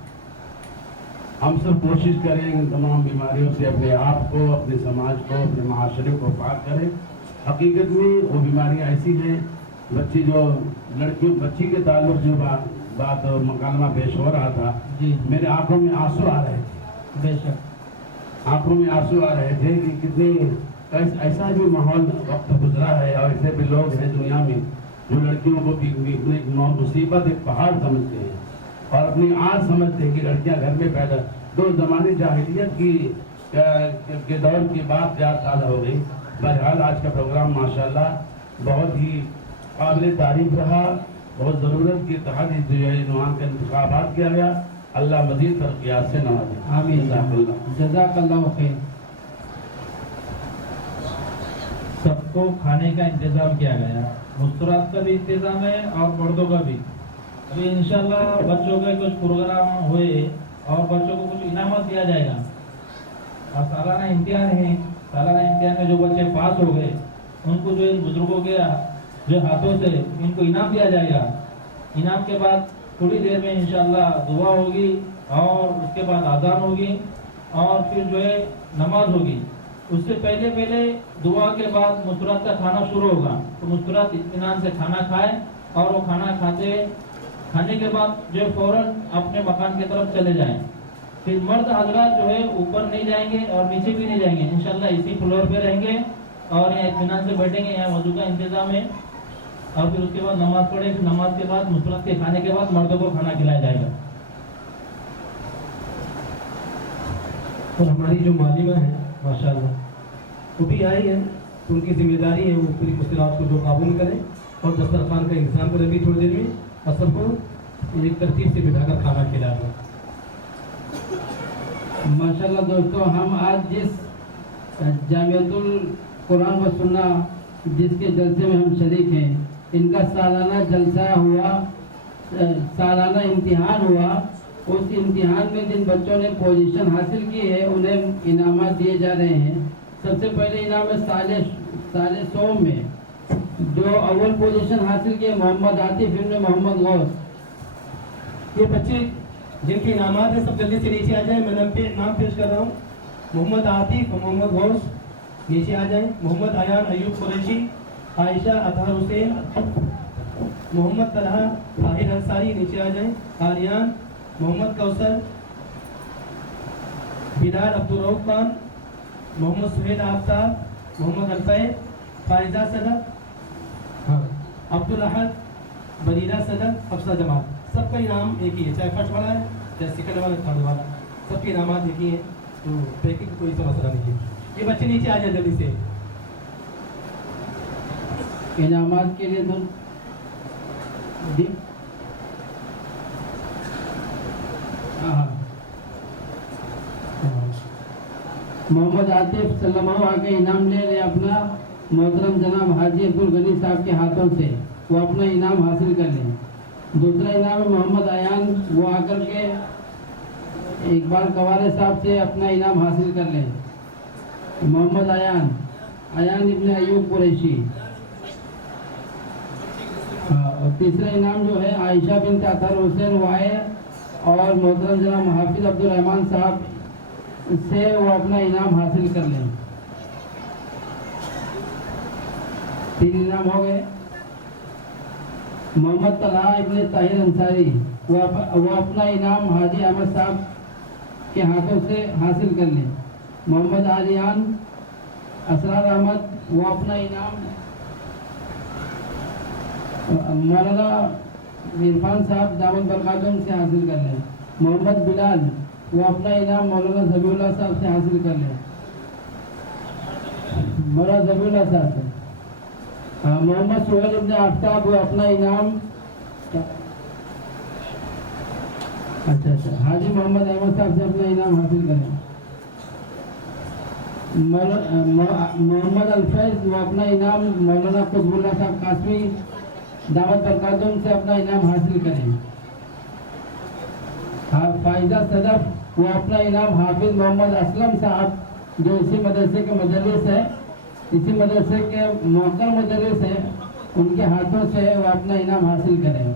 हम सब कोशिश करें इन तमाम बीमारियों से अपने आप को, अपने समाज को, अपने माशरे को पाक करें। हकीकत में वो बीमारियां ऐसी हैं, बच्ची जो लड़कियों बच्ची के ताल्लुक जो बात मकालमा पेश हो रहा था, मेरे आंखों में आंसू आ रहे थे। बेशक आंखों में आंसू आ रहे थे कि कितने ऐसा भी माहौल वक्त गुजरा है और ऐसे भी लोग हैं दुनिया में जो लड़कियों को भी मुसीबत एक पहाड़ समझते हैं और अपनी आग समझते हैं कि लड़कियां घर में पैदा। दो ज़माने जाहिलियत की के दौर की बात याद ताज़ा हो गई। बहरहाल आज का प्रोग्राम माशाल्लाह बहुत ही काबिल तारीफ रहा, बहुत ज़रूरत के तहत जो है इन्वान का इंतखाबात किया गया। अल्लाह मज़ीद तरक्यात से नवाजे। आमीन जज़ाकल्लाह खैर। सबको खाने का इंतज़ाम किया गया, मुस्तरात का भी इंतज़ाम है और मर्दों का भी। अभी इंशाल्लाह बच्चों के कुछ प्रोग्राम हुए और बच्चों को कुछ इनामत दिया जाएगा और सालाना इम्तिहान है। सालाना इम्तिहान में जो बच्चे पास हो गए उनको जो इन बुजुर्गों के जो हाथों से इनको इनाम दिया जाएगा। इनाम के बाद थोड़ी देर में इंशाल्लाह दुआ होगी और उसके बाद आज़ान होगी और फिर जो है नमाज होगी। उससे पहले दुआ के बाद मुस्तरात का खाना शुरू होगा, तो मुस्तरात इत्मीनान से खाना खाए और वो खाने के बाद जो फौरन अपने मकान की तरफ चले जाएं। फिर मर्द हजरात जो है ऊपर नहीं जाएंगे और नीचे भी नहीं जाएंगे, इंशाल्लाह इसी फ्लोर पे रहेंगे और यहाँ इत्मीनान से बैठेंगे। यहाँ वजू का इंतजाम है और फिर उसके बाद नमाज पढ़े। फिर नमाज के बाद मुस्तरात के खाने के बाद मर्दों को खाना खिलाया जाएगा। और हमारी जो मालिमा है माशाल्लाह वो भी आई है, तो उनकी जिम्मेदारी है वो पूरी मुश्किलात को जो काबू में करें और दस्तरखान का इंतजाम करें भी थोड़ी देर में और सबको एक तरतीब से बिठाकर खाना खिला दें। माशाल्लाह दोस्तों, हम आज जिस जामियातुल कुरान व सुन्ना जिसके जलसे में हम शरीक हैं, इनका सालाना जलसा हुआ, सालाना इम्तिहान हुआ। उस इम्तिहान में जिन बच्चों ने पोजीशन हासिल की है उन्हें इनामात दिए जा रहे हैं। सबसे पहले इनाम है साले 100 में जो अव्वल पोजीशन हासिल किए मोहम्मद आतिफ इब्न मोहम्मद गौस। ये बच्चे जिनके इनामात हैं सब जल्दी से नीचे आ जाएं। मैं नाम पेश कर रहा हूँ। मोहम्मद आतिफ, मोहम्मद गौस नीचे आ जाएं। मोहम्मद अयान अयूब कुरैशी, आयशा अतहर हुसैन, मोहम्मद तलहा ताहिर अंसारी नीचे आ जाएं। आर्यान, मोहम्मद कौसर, बिलाल अब्दुल रऊफ खान, मोहम्मद सुहेल आफ्ताब, मोहम्मद अल्फैद, फायजा सदक, अब्दुल अहद, बरीना सदक, अफसा जमाल। सबका इनाम एक ही है, चाहे फर्स्ट वाला है चाहे सेकंड वाला थर्ड वाला, सबके इनामात एक ही है, तो पैकिंग कोई सा मसला नहीं है। ये बच्चे नीचे आ जाए जल्दी से। इनामात के लिए तो मोहम्मद आतिफ सल्लल्लाहु अलैहि इनाम ले रहे अपना मोहतरम जनाब हाजी अब्दुल गनी साहब के हाथों से, वो अपना इनाम हासिल कर लें। दूसरा इनाम है मोहम्मद अयान, वो आकर के اقبال قوارے صاحب سے اپنا انعام حاصل کر لیں. محمد ایان ابن ایوب قریشی. اور تیسرا انعام جو ہے عائشہ بنت اطہر حسین وائے اور محترم جناب محافظ عبدالرحمان صاحب سے وہ اپنا انعام حاصل کر لیں. 3 انعام ہو گئے. محمد طلحہ ابن طاہر انصاری وہ اپنا انعام حاجی احمد صاحب کے ہاتھوں سے حاصل کر لیں. محمد عالیان اسرار احمد وہ اپنا انعام مولانا عرفان صاحب دامن برکاتہم سے حاصل کر لیں. محمد بلال وہ اپنا انعام مولانا ذبیح اللہ صاحب سے حاصل کر لیں. مولانا ذبیح اللہ صاحب سے. محمد سہیل ابن آفتاب وہ اپنا انعام اچھا حاجی محمد احمد صاحب سے اپنا انعام حاصل کریں. محمد الفیض وہ اپنا انعام مولانا قطب اللہ صاحب قاسمی دعوت برکاتہم سے اپنا انعام حاصل کریں. فائزہ صدف وہ اپنا انعام حافظ محمد اسلم صاحب جو اسی مدرسے کے مدرس ہیں، اسی مدرسے کے موقر مدرس ہیں، ان کے ہاتھوں سے وہ اپنا انعام حاصل کریں.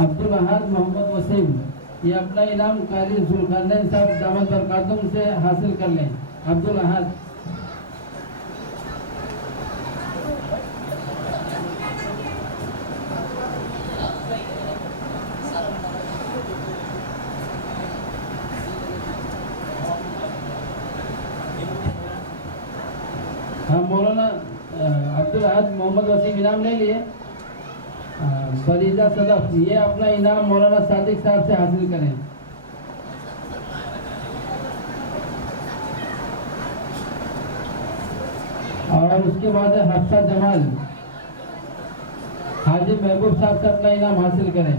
عبدالاحد محمد وسیم یہ اپنا انعام قاری ذوالقرنین صاحب دعوت برکاتہم سے حاصل کر لیں. عبدالاحد. مولانا عبدالاحد محمد وسیم انعام نہیں لیے. فریضہ صدف یہ اپنا انعام مولانا صادق صاحب سے حاصل کریں. اور اس کے بعد حفصہ جمال حاجی محبوب صاحب سے اپنا انعام حاصل کریں.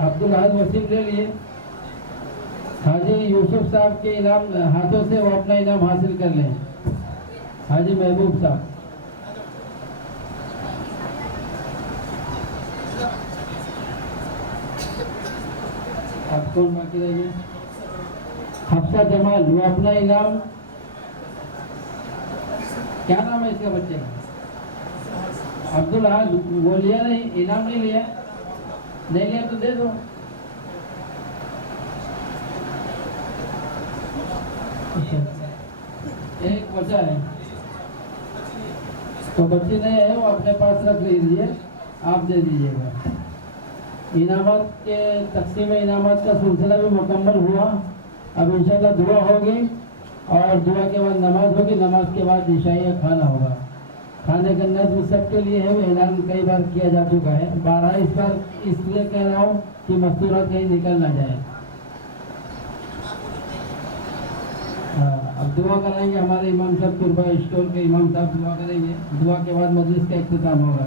عبدالاحد وسیم لے لیے. حاجی یوسف صاحب کے انعام ہاتھوں سے وہ اپنا انعام حاصل کر لیں. حاجی محبوب صاحب. آپ کون باقی رہ گئے؟ حفصہ جمال وہ اپنا انعام کیا نام ہے اس کا بچے کا؟ عبدالاحد وہ لیا نہیں، انعام نہیں لیا. نہیں لیا تو دے دو. ایک بچہ ہے تو بچے نہیں ہے وہ اپنے پاس رکھ لیجیے، آپ دے دیجیے گا. انعامات کے تقسیم انعامات کا سلسلہ بھی مکمل ہوا. اب انشاءاللہ دعا ہوگی اور دعا کے بعد نماز ہوگی. نماز کے بعد عشائی کھانا ہوگا. کھانے کا نظم سب کے لیے ہے، وہ اعلان کئی بار کیا جا چکا ہے. 12 اس بار اس لیے کہہ رہا ہوں کہ مستورات کہیں نکل نہ جائے. اب دعا کریں گے. ہمارے امام صاحب قربہ اسٹور کے امام صاحب دعا کریں گے. دعا کے بعد مجلس کا اختتام ہوگا.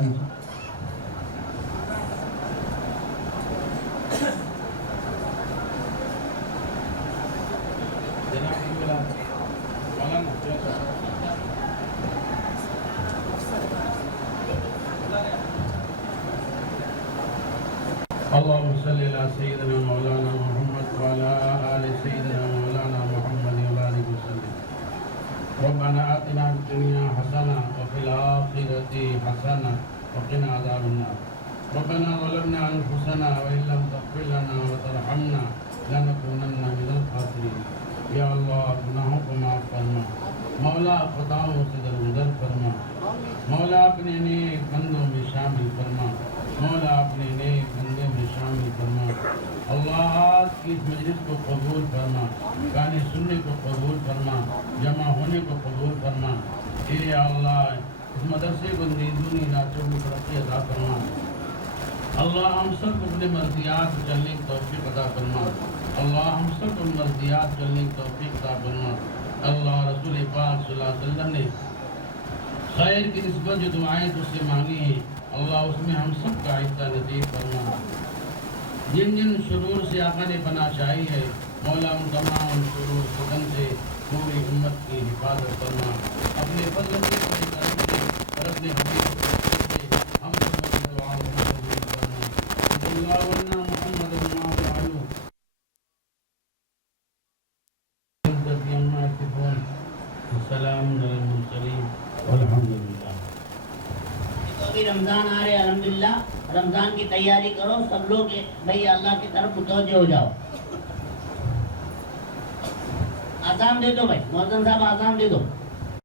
اللهم صل على سيدنا مولانا محمد وعلى آل سيدنا مولانا محمد وبارك وسلم. ربنا آتنا في الدنيا حسنة وفي الآخرة حسنة وقنا عذاب النار. ربنا ظلمنا أنفسنا وإن لم تغفر لنا وترحمنا لنكونن من الخاسرين. یا اللہ گناہوں کو معاف فرما. مولا خطاؤں سے درگزر فرما. مولا اپنے نیک بندوں میں شامل فرما. مولا اپنے نیک بندوں میں شامل فرما. اللہ آج کی اس مجلس کو قبول فرما. گانے سننے کو قبول فرما. جمع ہونے کو قبول فرما. اے اللہ اس مدرسے کو دینی ناچوں میں ترقی عطا فرما. اللہ ہم سب کو اپنے مرضیات چلنے کی توفیق عطا فرما. اللہ ہم سب کو مرضیات چلنے کی توفیق عطا فرما. اللہ رسول پاک صلی اللہ علیہ وسلم نے خیر کی نسبت جو دعائیں تجھ سے مانگی ہیں اللہ اس میں ہم سب کا حصہ نصیب فرما. جن جن شرور سے آقا نے پناہ چاہی ہے मौला उन तमाम शुरूर फितन से पूरी उम्मत की हिफाजत करना, अपने फजल से अपने करम से और अपने हबीब से हम सब की दुआओं को कबूल करना। सल्लल्लाहु अलैहि मुहम्मद मालू सलाम अल्हम्दुलिल्लाह। तो अभी रमज़ान आ रहे, अल्हम्दुलिल्लाह रमज़ान की तैयारी करो सब लोग, भाई अल्लाह की तरफ मुतवज्जह हो जाओ। आज़ान दे दो भाई, मौज़न साहब आज़ान दे दो।